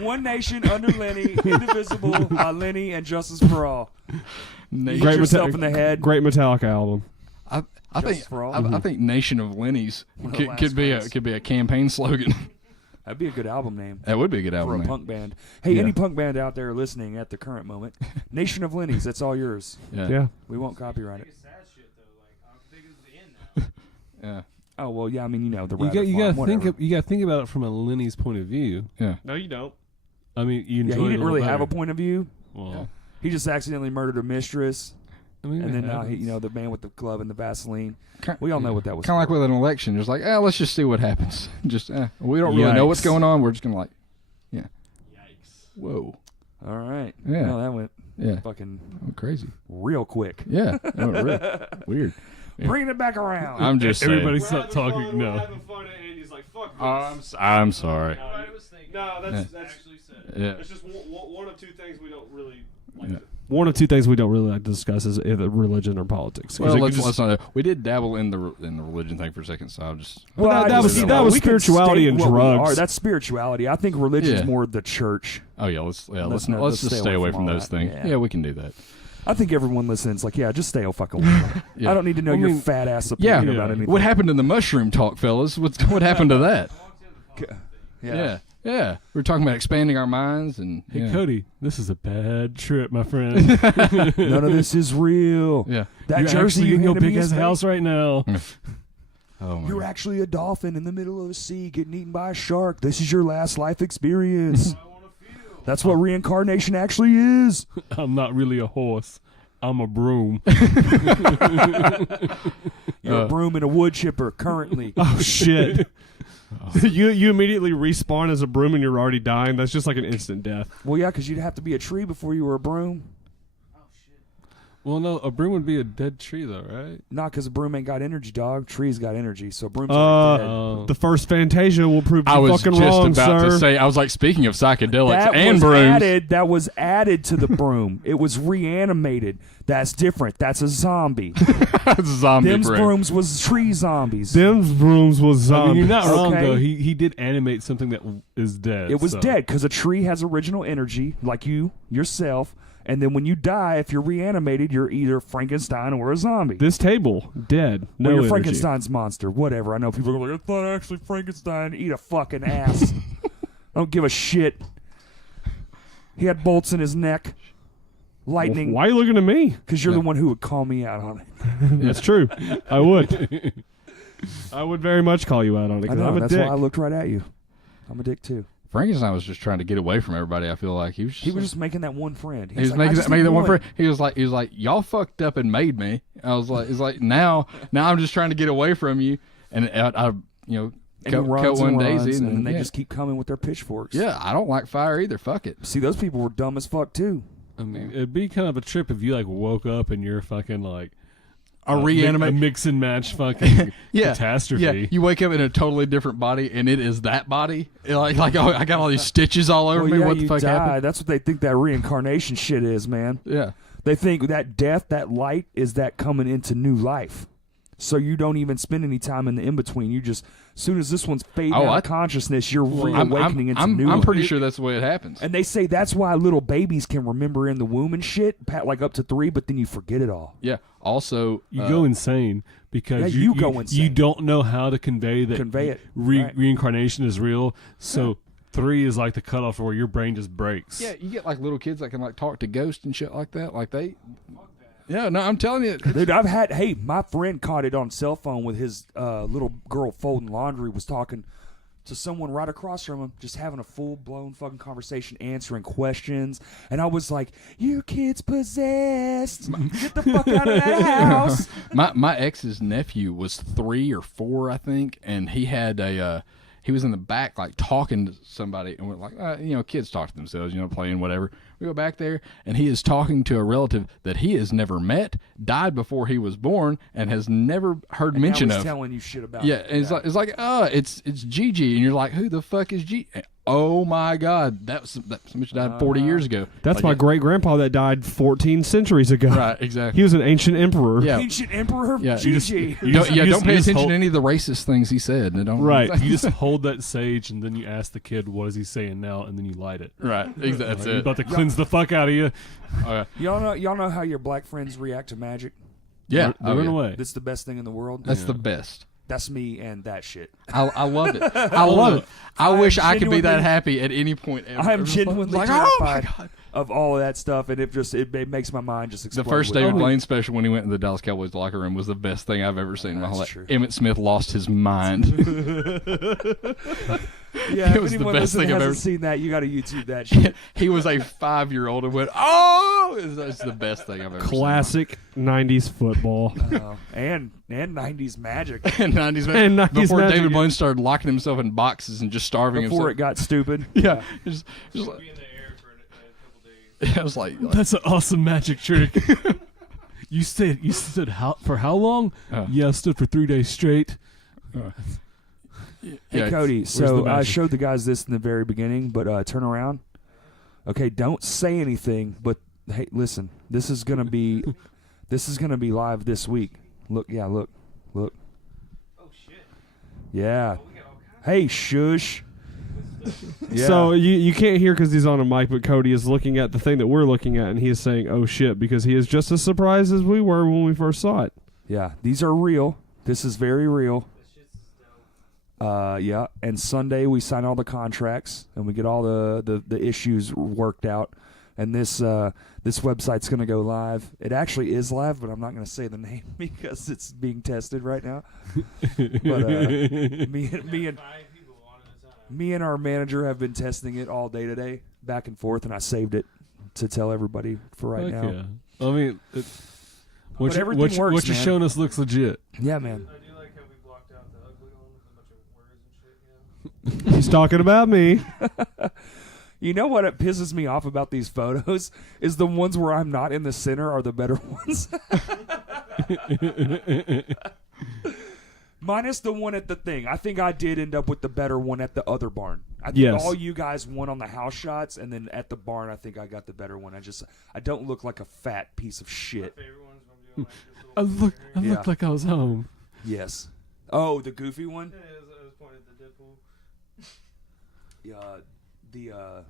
One nation under Lenny, indivisible, Lenny and justice for all. Nation- Great Hit yourself Meta- in the head. Great Metallica album. I Justice think for all. I think Nation of Lennies One of the could be last a campaign slogan. That'd be a good album name That would be a good for album. a name. punk band. Hey, Yeah. any punk band out there listening at the current moment, Nation of Lennies, that's all yours. Yeah. We won't copyright it. It's sad shit though. Like I'm thinking it's the end now. Yeah. Oh well, yeah. I mean, you know the You rabbit got you farm, got to think whatever. you got to think about it from a Lenny's point of view. Yeah. No, you don't. I mean, you Yeah, enjoy he it a didn't little really have a better. point of view. Well, Yeah. He just accidentally murdered a mistress, I mean, and it then now he, happens. you know, the man with the glove and the Vaseline. We all know what that was. Kind of like for. with an election, just like, let's just see what happens. Just, we don't really know what's Yikes. going on. We're just gonna like, yeah. Yikes. Whoa. All right. Yeah. No, that went Yeah. fucking Crazy. real quick. Yeah. Oh, really weird. Yeah. Bringing it back around. I'm just Everybody saying. stop talking. No. having fun, and Andy's like, fuck I'm sorry. Everybody was thinking. No, Yeah. that's Actually said. Yeah. It's just one of two things we don't really like to- One of two things we don't really like to discuss is either religion or politics. 'Cause Well, it let's, could just- let's not. We did dabble in the religion thing for a second, so I'll just. Well, I that was just- that was we can spirituality state and what we drugs. are. That's spirituality. I think religion's Yeah. more the church. Oh yeah, let's Let's just stay away from all those that. things. Yeah. Yeah, we can do that. I think everyone listens like, yeah, just stay a fucking away. Yeah. I don't need to know I your mean, fat ass Yeah. opinion about anything. What happened to the mushroom talk, fellas? What happened to that? Yeah. We were talking about expanding our minds and Hey yeah. Cody, this is a bad trip, my friend. None of this is real. Yeah. That You're jersey actually you in your handed me big is ass house right now. Oh my You're God. actually a dolphin in the middle of the sea getting eaten by a shark. This is your last life experience. That's what reincarnation actually is. I'm not really a horse. I'm a broom. You're a broom and a wood chipper currently. Oh shit! You immediately respawn as a broom and you're already dying. That's just like an instant death. Well, yeah, because you'd have to be a tree before you were a broom. Well, no, a broom would be a dead tree, though, right? Not because a broom ain't got energy, dog. Trees got energy, so brooms are dead. The first Fantasia will prove I you was fucking just wrong, about sir. to say. I was like, speaking of psychedelics That and was brooms. added. That was added to the broom. It was reanimated. That's different. That's a zombie. Zombie Them's broom. brooms was tree zombies. Them brooms was I mean, zombies. you're not wrong, Okay. though. He did animate something that is dead. It was so. dead because a tree has original energy, like you yourself. And then when you die, if you're reanimated, you're either Frankenstein or a zombie. This table dead. No Or you're energy. Frankenstein's monster. Whatever. I know people are like, I thought actually Frankenstein eat a fucking ass. I don't give a shit. He had bolts in his neck. Lightning. Why are you looking at me? Because you're the one who would call me out on it. That's true. I would. I would very much call you out on it I because know. I'm a That's dick. why I looked right at you. I'm a dick too. Frankenstein was just trying to get away from everybody. I feel like he was Just making that one friend. He was like, I just making need that one friend. He was like, y'all fucked up and made me. I was like, it's like now I'm just trying to get away from you, and I And he cut runs one and daisy, runs, and then they yeah. just keep coming with their pitchforks. Yeah, I don't like fire either. Fuck it. See, those people were dumb as fuck too. I mean, it'd be kind of a trip if you, like, woke up and you're fucking, like, A reanimate. a mix and match fucking Yeah, catastrophe. yeah. You wake up in a totally different body, and it is that body. Like oh, I got all these stitches all over Well, me. yeah, What the you fuck die. happened? That's what they think that reincarnation shit is, man. Yeah. They think that death, that light, is that coming into new life. So you don't even spend any time in the in between. You just, as soon as this one's fading Oh, out I- of consciousness, you're I'm reawakening into new. I'm pretty life. sure that's the way it happens. And they say that's why little babies can remember in the womb and shit, like up to 3, but then you forget it all. Yeah. Also, You go insane because Yeah, you go insane. You don't know how to convey that Convey it. Right. reincarnation is real. So 3 is like the cutoff where your brain just breaks. yeah, you get like little kids that can like talk to ghosts and shit like that. Like they. Yeah, no, I'm telling you. Dude, my friend caught it on cell phone with his little girl folding laundry, was talking to someone right across from him, just having a full-blown fucking conversation, answering questions. And I was like, your kid's possessed. Get the fuck out of that house. My ex's nephew was 3 or 4, I think, and he had he was in the back like talking to somebody, and we're like, kids talk to themselves, playing whatever. We go back there, and he is talking to a relative that he has never met, died before he was born, and has never heard And mention now he's of. telling you shit about Yeah, it. and it's like it's Gigi, and you're like, who the fuck is Gigi? Oh my God, that somebody died 40 years ago. That's Like, my great grandpa that died 14 centuries ago. Right, exactly. He was an ancient emperor. Yeah. Ancient Emperor Yeah, Gigi. Don't pay you attention just hold- to any of the racist things he said. And don't Right. You just hold that sage and then you ask the kid, what is he saying now? And then you light it. Right, exactly. That's You're it. about to cleanse the fuck out of you. Y'all know how your black friends react to magic? Yeah, They run away. That's the best thing in the world. That's the best. That's me and that shit. I love it. I love it. I wish I could be that genuinely- happy at any point ever. I am It's like, genuinely like, oh my terrified God. of all of that stuff, and it makes my mind just The explode. first with David it. Blaine special when he went in the Dallas Cowboys locker room was the best thing I've ever seen in my whole That's life. true. Emmitt Smith lost his mind. Yeah, It if was the anyone best listening thing I've hasn't ever- seen that, you got to YouTube that shit. He was a 5-year-old and went, oh! It's the best thing I've ever Classic 90s football. And 90s magic seen. And 90s And 90s before magic. David Blaine started locking himself in boxes and just starving before himself. it got stupid. Yeah. Just like, Be in the air for a couple days. I was like That's an awesome magic trick. You stood for how long? Yeah, I stood for 3 days straight. Hey, yeah, Cody, the so I magic? showed the guys this in the very beginning, but turn around. Okay, don't say anything, but hey, listen, this is gonna be live this week. Look. Oh shit. Yeah. Hey, shush. Yeah. So you can't hear because he's on a mic, but Cody is looking at the thing that we're looking at, and he is saying, oh shit, because he is just as surprised as we were when we first saw it. yeah, these are real. This is very real. This shit's dope. Yeah, and Sunday we sign all the contracts and we get all the issues worked out, and this website's going to go live. It actually is live, but I'm not going to say the name because it's being tested right now. But me and our manager have been testing it all day today, back and forth, and I saved it to tell everybody for right now. Yeah. I mean, what everything works, you're man. showing us looks legit. Yeah, man. I do like how we blocked out the ugly one with a bunch of words and shit, you know? He's talking about me. You know what it pisses me off about these photos is the ones where I'm not in the center are the better ones. Minus the one at the thing. I think I did end up with the better one at the other barn. I think Yes. all you guys won on the house shots, and then at the barn, I think I got the better one. I don't look like a fat piece of shit. My favorite one's when I'm doing like this little I Yeah. looked like I was home. Yes. Oh, the goofy one? Yeah, I was pointing at the Deadpool.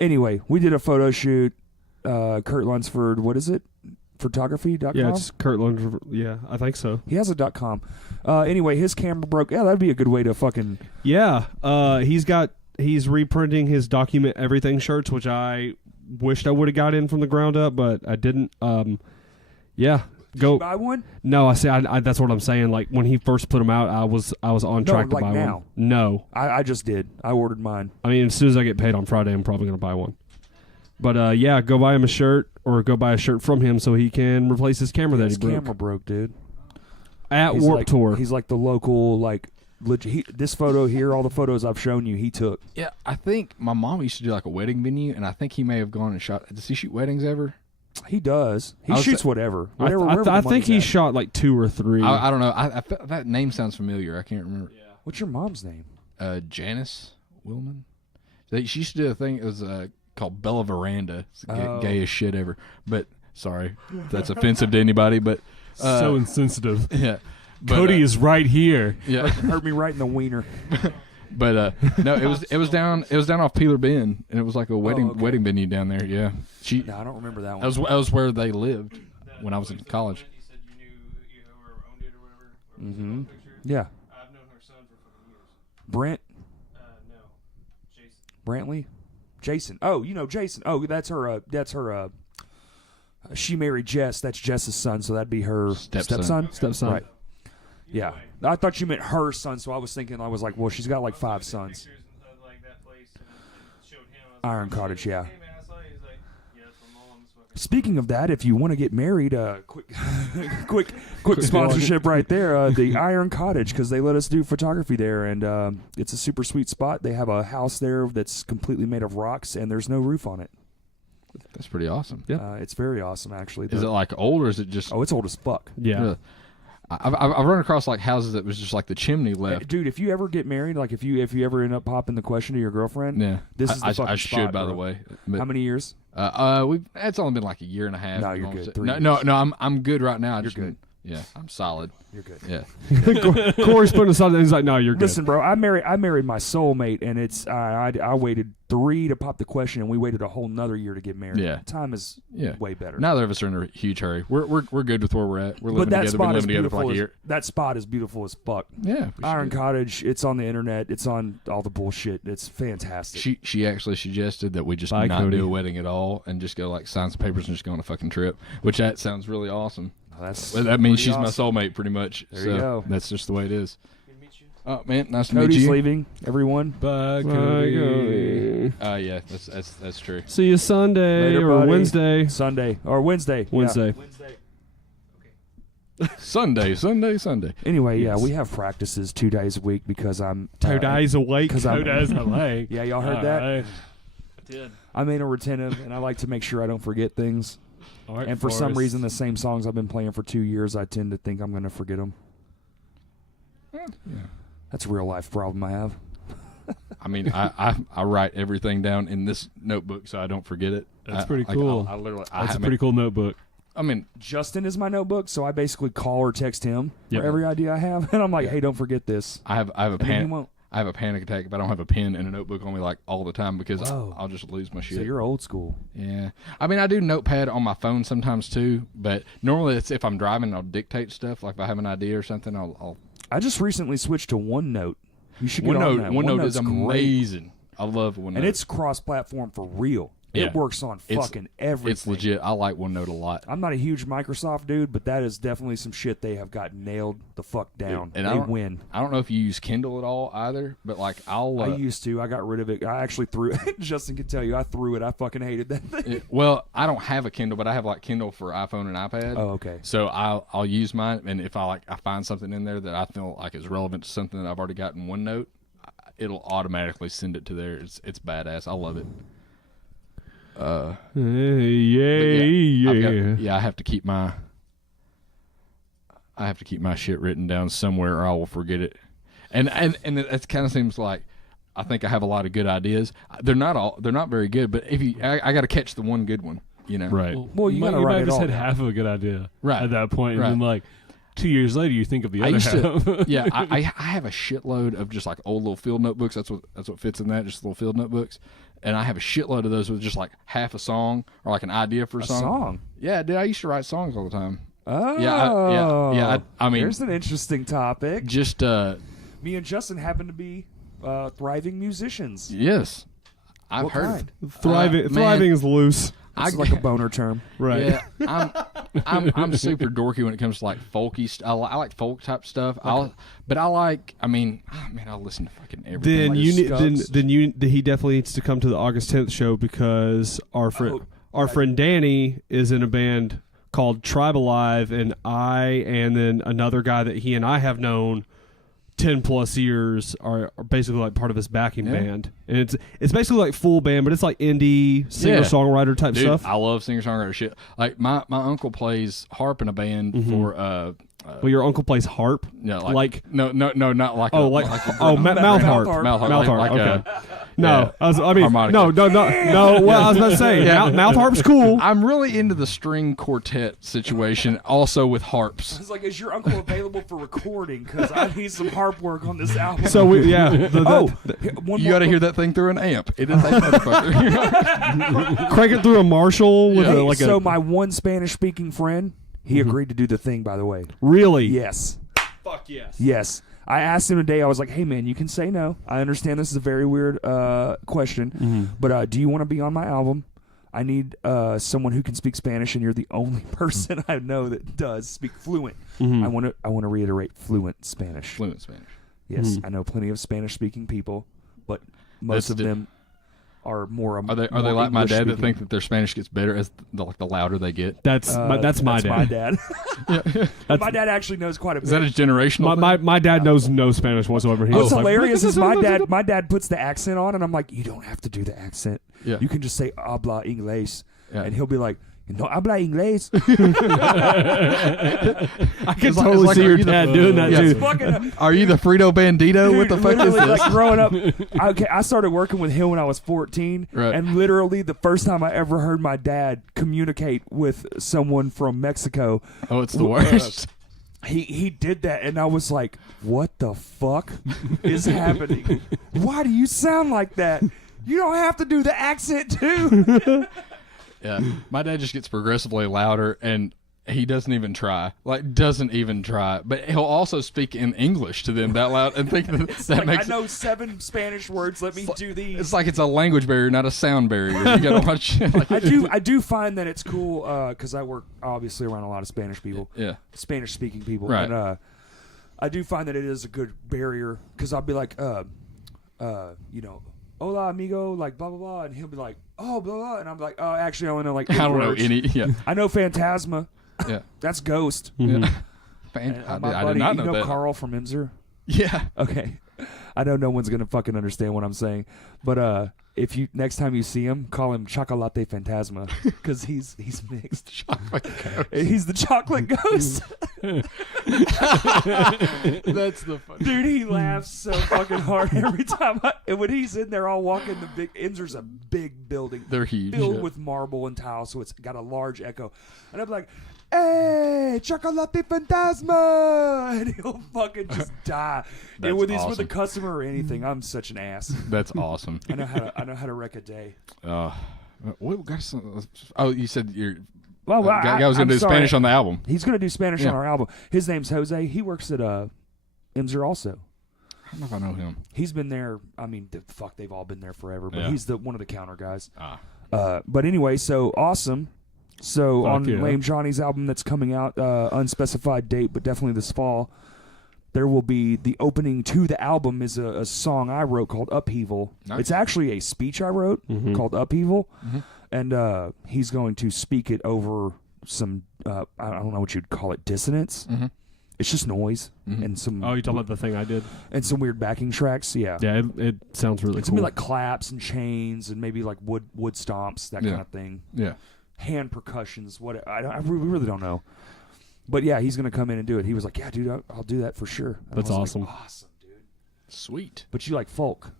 Anyway, we did a photo shoot. Kurt Lunsford, what is it? Photography.com? Yeah, it's Kurt Lund. Yeah, I think so. He has a .com. Anyway, his camera broke. Yeah, that'd be a good way to fucking... Yeah, he's reprinting his Document Everything shirts, which I wished I would have got in from the ground up, but I didn't. Yeah, Did go. you buy one? No, I say I that's what I'm saying. Like when he first put them out, I was on No, track to like buy now. one. No, I just did. I ordered mine. I mean as soon as I get paid on Friday, I'm probably gonna buy one. But yeah, go buy him a shirt or go buy a shirt from him so he can replace his camera that His he broke camera broke, dude. at He's Warped like, Tour. He's like the local, like, this photo here, all the photos I've shown you, he took. Yeah, I think my mom used to do like a wedding venue, and I think he may have gone and shot. Does he shoot weddings ever? He does. He I was shoots sa- whatever. I Wherever the think money's he at. shot like 2 or 3. I don't know. I felt that name sounds familiar. I can't remember. What's your mom's name? Janice Willman. She used to do a thing. It was called Bella Veranda. It's the Oh. gayest shit ever. But sorry, if that's offensive to anybody. But So insensitive. yeah, but, Cody is right here. yeah. Hurt me right in the wiener. But no, it was down off Peeler Bend, and it was like a wedding okay. wedding venue down there. Yeah, No, I don't remember that one. that was where they lived when I was in college. You said you knew whoever owned it or whatever. Mhm. Picture. Yeah. I've known her son for fucking years. Brent? No, Jason. Brantley? Jason. Oh, you know Jason. Oh, that's her, she married Jess. That's Jess's son, so that'd be her Stepson. Stepson. Right. Yeah. I thought you meant her son, so I was thinking, I was like, well, she's got like 5 sons. Pictures of like that place and showed him. I was Iron like, Cottage, yeah. Hey man, I saw you. He's like, yeah, that's my mom's fucking. Speaking of that, if you want to get married, quick sponsorship right there. The Iron Cottage, because they let us do photography there, and it's a super sweet spot. They have a house there that's completely made of rocks, and there's no roof on it. That's pretty awesome. It's very awesome, actually. Is it like old or is it just? Oh, it's old as fuck. Yeah. Really? I've run across like houses that was just like the chimney left. Dude, if you ever get married, like if you ever end up popping the question to your girlfriend, Yeah, this is the fucking I should, spot, by bro. the way. But, How many years? it's only been like a year and a half. No, you're almost. good. 3 No, years. no, I'm good right now. You're good. Yeah, I'm solid. You're good. Yeah, Corey's putting aside. He's like, "No, you're good." Listen, bro, I married my soulmate, and it's I waited 3 to pop the question, and we waited a whole nother year to get married. Yeah. Time is yeah. way better. Neither of us are in a huge hurry. We're good with where we're at. We're but living that together. Been spot is living together for beautiful. like a year. That spot is beautiful as fuck. Yeah, we Iron should. Cottage. It's on the internet. It's on all the bullshit. It's fantastic. She actually suggested that we just Bye, not Cody. do a wedding at all and just go like sign some papers and just go on a fucking trip. Which that sounds really awesome. That's Well, that means pretty she's my awesome. soulmate, pretty much. There so you go. That's just the way it is. Good to meet you. Oh man, nice to meet Cody's you. leaving. Everyone. Bye, Bye, Cody. Cody. Yeah, that's true. See you Sunday Later, or buddy. Wednesday. Sunday or Wednesday. Yeah. Wednesday. Sunday. Anyway, Yes. yeah, we have practices 2 days a week because I'm 2 days a week. Because I'm LA. yeah, y'all heard that. Alright. Did. I'm anal retentive, and I like to make sure I don't forget things. All right, And for some Forrest. reason, the same songs I've been playing for 2 years, I tend to think I'm going to forget them. Yeah. That's a real life problem I have. I mean, I write everything down in this notebook so I don't forget it. That's pretty cool. I literally. That's a pretty cool notebook. I mean, Justin is my notebook, so I basically call or text him Yep. for every idea I have, and I'm like, Yeah. "Hey, don't forget this." I have a And then he panic. won't. I have a panic attack if I don't have a pen and a notebook on me like all the time because Whoa. I'll just lose my shit. So you're old school. Yeah. I mean, I do notepad on my phone sometimes too, but normally it's if I'm driving, I'll dictate stuff. Like if I have an idea or something, I'll I just recently switched to OneNote. You should get on that. OneNote is OneNote's great. amazing. I love OneNote. And it's cross-platform for real. Yeah. It works on It's- fucking everything. It's legit. I like OneNote a lot. I'm not a huge Microsoft dude, but that is definitely some shit they have got nailed the fuck down. And they I don't- win. I don't know if you use Kindle at all either, but like I'll. I used to. I got rid of it. I actually threw it. Justin can tell you, I threw it. I fucking hated that thing. Well, I don't have a Kindle, but I have like Kindle for iPhone and iPad. Oh, okay. So I'll use mine, and if I find something in there that I feel like is relevant to something that I've already got in OneNote, it'll automatically send it to there. It's badass. I love it. Yeah. I have to keep my shit written down somewhere, or I will forget it. And it kind of seems like I think I have a lot of good ideas. They're not very good, but if I got to catch the one good one, you know. Right. Well, you gotta might write have it just all had down. half of a good idea Right. at that point, Right. and then like 2 years later, you think of the I other used half. to, yeah. I have a shitload of just like old little field notebooks. That's what fits in that, just little field notebooks. And I have a shitload of those with just like half a song or like an idea for a song. Yeah, dude. I used to write songs all the time. Oh. Yeah. I mean, There's an interesting topic. just Me and Justin happen to be thriving musicians. yes. I've What heard kind? Thriving, man. thriving is loose. It's like a boner term. Right. Yeah, I'm super dorky when it comes to like folky. I like folk type stuff. But I like. I mean, man, I'll listen to fucking everything. Then Like you need Skunks. then he definitely needs to come to the August 10th show because our friend Danny is in a band called Tribe Alive, and then another guy that he and I have known 10 plus years are basically like part of his backing band, and it's basically like full band, but it's like indie singer songwriter type Dude, stuff. I love singer songwriter shit. Like my uncle plays harp in a band for Well, your uncle plays harp. no Like no not like oh a, like a oh mouth harp. mouth harp, Mouth harp. like Okay. a, No, I mean harmonica. no. Well, I was about to say mouth harp's cool. I'm really into the string quartet situation, also with harps. It's like, is your uncle available for recording? Because I need some harp work on this album. So one You more got to hear that thing through an amp. It is a motherfucker. crank it through a Marshall with Hey, like so a my one Spanish-speaking friend, he agreed to do the thing. By the way, really. yes, Fuck yes. yes. I asked him today. I was like, "Hey, man, you can say no. I understand this is a very weird question, but do you want to be on my album? I need someone who can speak Spanish, and you're the only person I know that does speak fluent. I want to reiterate fluent Spanish. Fluent Spanish. Yes, I know plenty of Spanish-speaking people, but most That's of them are more. Are they like my dad that think that their Spanish gets better as the louder they get? That's my dad. My dad. My dad actually knows quite a bit. Is that a generational? My dad knows no Spanish whatsoever. He What's was like, hilarious is my dad puts the accent on, and I'm like, you don't have to do the accent. Yeah. You can just say habla inglés, Yeah. and he'll be like, no habla inglés. I can It's like- totally it's like, see are your you the- dad doing that Yeah, too. it's Fucking, Are you the Frito Bandito? What the fuck is literally, this? like growing up, I started working with him when I was 14, Right. and literally the first time I ever heard my dad communicate with someone from Mexico, Oh, it's the worst. he did that, and I was like, what the fuck is happening? Why do you sound like that? You don't have to do the accent too. Yeah, my dad just gets progressively louder, and he doesn't even try. Doesn't even try. But he'll also speak in English to them that loud, and think that Like, makes I know 7 Spanish words. Let me do these. it's like it's a language barrier, not a sound barrier. You gotta watch. I do find that it's cool because I work obviously around a lot of Spanish people, Yeah. Spanish speaking people, Right. and I do find that it is a good barrier because I'll be like, hola amigo, like blah blah blah, and he'll be like, oh blah blah, and I'm like, oh actually I only know like I 8 don't know words. any. Yeah. I know Phantasma. Yeah. That's Ghost. Yeah. And, Man, I my did buddy, not you know that. Carl from Imser. Yeah. Okay. I know no one's gonna fucking understand what I'm saying, but if you next time you see him, call him Chocolate Phantasma because he's mixed. He's the chocolate ghost. That's the fun. Dude, he laughs so fucking hard every time. And when he's in there, I'll walk in the big. Imser's a big building They're huge. filled Yeah. with marble and tile, so it's got a large echo. And I'm like, "Hey, Chocolate Phantasma!" And he'll fucking just die. That's And when he's with awesome. a customer or anything, I'm such an ass. That's awesome. I know how to wreck a day. What got some, oh, you said you're. Well, guy was I'm gonna do sorry. Spanish on the album. He's gonna do Spanish Yeah. on our album. His name's Jose. He works at Imser also. I don't know if I know him. He's been there. I mean, fuck, they've all been there forever. But Yeah. he's one of the counter guys. But anyway, so awesome. So Fuck on yeah. Lame Johnny's album that's coming out, unspecified date, but definitely this fall, there will be the opening to the album is a song I wrote called Upheaval. Nice. It's actually a speech I wrote called Upheaval, and he's going to speak it over some I don't know what you'd call it, dissonance. It's just noise and some Oh, you talking about the thing I did? and some weird backing tracks. Yeah, Yeah, it sounds really it's cool. gonna be like claps and chains and maybe like wood stomps, that Yeah. kind of thing. Yeah. Hand percussions. We really don't know. But yeah, he's gonna come in and do it. He was like, "Yeah, dude, I'll do that for sure." And I That's was like, awesome. awesome, dude. Sweet. But you like folk?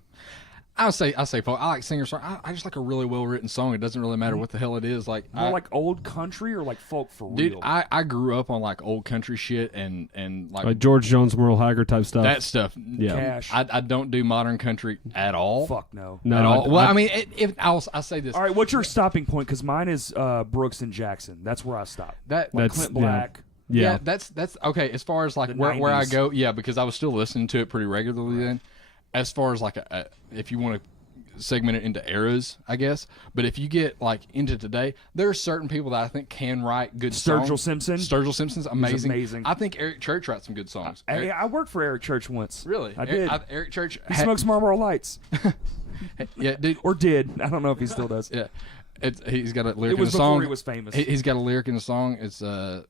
I say folk. I like singer song. I just like a really well written song. It doesn't really matter what the hell it is. Like More like old country or like folk for dude, real? I grew up on like old country shit and like George Jones, Merle Haggard type stuff. that stuff. yeah. Cash. I don't do modern country at all. Fuck no. No, At all. I- Well, I- I mean, if I'll say this. All right, what's your stopping point? Because mine is Brooks and Jackson. That's where I stop. That Like That's- Clint yeah. Black. yeah, that's okay. As far as like The where I 90s. go, yeah, because I was still listening to it pretty regularly then. As far as like if you want to segment it into eras, I guess. But if you get like into today, there are certain people that I think can write good songs. Sturgill Simpson. Sturgill Simpson's amazing. amazing. I think Eric Church writes some good songs. Hey, I worked for Eric Church once. Really? I did. Eric Church. He smokes Marlboro Lights. Yeah, dude. Or did. I don't know if he still does. Yeah, he's got a lyric It was in a song. before he was famous. He's got a lyric in the song. It's a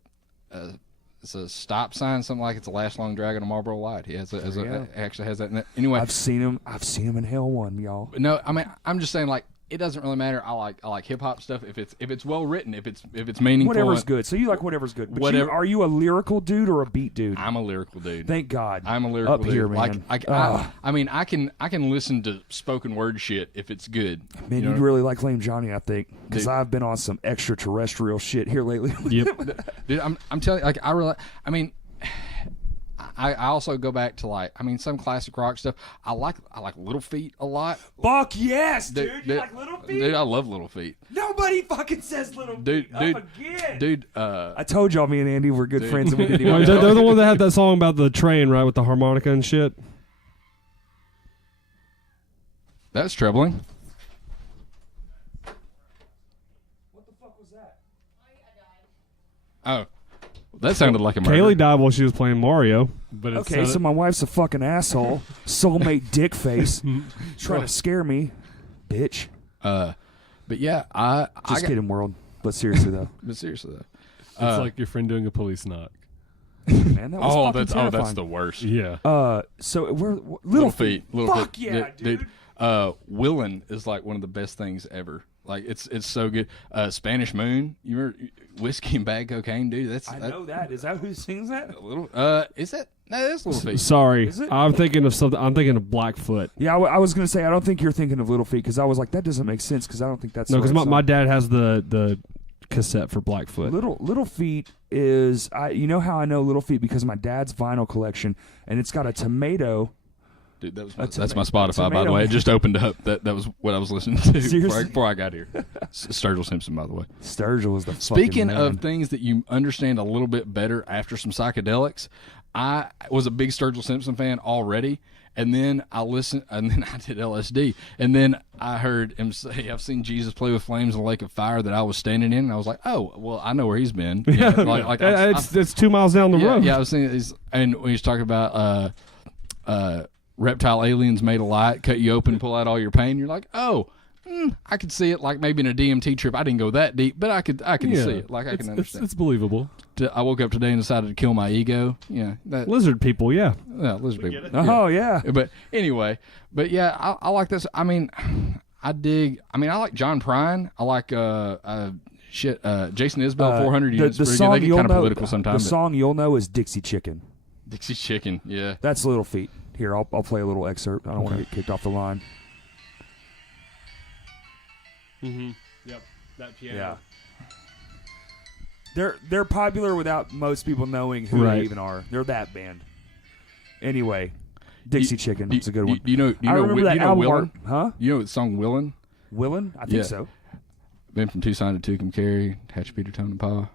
stop sign, something like it's a last long drag on a Marlboro Light. He has actually has that. In it. Anyway, I've seen him in Hell One, y'all. no, I mean I'm just saying like it doesn't really matter. I like hip hop stuff if it's well written, if it's meaningful. Whatever's good. So you like whatever's good. But Whatever- are you a lyrical dude or a beat dude? I'm a lyrical dude. Thank God. I'm a lyrical Up dude. here, Like man. I mean I can listen to spoken word shit if it's good. Man, You know? you'd really like Lame Johnny, I think, because Dude. I've been on some extraterrestrial shit here lately. Yep. Dude, I'm telling you, like I mean, I also go back to like some classic rock stuff. I like Little Feat a lot. Fuck yes, dude. You like Little Feat? Dude, I love Little Feat. Nobody fucking says Little Dude, Feat. dude, Up again. dude. I told y'all me and Andy were good Dude. friends and we didn't You know, even they're the one that had that song about the train, right, with the harmonica and shit. That's troubling. What the fuck was that? Oh, that sounded like a murder. Kaylee died while she was playing Mario. But it's Okay, so my wife's a fucking asshole. Soulmate dick face. Trying to scare me. Bitch. But yeah, I Just got, kidding, world. But seriously, though. But seriously though. it's like your friend doing a police knock. Man, that was fucking that's terrifying. the worst. Yeah. So we're Little Feat. Little Fuck Feat. yeah, dude. Willin' is like one of the best things ever. Like it's so good. Spanish Moon. You remember Whiskey and Bad Cocaine, dude? I know that. Is that who sings that? A little. Is that? No, that's Little Feat. Sorry, Is it? I'm thinking of something. I'm thinking of Blackfoot. Yeah, I was gonna say I don't think you're thinking of Little Feat because I was like that doesn't make sense because I don't think that's No, the because right my song. dad has the cassette for Blackfoot. Little Feat is you know how I know Little Feat because my dad's vinyl collection and it's got a tomato. Dude, that's A my Spotify, by tomato. the way. It just opened up. That was what I was listening to Seriously? before I got here. Sturgill Simpson, by the way. Sturgill was the Speaking fucking of man. things that you understand a little bit better after some psychedelics, I was a big Sturgill Simpson fan already, and then I listened, and then I did LSD, and then I heard him say, "I've seen Jesus play with flames in a lake of fire that I was standing in," and I was like, "Oh, well, I know where he's been." Yeah, It's 2 miles down the road. yeah, I was thinking, and when he's talking about reptile aliens made a light, cut you open, pull out all your pain. You're like, oh, I could see it. Like maybe in a DMT trip, I didn't go that deep, but I can Yeah. see it. Like I can understand. It's believable. I woke up today and decided to kill my ego. Yeah, that Lizard people, yeah. lizard people. Oh yeah. But anyway, I like this. I mean, I dig. I mean, I like John Prine. I like Jason Isbell. 400 units. The Pretty good. song They get you'll kind of know. political sometimes. The song you'll know is Dixie Chicken. Dixie Chicken. Yeah. That's Little Feat. Here, I'll play a little excerpt. I don't want to get kicked off the line. Mm-hmm. Yep. That piano. Yeah. They're popular without most people knowing who Right. they even are. They're that band. Anyway, Dixie Chicken. It's a good one. You know, I remember that album Willin? art. Huh? You know the song Willin? Willin? I think Yeah. so. Been from Tucson to Tucumcari, Hatch Tone and Pa.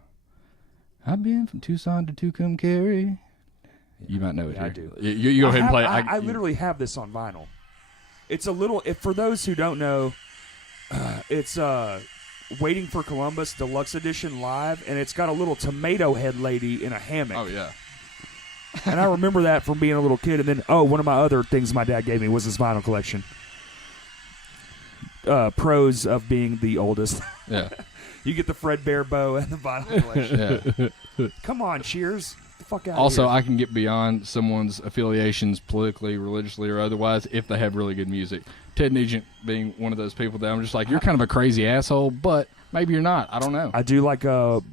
I've been from Tucson to Tucumcari. You might know it. Yeah, here. I do. You go ahead and play it. I literally have this on vinyl. It's a little. If for those who don't know, It's Waiting for Columbus Deluxe Edition live, and it's got a little tomato head lady in a hammock. Oh yeah. And I remember that from being a little kid. And then, one of my other things my dad gave me was his vinyl collection. Pros of being the oldest. Yeah. You get the Fred Bear bow and the vinyl collection. Yeah. Come on, Cheers. Get the fuck out Also, of here. I can get beyond someone's affiliations politically, religiously, or otherwise if they have really good music. Ted Nugent being one of those people that I'm just like, you're kind of a crazy asshole, but maybe you're not. I don't know. I do like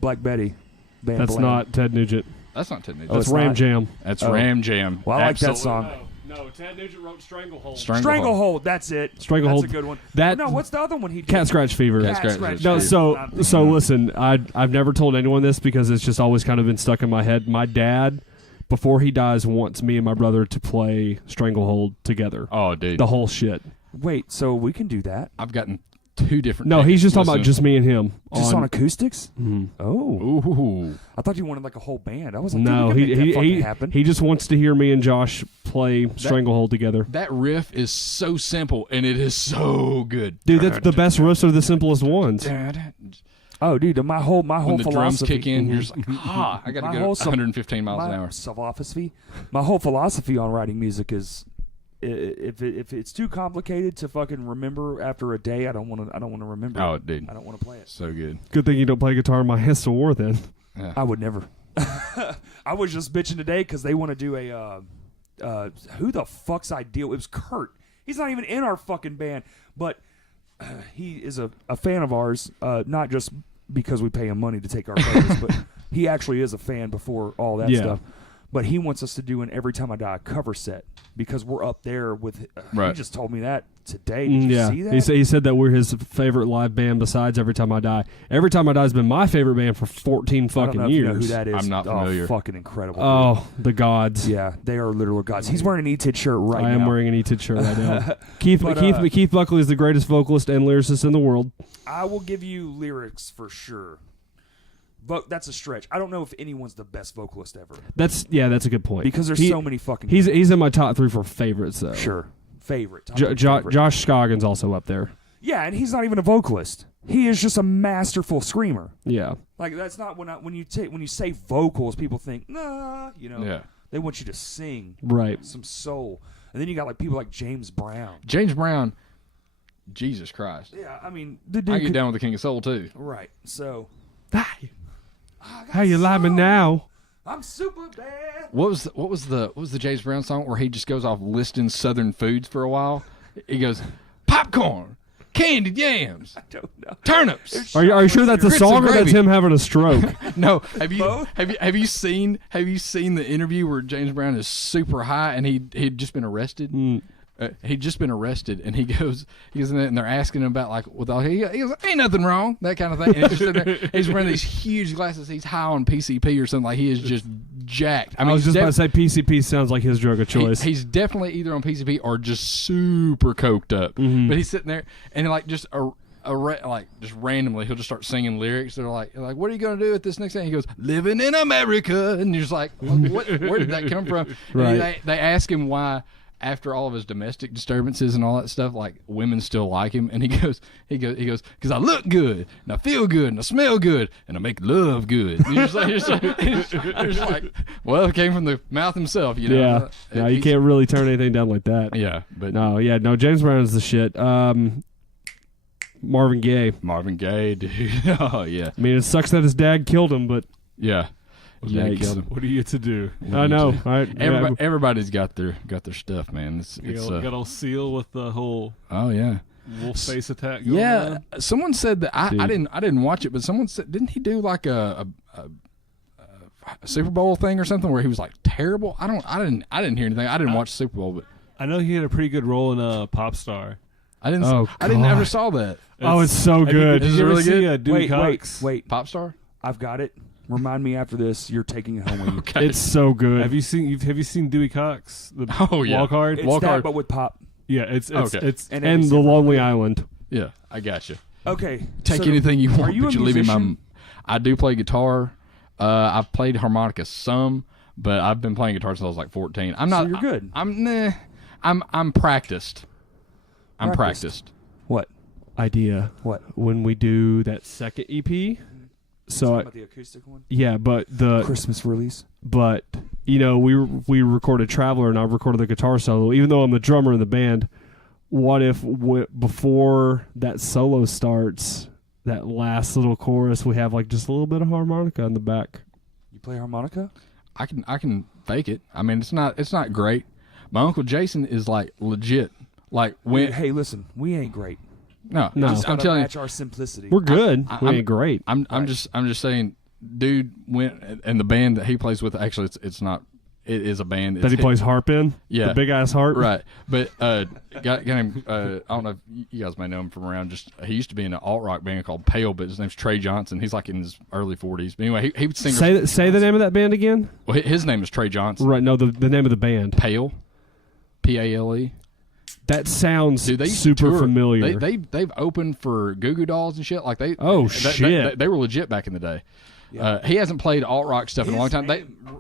Black Betty. Bam That's Blam. not Ted Nugent. That's not Ted Nugent. That's it's Ram not? Jam. That's Oh. Ram Jam. Well, I like that Absolutely. song. No, Ted Nugent wrote Stranglehold. Stranglehold. That's it. Stranglehold. That's a good one. That- no, what's the other one he did? Cat Scratch Fever. Cat Scratch Scratch Fever. No, Fever. so listen, I've never told anyone this because it's just always kind of been stuck in my head. My dad, before he dies, wants me and my brother to play Stranglehold together. Oh, dude. The whole shit. Wait, so we can do that? I've gotten 2 different. No, he's just talking about Listen. just me and him. Just on acoustics? Mhm. Oh. Ooh. I thought you wanted like a whole band. I was like, No, dude, we can make that fucking he happen. he just wants to hear me and Josh play Stranglehold together. That riff is so simple and it is so good. Dude, that's the best riffs are the simplest ones. Oh, dude, my whole When the drums philosophy. kick in, you're just like, I got My to go whole 115 miles an hour. My whole philosophy on writing music is, if it's too complicated to fucking remember after a day, I don't want to remember. Oh, it. dude. I don't want to play it. So good. Good thing you don't play guitar in my Hess of War then. Yeah. I would never. I was just bitching today because they want to do a who the fuck's Ideal? It was Kurt. He's not even in our fucking band, but he is a fan of ours. Not just because we pay him money to take our photos, but he actually is a fan before all that Yeah. stuff. But he wants us to do an Every Time I Die cover set because we're up there with. He Right. just told me that today. Did you Yeah, see that? he said that we're his favorite live band besides Every Time I Die. Every Time I Die has been my favorite band for 14 I don't fucking know if years. you know who that is. I'm not Oh, familiar. fucking incredible. Oh, the gods. Yeah, they are literal gods. He's wearing an E-Tid shirt right now. I am wearing an E-Tid shirt right now. Keith But, Keith Buckley is the greatest vocalist and lyricist in the world. I will give you lyrics for sure. That's a stretch. I don't know if anyone's the best vocalist ever That's a good point. because there's so many fucking. He's in my top 3 for favorites though. sure favorite. Top favorite. Josh Scoggins also up there. Yeah, and he's not even a vocalist. He is just a masterful screamer. Yeah. Like that's not when you say vocals, people think nah. Yeah. They want you to sing Right. some soul, and then you got like people like James Brown. James Brown, Jesus Christ. Yeah, I mean the I dude. get could- down with the King of Soul too. Right. So How you like me now? I'm super bad. What was the James Brown song where he just goes off listing Southern foods for a while? He goes, popcorn, candied yams, I don't know. turnips. Are you sure that's a Grits song and or that's gravy. him having a stroke? No, have you Both? have you seen the interview where James Brown is super high and he'd just been arrested? He'd just been arrested, and he goes in there, and they're asking him about like with all he goes, ain't nothing wrong, that kind of thing. And he's just in there, he's wearing these huge glasses. He's high on PCP or something. Like he is just jacked. I was he's just about to say PCP sounds like his drug of choice. he's definitely either on PCP or just super coked up. Mm-hmm. But he's sitting there and like just just randomly he'll just start singing lyrics that are like what are you gonna do at this next thing? He goes, living in America, and you're just like, where did that come from? Right. And they ask him why. After all of his domestic disturbances and all that stuff, like women still like him, and he goes, because I look good and I feel good and I smell good and I make love good. And you're just like, well, it came from the mouth himself, you know. Yeah. No, you He's- can't really turn anything down like that. Yeah, but No, James Brown is the shit. Marvin Gaye. Marvin Gaye, dude. Oh yeah, I mean, it sucks that his dad killed him, but yeah. Yeah, he Yikes. killed him. What are you to do? I know. Everybody's got their stuff, man. It's Got old Seal with the whole oh yeah. wolf face attack going Yeah, on. someone said that I Dude. didn't watch it, but someone said didn't he do like a Super Bowl thing or something where he was like terrible? I didn't hear anything. I didn't watch the Super Bowl, but I know he had a pretty good role in Pop Star. I didn't. Oh, I didn't God. ever saw that. Oh, it's so Have you- good. Did Is it you ever really see good? Dewey Wait, Cox? wait. Pop star. I've got it. Remind me after this. You're taking it home with you. Okay. It's so good. Have you seen Dewey Cox? The Oh, yeah. Walk Hard. It's Walk that, hard. but with pop. Yeah, it's Okay. And and the Lonely Island. Yeah, I got you. Okay. Take so anything you want, are you but a you leave me my. musician? I do play guitar. I've played harmonica some, but I've been playing guitar since I was like 14. I'm not. you're good. I'm practiced. I'm practiced. What? idea. What? When we do that second EP. So Talking about the acoustic one? yeah, but the Christmas release. but we recorded Traveler and I recorded the guitar solo. Even though I'm the drummer in the band, what if before that solo starts, that last little chorus, we have like just a little bit of harmonica in the back? You play harmonica? I can fake it. I mean, it's not great. My Uncle Jason is like legit. Like when Hey, listen, we ain't great. No. I'm Gotta telling you, match our simplicity. We're good. I- we I'm- ain't great. I'm Right. just saying, dude went, and the band that he plays with, actually it's not, it is a band That he It's- plays harp in? Yeah. The big ass harp? right. But guy named I don't know if you guys may know him from around. Just he used to be in an alt rock band called Pale, but his name's Trey Johnson. He's like in his early 40s. But anyway, he would sing. Say the name of that band again? Well, his name is Trey Johnson. Right, no, the name of the band. Pale, Pale. That sounds Dude, they used to super tour. familiar. They've opened for Goo Goo Dolls and shit. Like shit. They were legit back in the day. Yeah. He hasn't played alt rock stuff in a long time.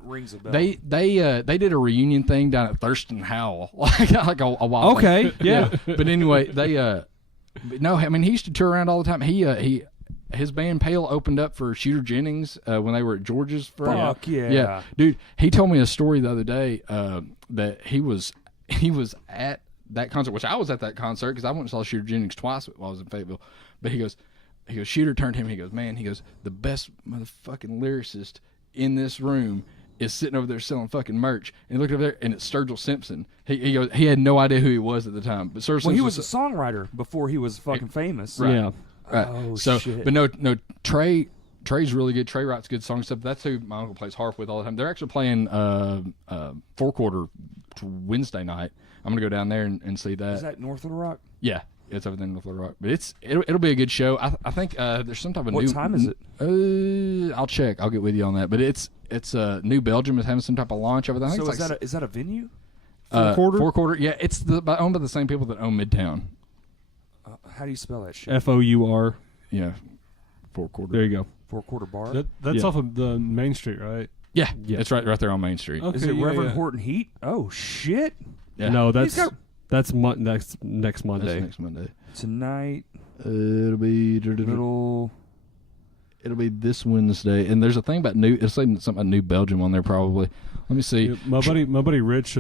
Rings a bell. They did a reunion thing down at Thurston Howell like a while. Okay, back. yeah. But anyway, they no, I mean he used to tour around all the time. His band Pale opened up for Shooter Jennings when they were at George's. Fuck yeah. Yeah, dude. He told me a story the other day that he was at that concert, which I was at that concert because I went and saw Shooter Jennings twice while I was in Fayetteville. But he goes, Shooter turned to him. He goes, man, the best motherfucking lyricist in this room is sitting over there selling fucking merch. And he looked over there, and it's Sturgill Simpson. He goes, he had no idea who he was at the time. But Sturgill Well, he Simpson was a songwriter before he was fucking famous. Right. Yeah. Right. Oh, so, shit. but no, Trey's really good. Trey writes good song stuff. That's who my uncle plays harp with all the time. They're actually playing 4/4 Wednesday night. I'm gonna go down there and see that. Is that North Little Rock? Yeah, it's over there in North Little Rock. But it'll be a good show. I think there's some type of What new. time is it? I'll check. I'll get with you on that. But it's New Belgium is having some type of launch over there. I think So it's like is that a venue? 4/4? 4/4. Yeah, it's owned by the same people that own Midtown. How do you spell that shit? FOUR. Yeah, 4/4. There you go. 4/4 bar? That's Yeah. off of the Main Street, right? Yeah, Yeah. it's right there on Main Street. Okay, Is it yeah, Reverend yeah. Horton Heat? Oh shit! Yeah. No, He's got- that's next Monday. That's next Monday. Tonight, It'll be little. It'll be this Wednesday, and there's a thing about it's saying something about New Belgium on there probably. Let me see. Yeah, my buddy Rich,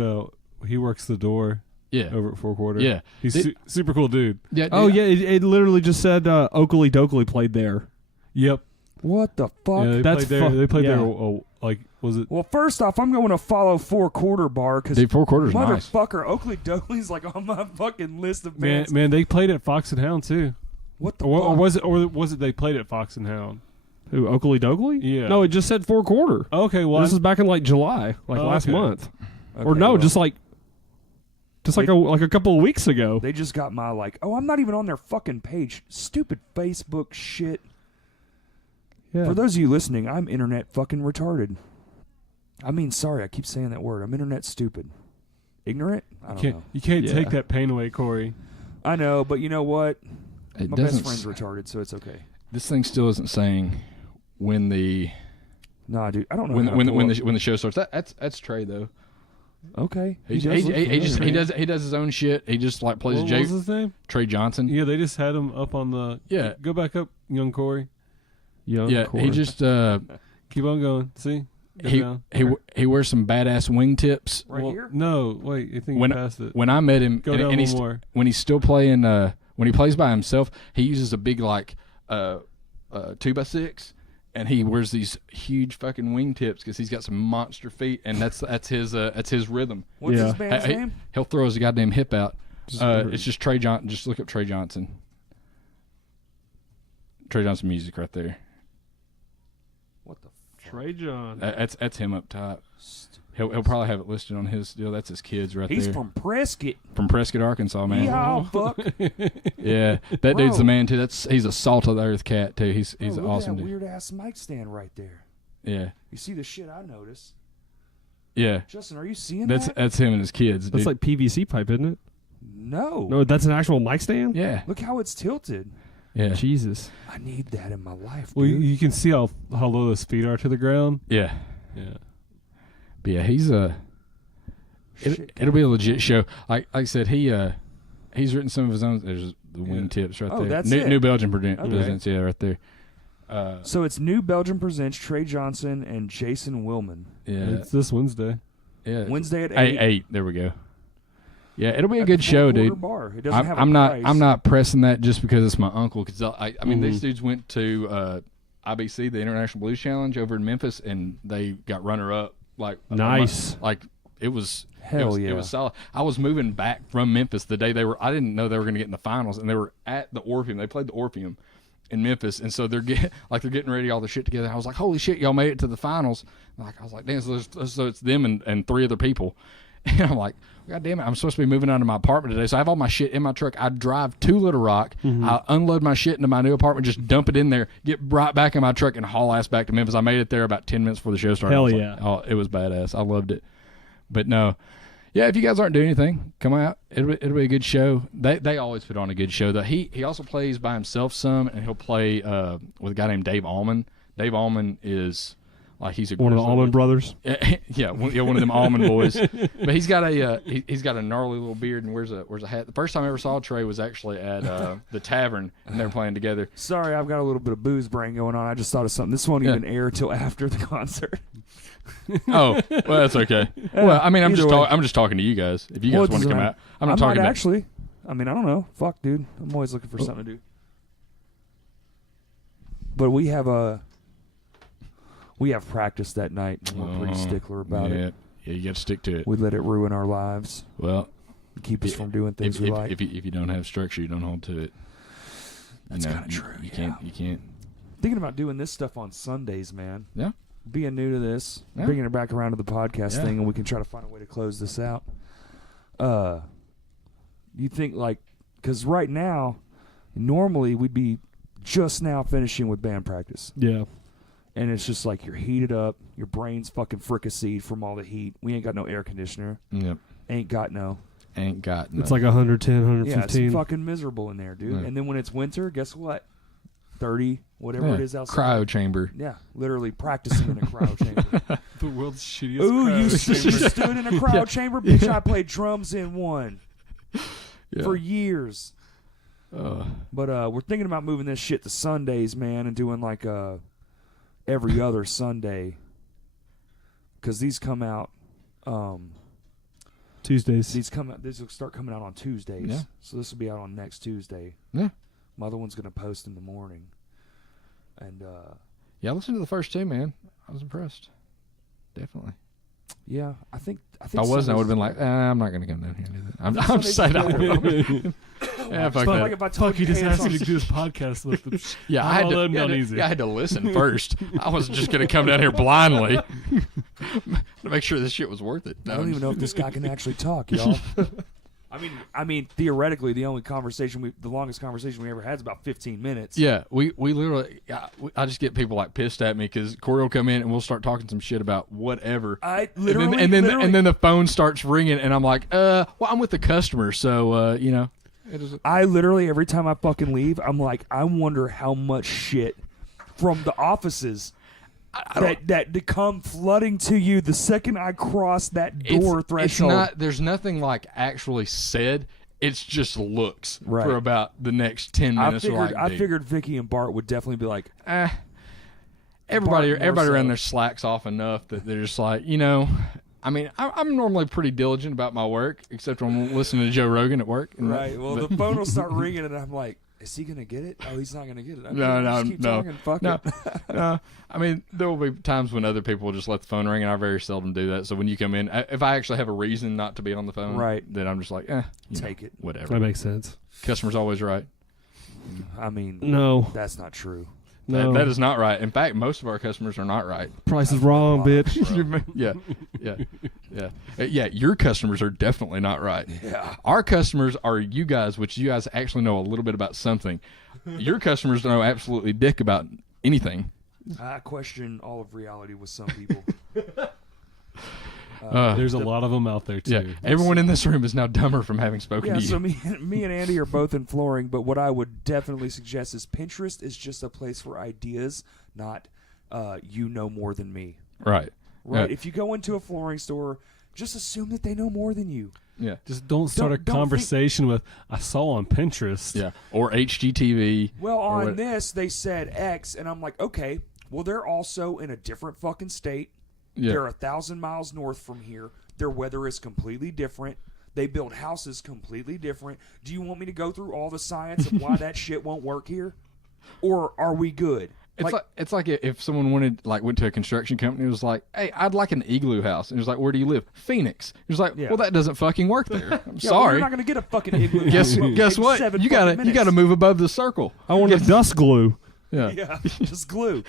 he works the door Yeah, over at 4/4. yeah, He's It- super cool dude. yeah. Oh yeah, it literally just said Oakley Dokley played there. Yep. What the fuck? Yeah, they That's played there. fu- They played yeah. there. Like, was it? Well, first off, I'm going to follow 4/4 bar because Dude, 4/4's nice. motherfucker, Oakley Dokley's like on my fucking list of bands. Man, they played at Fox and Hound too. What the Or fuck? was it they played at Fox and Hound? Who, Oakley Dokley? Yeah. No, it just said 4/4. Okay, well, This is back in like July, like Oh, last okay. month, Okay, or no, well, just like a couple of weeks ago. they just got my oh, I'm not even on their fucking page. Stupid Facebook shit. Yeah. For those of you listening, I'm internet fucking retarded. I mean, sorry, I keep saying that word. I'm internet stupid. Ignorant? I don't know. you can't Yeah. take that pain away, Corey. I know, but you know what? It My best doesn't. friend's retarded, so it's okay. This thing still isn't saying when the Nah, dude, I don't know. when how to when pull when up- the show starts. That's Trey though. Okay. He does look just familiar. he does his own shit. He just like plays What Jay was his name? Trey Johnson. Yeah, they just had him up on the. Yeah. Go back up, young Corey. Young Yeah, Corey. he just Keep on going. See. Go down. he wears some badass wingtips. Right Well, here? No, wait. I think When- you passed it. When I met him, Go and, down and one he's more. when he's still playing when he plays by himself, he uses a big like 2x6, and he wears these huge fucking wingtips because he's got some monster feet, and that's his rhythm. What's Yeah. his band's Hey, name? He'll throw his goddamn hip out. Just- It's just Trey Johnson. Just look up Trey Johnson. Trey Johnson music right there. What the Trey John. That's him up top. He'll probably have it listed on his deal. That's his kids right He's there. from Prescott. From Prescott, Arkansas, man. Yeehaw, fuck. Yeah, that dude's the Bro. man too. He's a salt of the earth cat too. He's Oh, look awesome at that dude. weird ass mic stand right there. Yeah, You see the shit I notice. yeah. Justin, are you seeing That's that? that's him and his kids. That's Dude. like PVC pipe, isn't it? No. No, that's an actual mic stand. yeah, Look how it's tilted. yeah, Jesus. I need that in my life, Well, dude. you can see how low those feet are to the ground. yeah. Yeah. But yeah, he's Shit, it'll be a legit show. Like I said, he He's written some of his own. There's the wingtips right Oh, there. that's New, it. New Belgium Okay. Presents, yeah, right there. So it's New Belgium Presents Trey Johnson and Jason Willman. Yeah, It's this Wednesday. yeah. Wednesday at 8. 8. There we go. Yeah, it'll be a at good the show, Four Quarter dude. Bar. It doesn't have a I'm not. price. I'm not pressing that just because it's my uncle. Because I mean, Mhm. these dudes went to IBC, the International Blues Challenge, over in Memphis, and they got runner up. Like Nice. Like it was. Hell It yeah. was solid. I was moving back from Memphis the day they were. I didn't know they were going to get in the finals, and they were at the Orpheum. They played the Orpheum in Memphis, and so they're getting ready all the shit together. I was like, "Holy shit, y'all made it to the finals!" I was like, "Damn!" So it's them and 3 other people, and I'm like, "God damn it! I'm supposed to be moving out of my apartment today, so I have all my shit in my truck. I drive to Little Rock, I unload my shit into my new apartment, just dump it in there, get right back in my truck, and haul ass back to Memphis. I made it there about 10 minutes before the show started. Hell I was yeah. like, oh, it was badass. I loved it, but no." Yeah, if you guys aren't doing anything, come out. It'll be a good show. They always put on a good show. Though he also plays by himself some, and he'll play with a guy named Dave Allman. Dave Allman is like he's a One of the grizzly. Allman Brothers. Yeah, one of them Allman boys. But he's got a he's got a gnarly little beard and wears a hat. The first time I ever saw Trey was actually at the tavern, and they were playing together. Sorry, I've got a little bit of booze brain going on. I just thought of something. This won't Yeah. even air till after the concert. Oh, well, that's okay. Well, I mean, I'm Either just way. I'm just talking to you guys. If you Well, guys want to it come doesn't out, I'm not I talking might about. actually. I mean, I don't know. Fuck, dude. I'm always looking for something to do. But we have practice that night, and we're pretty stickler about it. Yeah, you got to stick to it. We let it ruin our lives, Well, keep us from doing things if, we if, like. if you don't have structure, you don't hold to it. That's You know, kinda true, You yeah. can't. You can't. Thinking about doing this stuff on Sundays, man. Yeah. Being new to this, Yeah. bringing it back around to the podcast Yeah. thing, and we can try to find a way to close this out. You think because right now, normally we'd be just now finishing with band practice, Yeah. and it's just like you're heated up, your brain's fucking fricasseed from all the heat. We ain't got no air conditioner, Yep. ain't got no. Ain't got. It's like 110, Yeah, 115. it's fucking miserable in there, dude. Yeah. And then when it's winter, guess what? 30, whatever it is outside. cryo chamber. Yeah, literally practicing in a cryo chamber. The world's shittiest. Ooh, you crowd. stood in a cryo chamber? Bitch, I played drums in one Yeah. for years. But we're thinking about moving this shit to Sundays, man, and doing like every other Sunday. Because these come out, Tuesdays. these will start coming out on Tuesdays. Yeah. So this will be out on next Tuesday. Yeah. My other one's going to post in the morning. And, Yeah, listen to the first 2, man. I was impressed. Definitely. yeah, I think If I wasn't, I would have been like, I'm not going to come down here and do that. I'm just saying. Yeah, fuck But that. like if I told Fuck, you just pants asked me on- to do this podcast with them. Yeah, I I'll had let to. him down easy. Yeah, I had to listen first. I wasn't just going to come down here blindly to make sure this shit was worth it. I don't even know if this guy can actually talk, y'all. I mean, theoretically, the longest conversation we ever had is about 15 minutes. Yeah, we literally. I just get people like pissed at me because Corey will come in and we'll start talking some shit about whatever. I literally, and then the phone starts ringing and I'm like, well, I'm with the customer, so you know. It is. I literally every time I fucking leave, I'm like, I wonder how much shit from the offices that come flooding to you the second I cross that door threshold. It's not. There's nothing like actually said. It's just looks Right. for about the next 10 minutes. I figured Vicky and Bart would definitely be like, Everybody Bart more around so. there slacks off enough that they're just like, you know. I mean, I'm normally pretty diligent about my work, except when I'm listening to Joe Rogan at work. And right. Well, the phone will start ringing, and I'm like, is he gonna get it? Oh, he's not gonna get it. Okay, No, just keep talking. Fuck no, it. no. I mean, there will be times when other people will just let the phone ring, and I very seldom do that. So when you come in, if I actually have a reason not to be on the phone, Right. then I'm just like, you know, Take it. whatever. That makes sense. Customer's always right. I mean, No. that's not true. No. That is not right. In fact, most of our customers are not right. Price is wrong, bitch. Yeah. Your customers are definitely not right. Yeah. Our customers are you guys, which you guys actually know a little bit about something. Your customers know absolutely dick about anything. I question all of reality with some people. There's a lot of them out there too. Yeah, everyone in this room is now dumber from having spoken Yeah, to you. so me and Andy are both in flooring, but what I would definitely suggest is Pinterest is just a place for ideas, not you know more than me. Right. Right? Yeah. If you go into a flooring store, just assume that they know more than you. Yeah. Just don't start Don't a think- conversation with I saw on Pinterest. Yeah. Or HGTV. Well, or on what- this they said X, and I'm like, okay. Well, they're also in a different fucking state. Yeah. They're 1,000 miles north from here. Their weather is completely different. They build houses completely different. Do you want me to go through all the science of why that shit won't work here, or are we good? It's like if someone went to a construction company and was like, "Hey, I'd like an igloo house," and it was like, "Where do you live?" Phoenix. It was like, Yeah. "Well, that doesn't fucking work there." I'm Yeah, well, sorry. you're not gonna get a fucking igloo. guess house guess in what? 7 You fucking gotta minutes. move above the circle. I want a dust glue. Yeah. Yeah, just glue.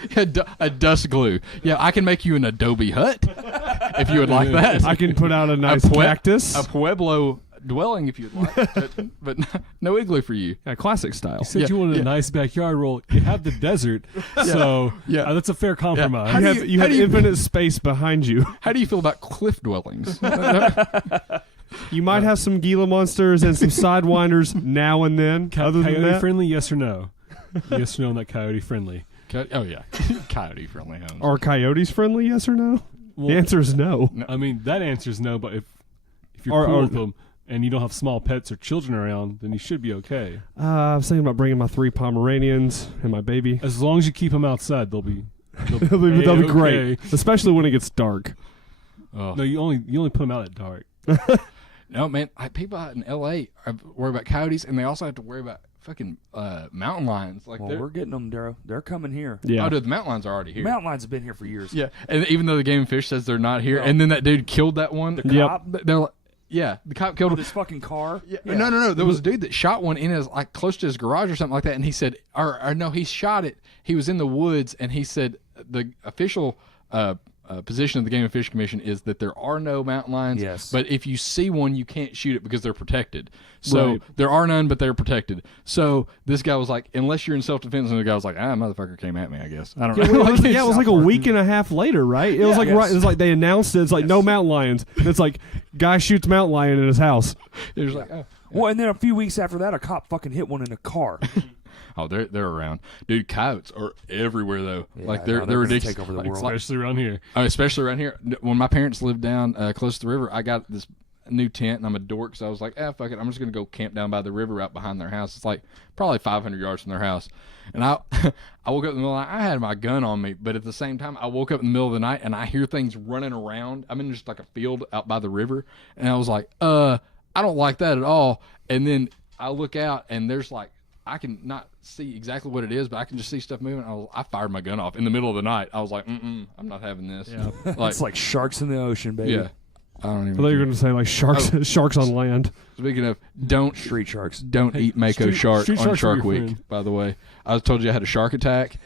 A dust glue. Yeah, I can make you an Adobe hut if you would like that. I can put out a nice cactus. A Pueblo dwelling if you'd like, but no igloo for you. Yeah, classic style. You said Yeah, you wanted yeah. a nice backyard. Well, you have the desert, so Yeah. that's a fair compromise. How You do have, you- you how have do you- infinite space behind you. How do you feel about cliff dwellings? You might have some Gila monsters and some sidewinders now and then. Other than Coyote that, friendly? Yes or no? Yes or no on that coyote friendly? Oh yeah, coyote friendly homes. are coyotes friendly? Yes or no? Well, The answer is no. I mean, that answer's no, but if you're Or- cool or- with them and you don't have small pets or children around, then you should be okay. I was thinking about bringing my 3 Pomeranians and my baby. As long as you keep them outside, they'll be That'll be great, A-okay. especially when it gets dark. Oh. No, you only put them out at dark. No, man. People out in L.A. are worried about coyotes, and they also have to worry about fucking mountain lions. Like, Well, we're getting them, Darrow. They're coming here. Yeah. oh, dude, the mountain lions are already here. Mountain lions have been here for years. Yeah, and even though the Game and Fish says they're not here, Well, and then that dude killed that one. The Yep. cop They're like, yeah, the cop killed with him. his fucking car. Yeah. No. There was a dude that shot one in his close to his garage or something like that, and he said, or no, he shot it. He was in the woods, and he said the official position of the Game and Fish Commission is that there are no mountain lions. Yes. But if you see one, you can't shoot it because they're protected. So Right. there are none, but they're protected. So this guy was like, unless you're in self-defense, and the guy was like, motherfucker came at me, I guess. I don't know. It was like a week and a half later, right? It was like Yes. right. It was like they announced it. It's like no mountain lions. And it's like guy shoots mountain lion in his house. It was like, oh. Well, and then a few weeks after that, a cop fucking hit one in a car. Oh, they're around, dude. Coyotes are everywhere though. Yeah, like no, they're they're gonna ridiculous. take over the Like, world. like- Especially around here. especially around here. When my parents lived down close to the river, I got this new tent, and I'm a dork, so I was like, fuck it, I'm just gonna go camp down by the river out behind their house. It's like probably 500 yards from their house, and I I woke up in the middle of the night. I had my gun on me, but at the same time, I woke up in the middle of the night and I hear things running around. I'm in just like a field out by the river, and I was like, I don't like that at all. And then I look out, and there's like, I can not see exactly what it is, but I can just see stuff moving. I fired my gun off in the middle of the night. I was like, I'm not having this. Yeah. Like, It's like sharks in the ocean, baby. yeah. I don't even. I thought you were going to say like sharks, sharks on land. Speaking of, don't Street sharks. don't eat Mako shark street on sharks are Shark your Week. friend. By the way, I was told you I had a shark attack.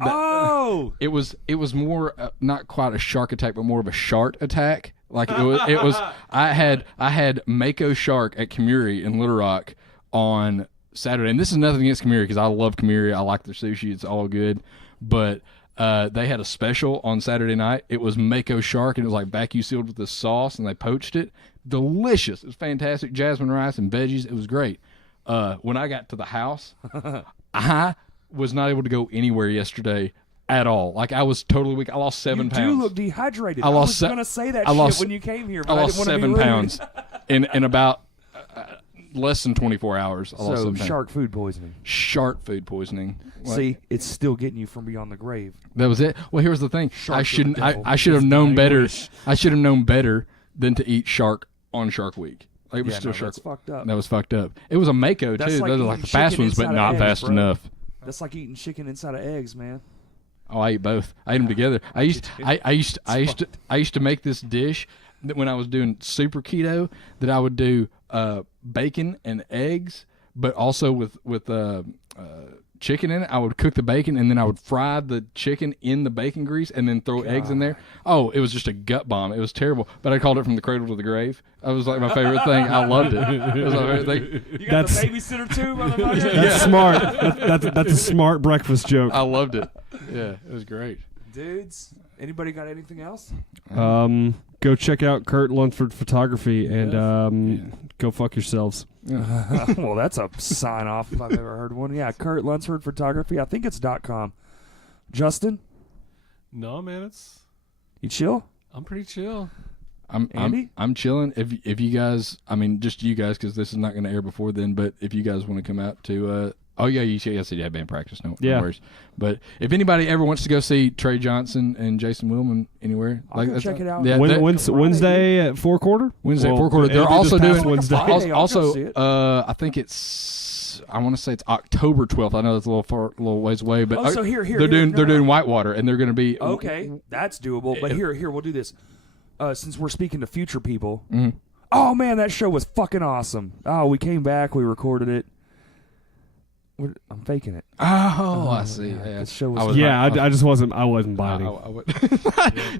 Oh, It was more not quite a shark attack, but more of a shart attack. Like it was. I had Mako shark at Kamiri in Little Rock on Saturday, and this is nothing against Kamiri because I love Kamiri. I like their sushi; it's all good. But they had a special on Saturday night. It was Mako shark, and it was like vacuum sealed with this sauce, and they poached it. Delicious! It was fantastic. Jasmine rice and veggies. It was great. When I got to the house, I was not able to go anywhere yesterday at all. Like I was totally weak. I lost 7 you pounds. do look dehydrated. I I lost was se- gonna say that I shit lost- when you came here, I but I, lost didn't want to 7 be rude. pounds in about less than 24 hours. I lost So 7 pounds. shark food poisoning. Shark food poisoning. Like, See, it's still getting you from beyond the grave. that was it. Well, here's the thing. Shark I to the shouldn't. devil. I should have known better. Language. I should have known better than to eat shark on Shark Week. Like, it was Yeah, still no, shark. that's fucked up. That was fucked up. It was a Mako That's too. like Those are eating like the fast chicken ones, but inside not of fast eggs, bro. enough. That's like eating chicken inside of eggs, man. Oh, I ate both. I ate them together. I used to make this dish that when I was doing super keto that I would do bacon and eggs, but also with chicken in it. I would cook the bacon and then I would fry the chicken in the bacon grease and then throw eggs in there. Oh, it was just a gut bomb. It was terrible, but I called it from the cradle to the grave. That was like my favorite thing. I loved it. It was my favorite thing. You got the That's- babysitter too, motherfucker. That's smart. That's a smart breakfast joke. I loved it. Yeah, it was great. Dudes, anybody got anything else? Go check out Kurt Lunsford Photography and go fuck yourselves. Well, that's a sign off if I've ever heard one. Yeah, Kurt Lunsford Photography. I think it's .com. Justin, No, man, you chill? I'm pretty chill. Andy? I'm chilling. If you guys, I mean, just you guys, because this is not going to air before then. But if you guys want to come out to, oh yeah, you said you had band practice. No worries. But if anybody ever wants to go see Trey Johnson and Jason Willman anywhere, I'll go check it out. Yeah, Wednesday at 4 quarter. Wednesday Well, 4 quarter. They're it'll be also this past doing Wednesday. Friday, I'll go see also. it. I think it's. I want to say it's October 12th. I know that's a little ways away, but Oh, so here, they're doing Whitewater, and they're going to be Okay, that's doable. But here, we'll do this. Since we're speaking to future people, Mm-hmm. oh man, that show was fucking awesome. Oh, we came back, we recorded it. I'm faking it. Oh, I see. yeah, Yeah. this show was- I just wasn't biting. I would.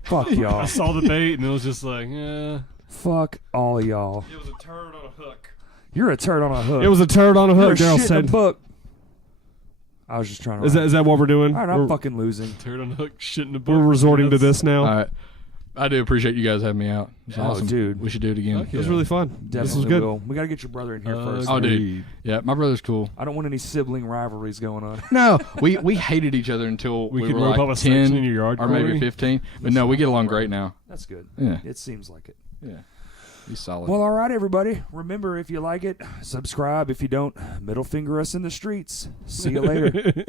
Fuck I y'all. saw the bait and it was just like, eh. Fuck all of y'all. It was a turd on a hook. You're a turd on a hook. It was a turd on a You're hook. a Daryl shit in a said. book. I was just trying to. Is that what we're doing? All right, I'm We're, fucking losing. Turd on a hook, shit in the book. we're resorting to this now. All right. I do appreciate you guys having me out. It's Oh, awesome. dude. We should do it again. Fuck It was yeah. really fun. Definitely This was good. will. We got to get your brother in here first. Oh, dude. Agreed. Yeah, my brother's cool. I don't want any sibling rivalries going on. No, we hated each other until We we, could were rope like up a section 10 in your yard, or maybe Corey. 15. But no, we get along great now. That's good. Yeah. It seems like it. Yeah. He's solid. Well, all right, everybody. Remember, if you like it, subscribe. If you don't, middle finger us in the streets. See you later.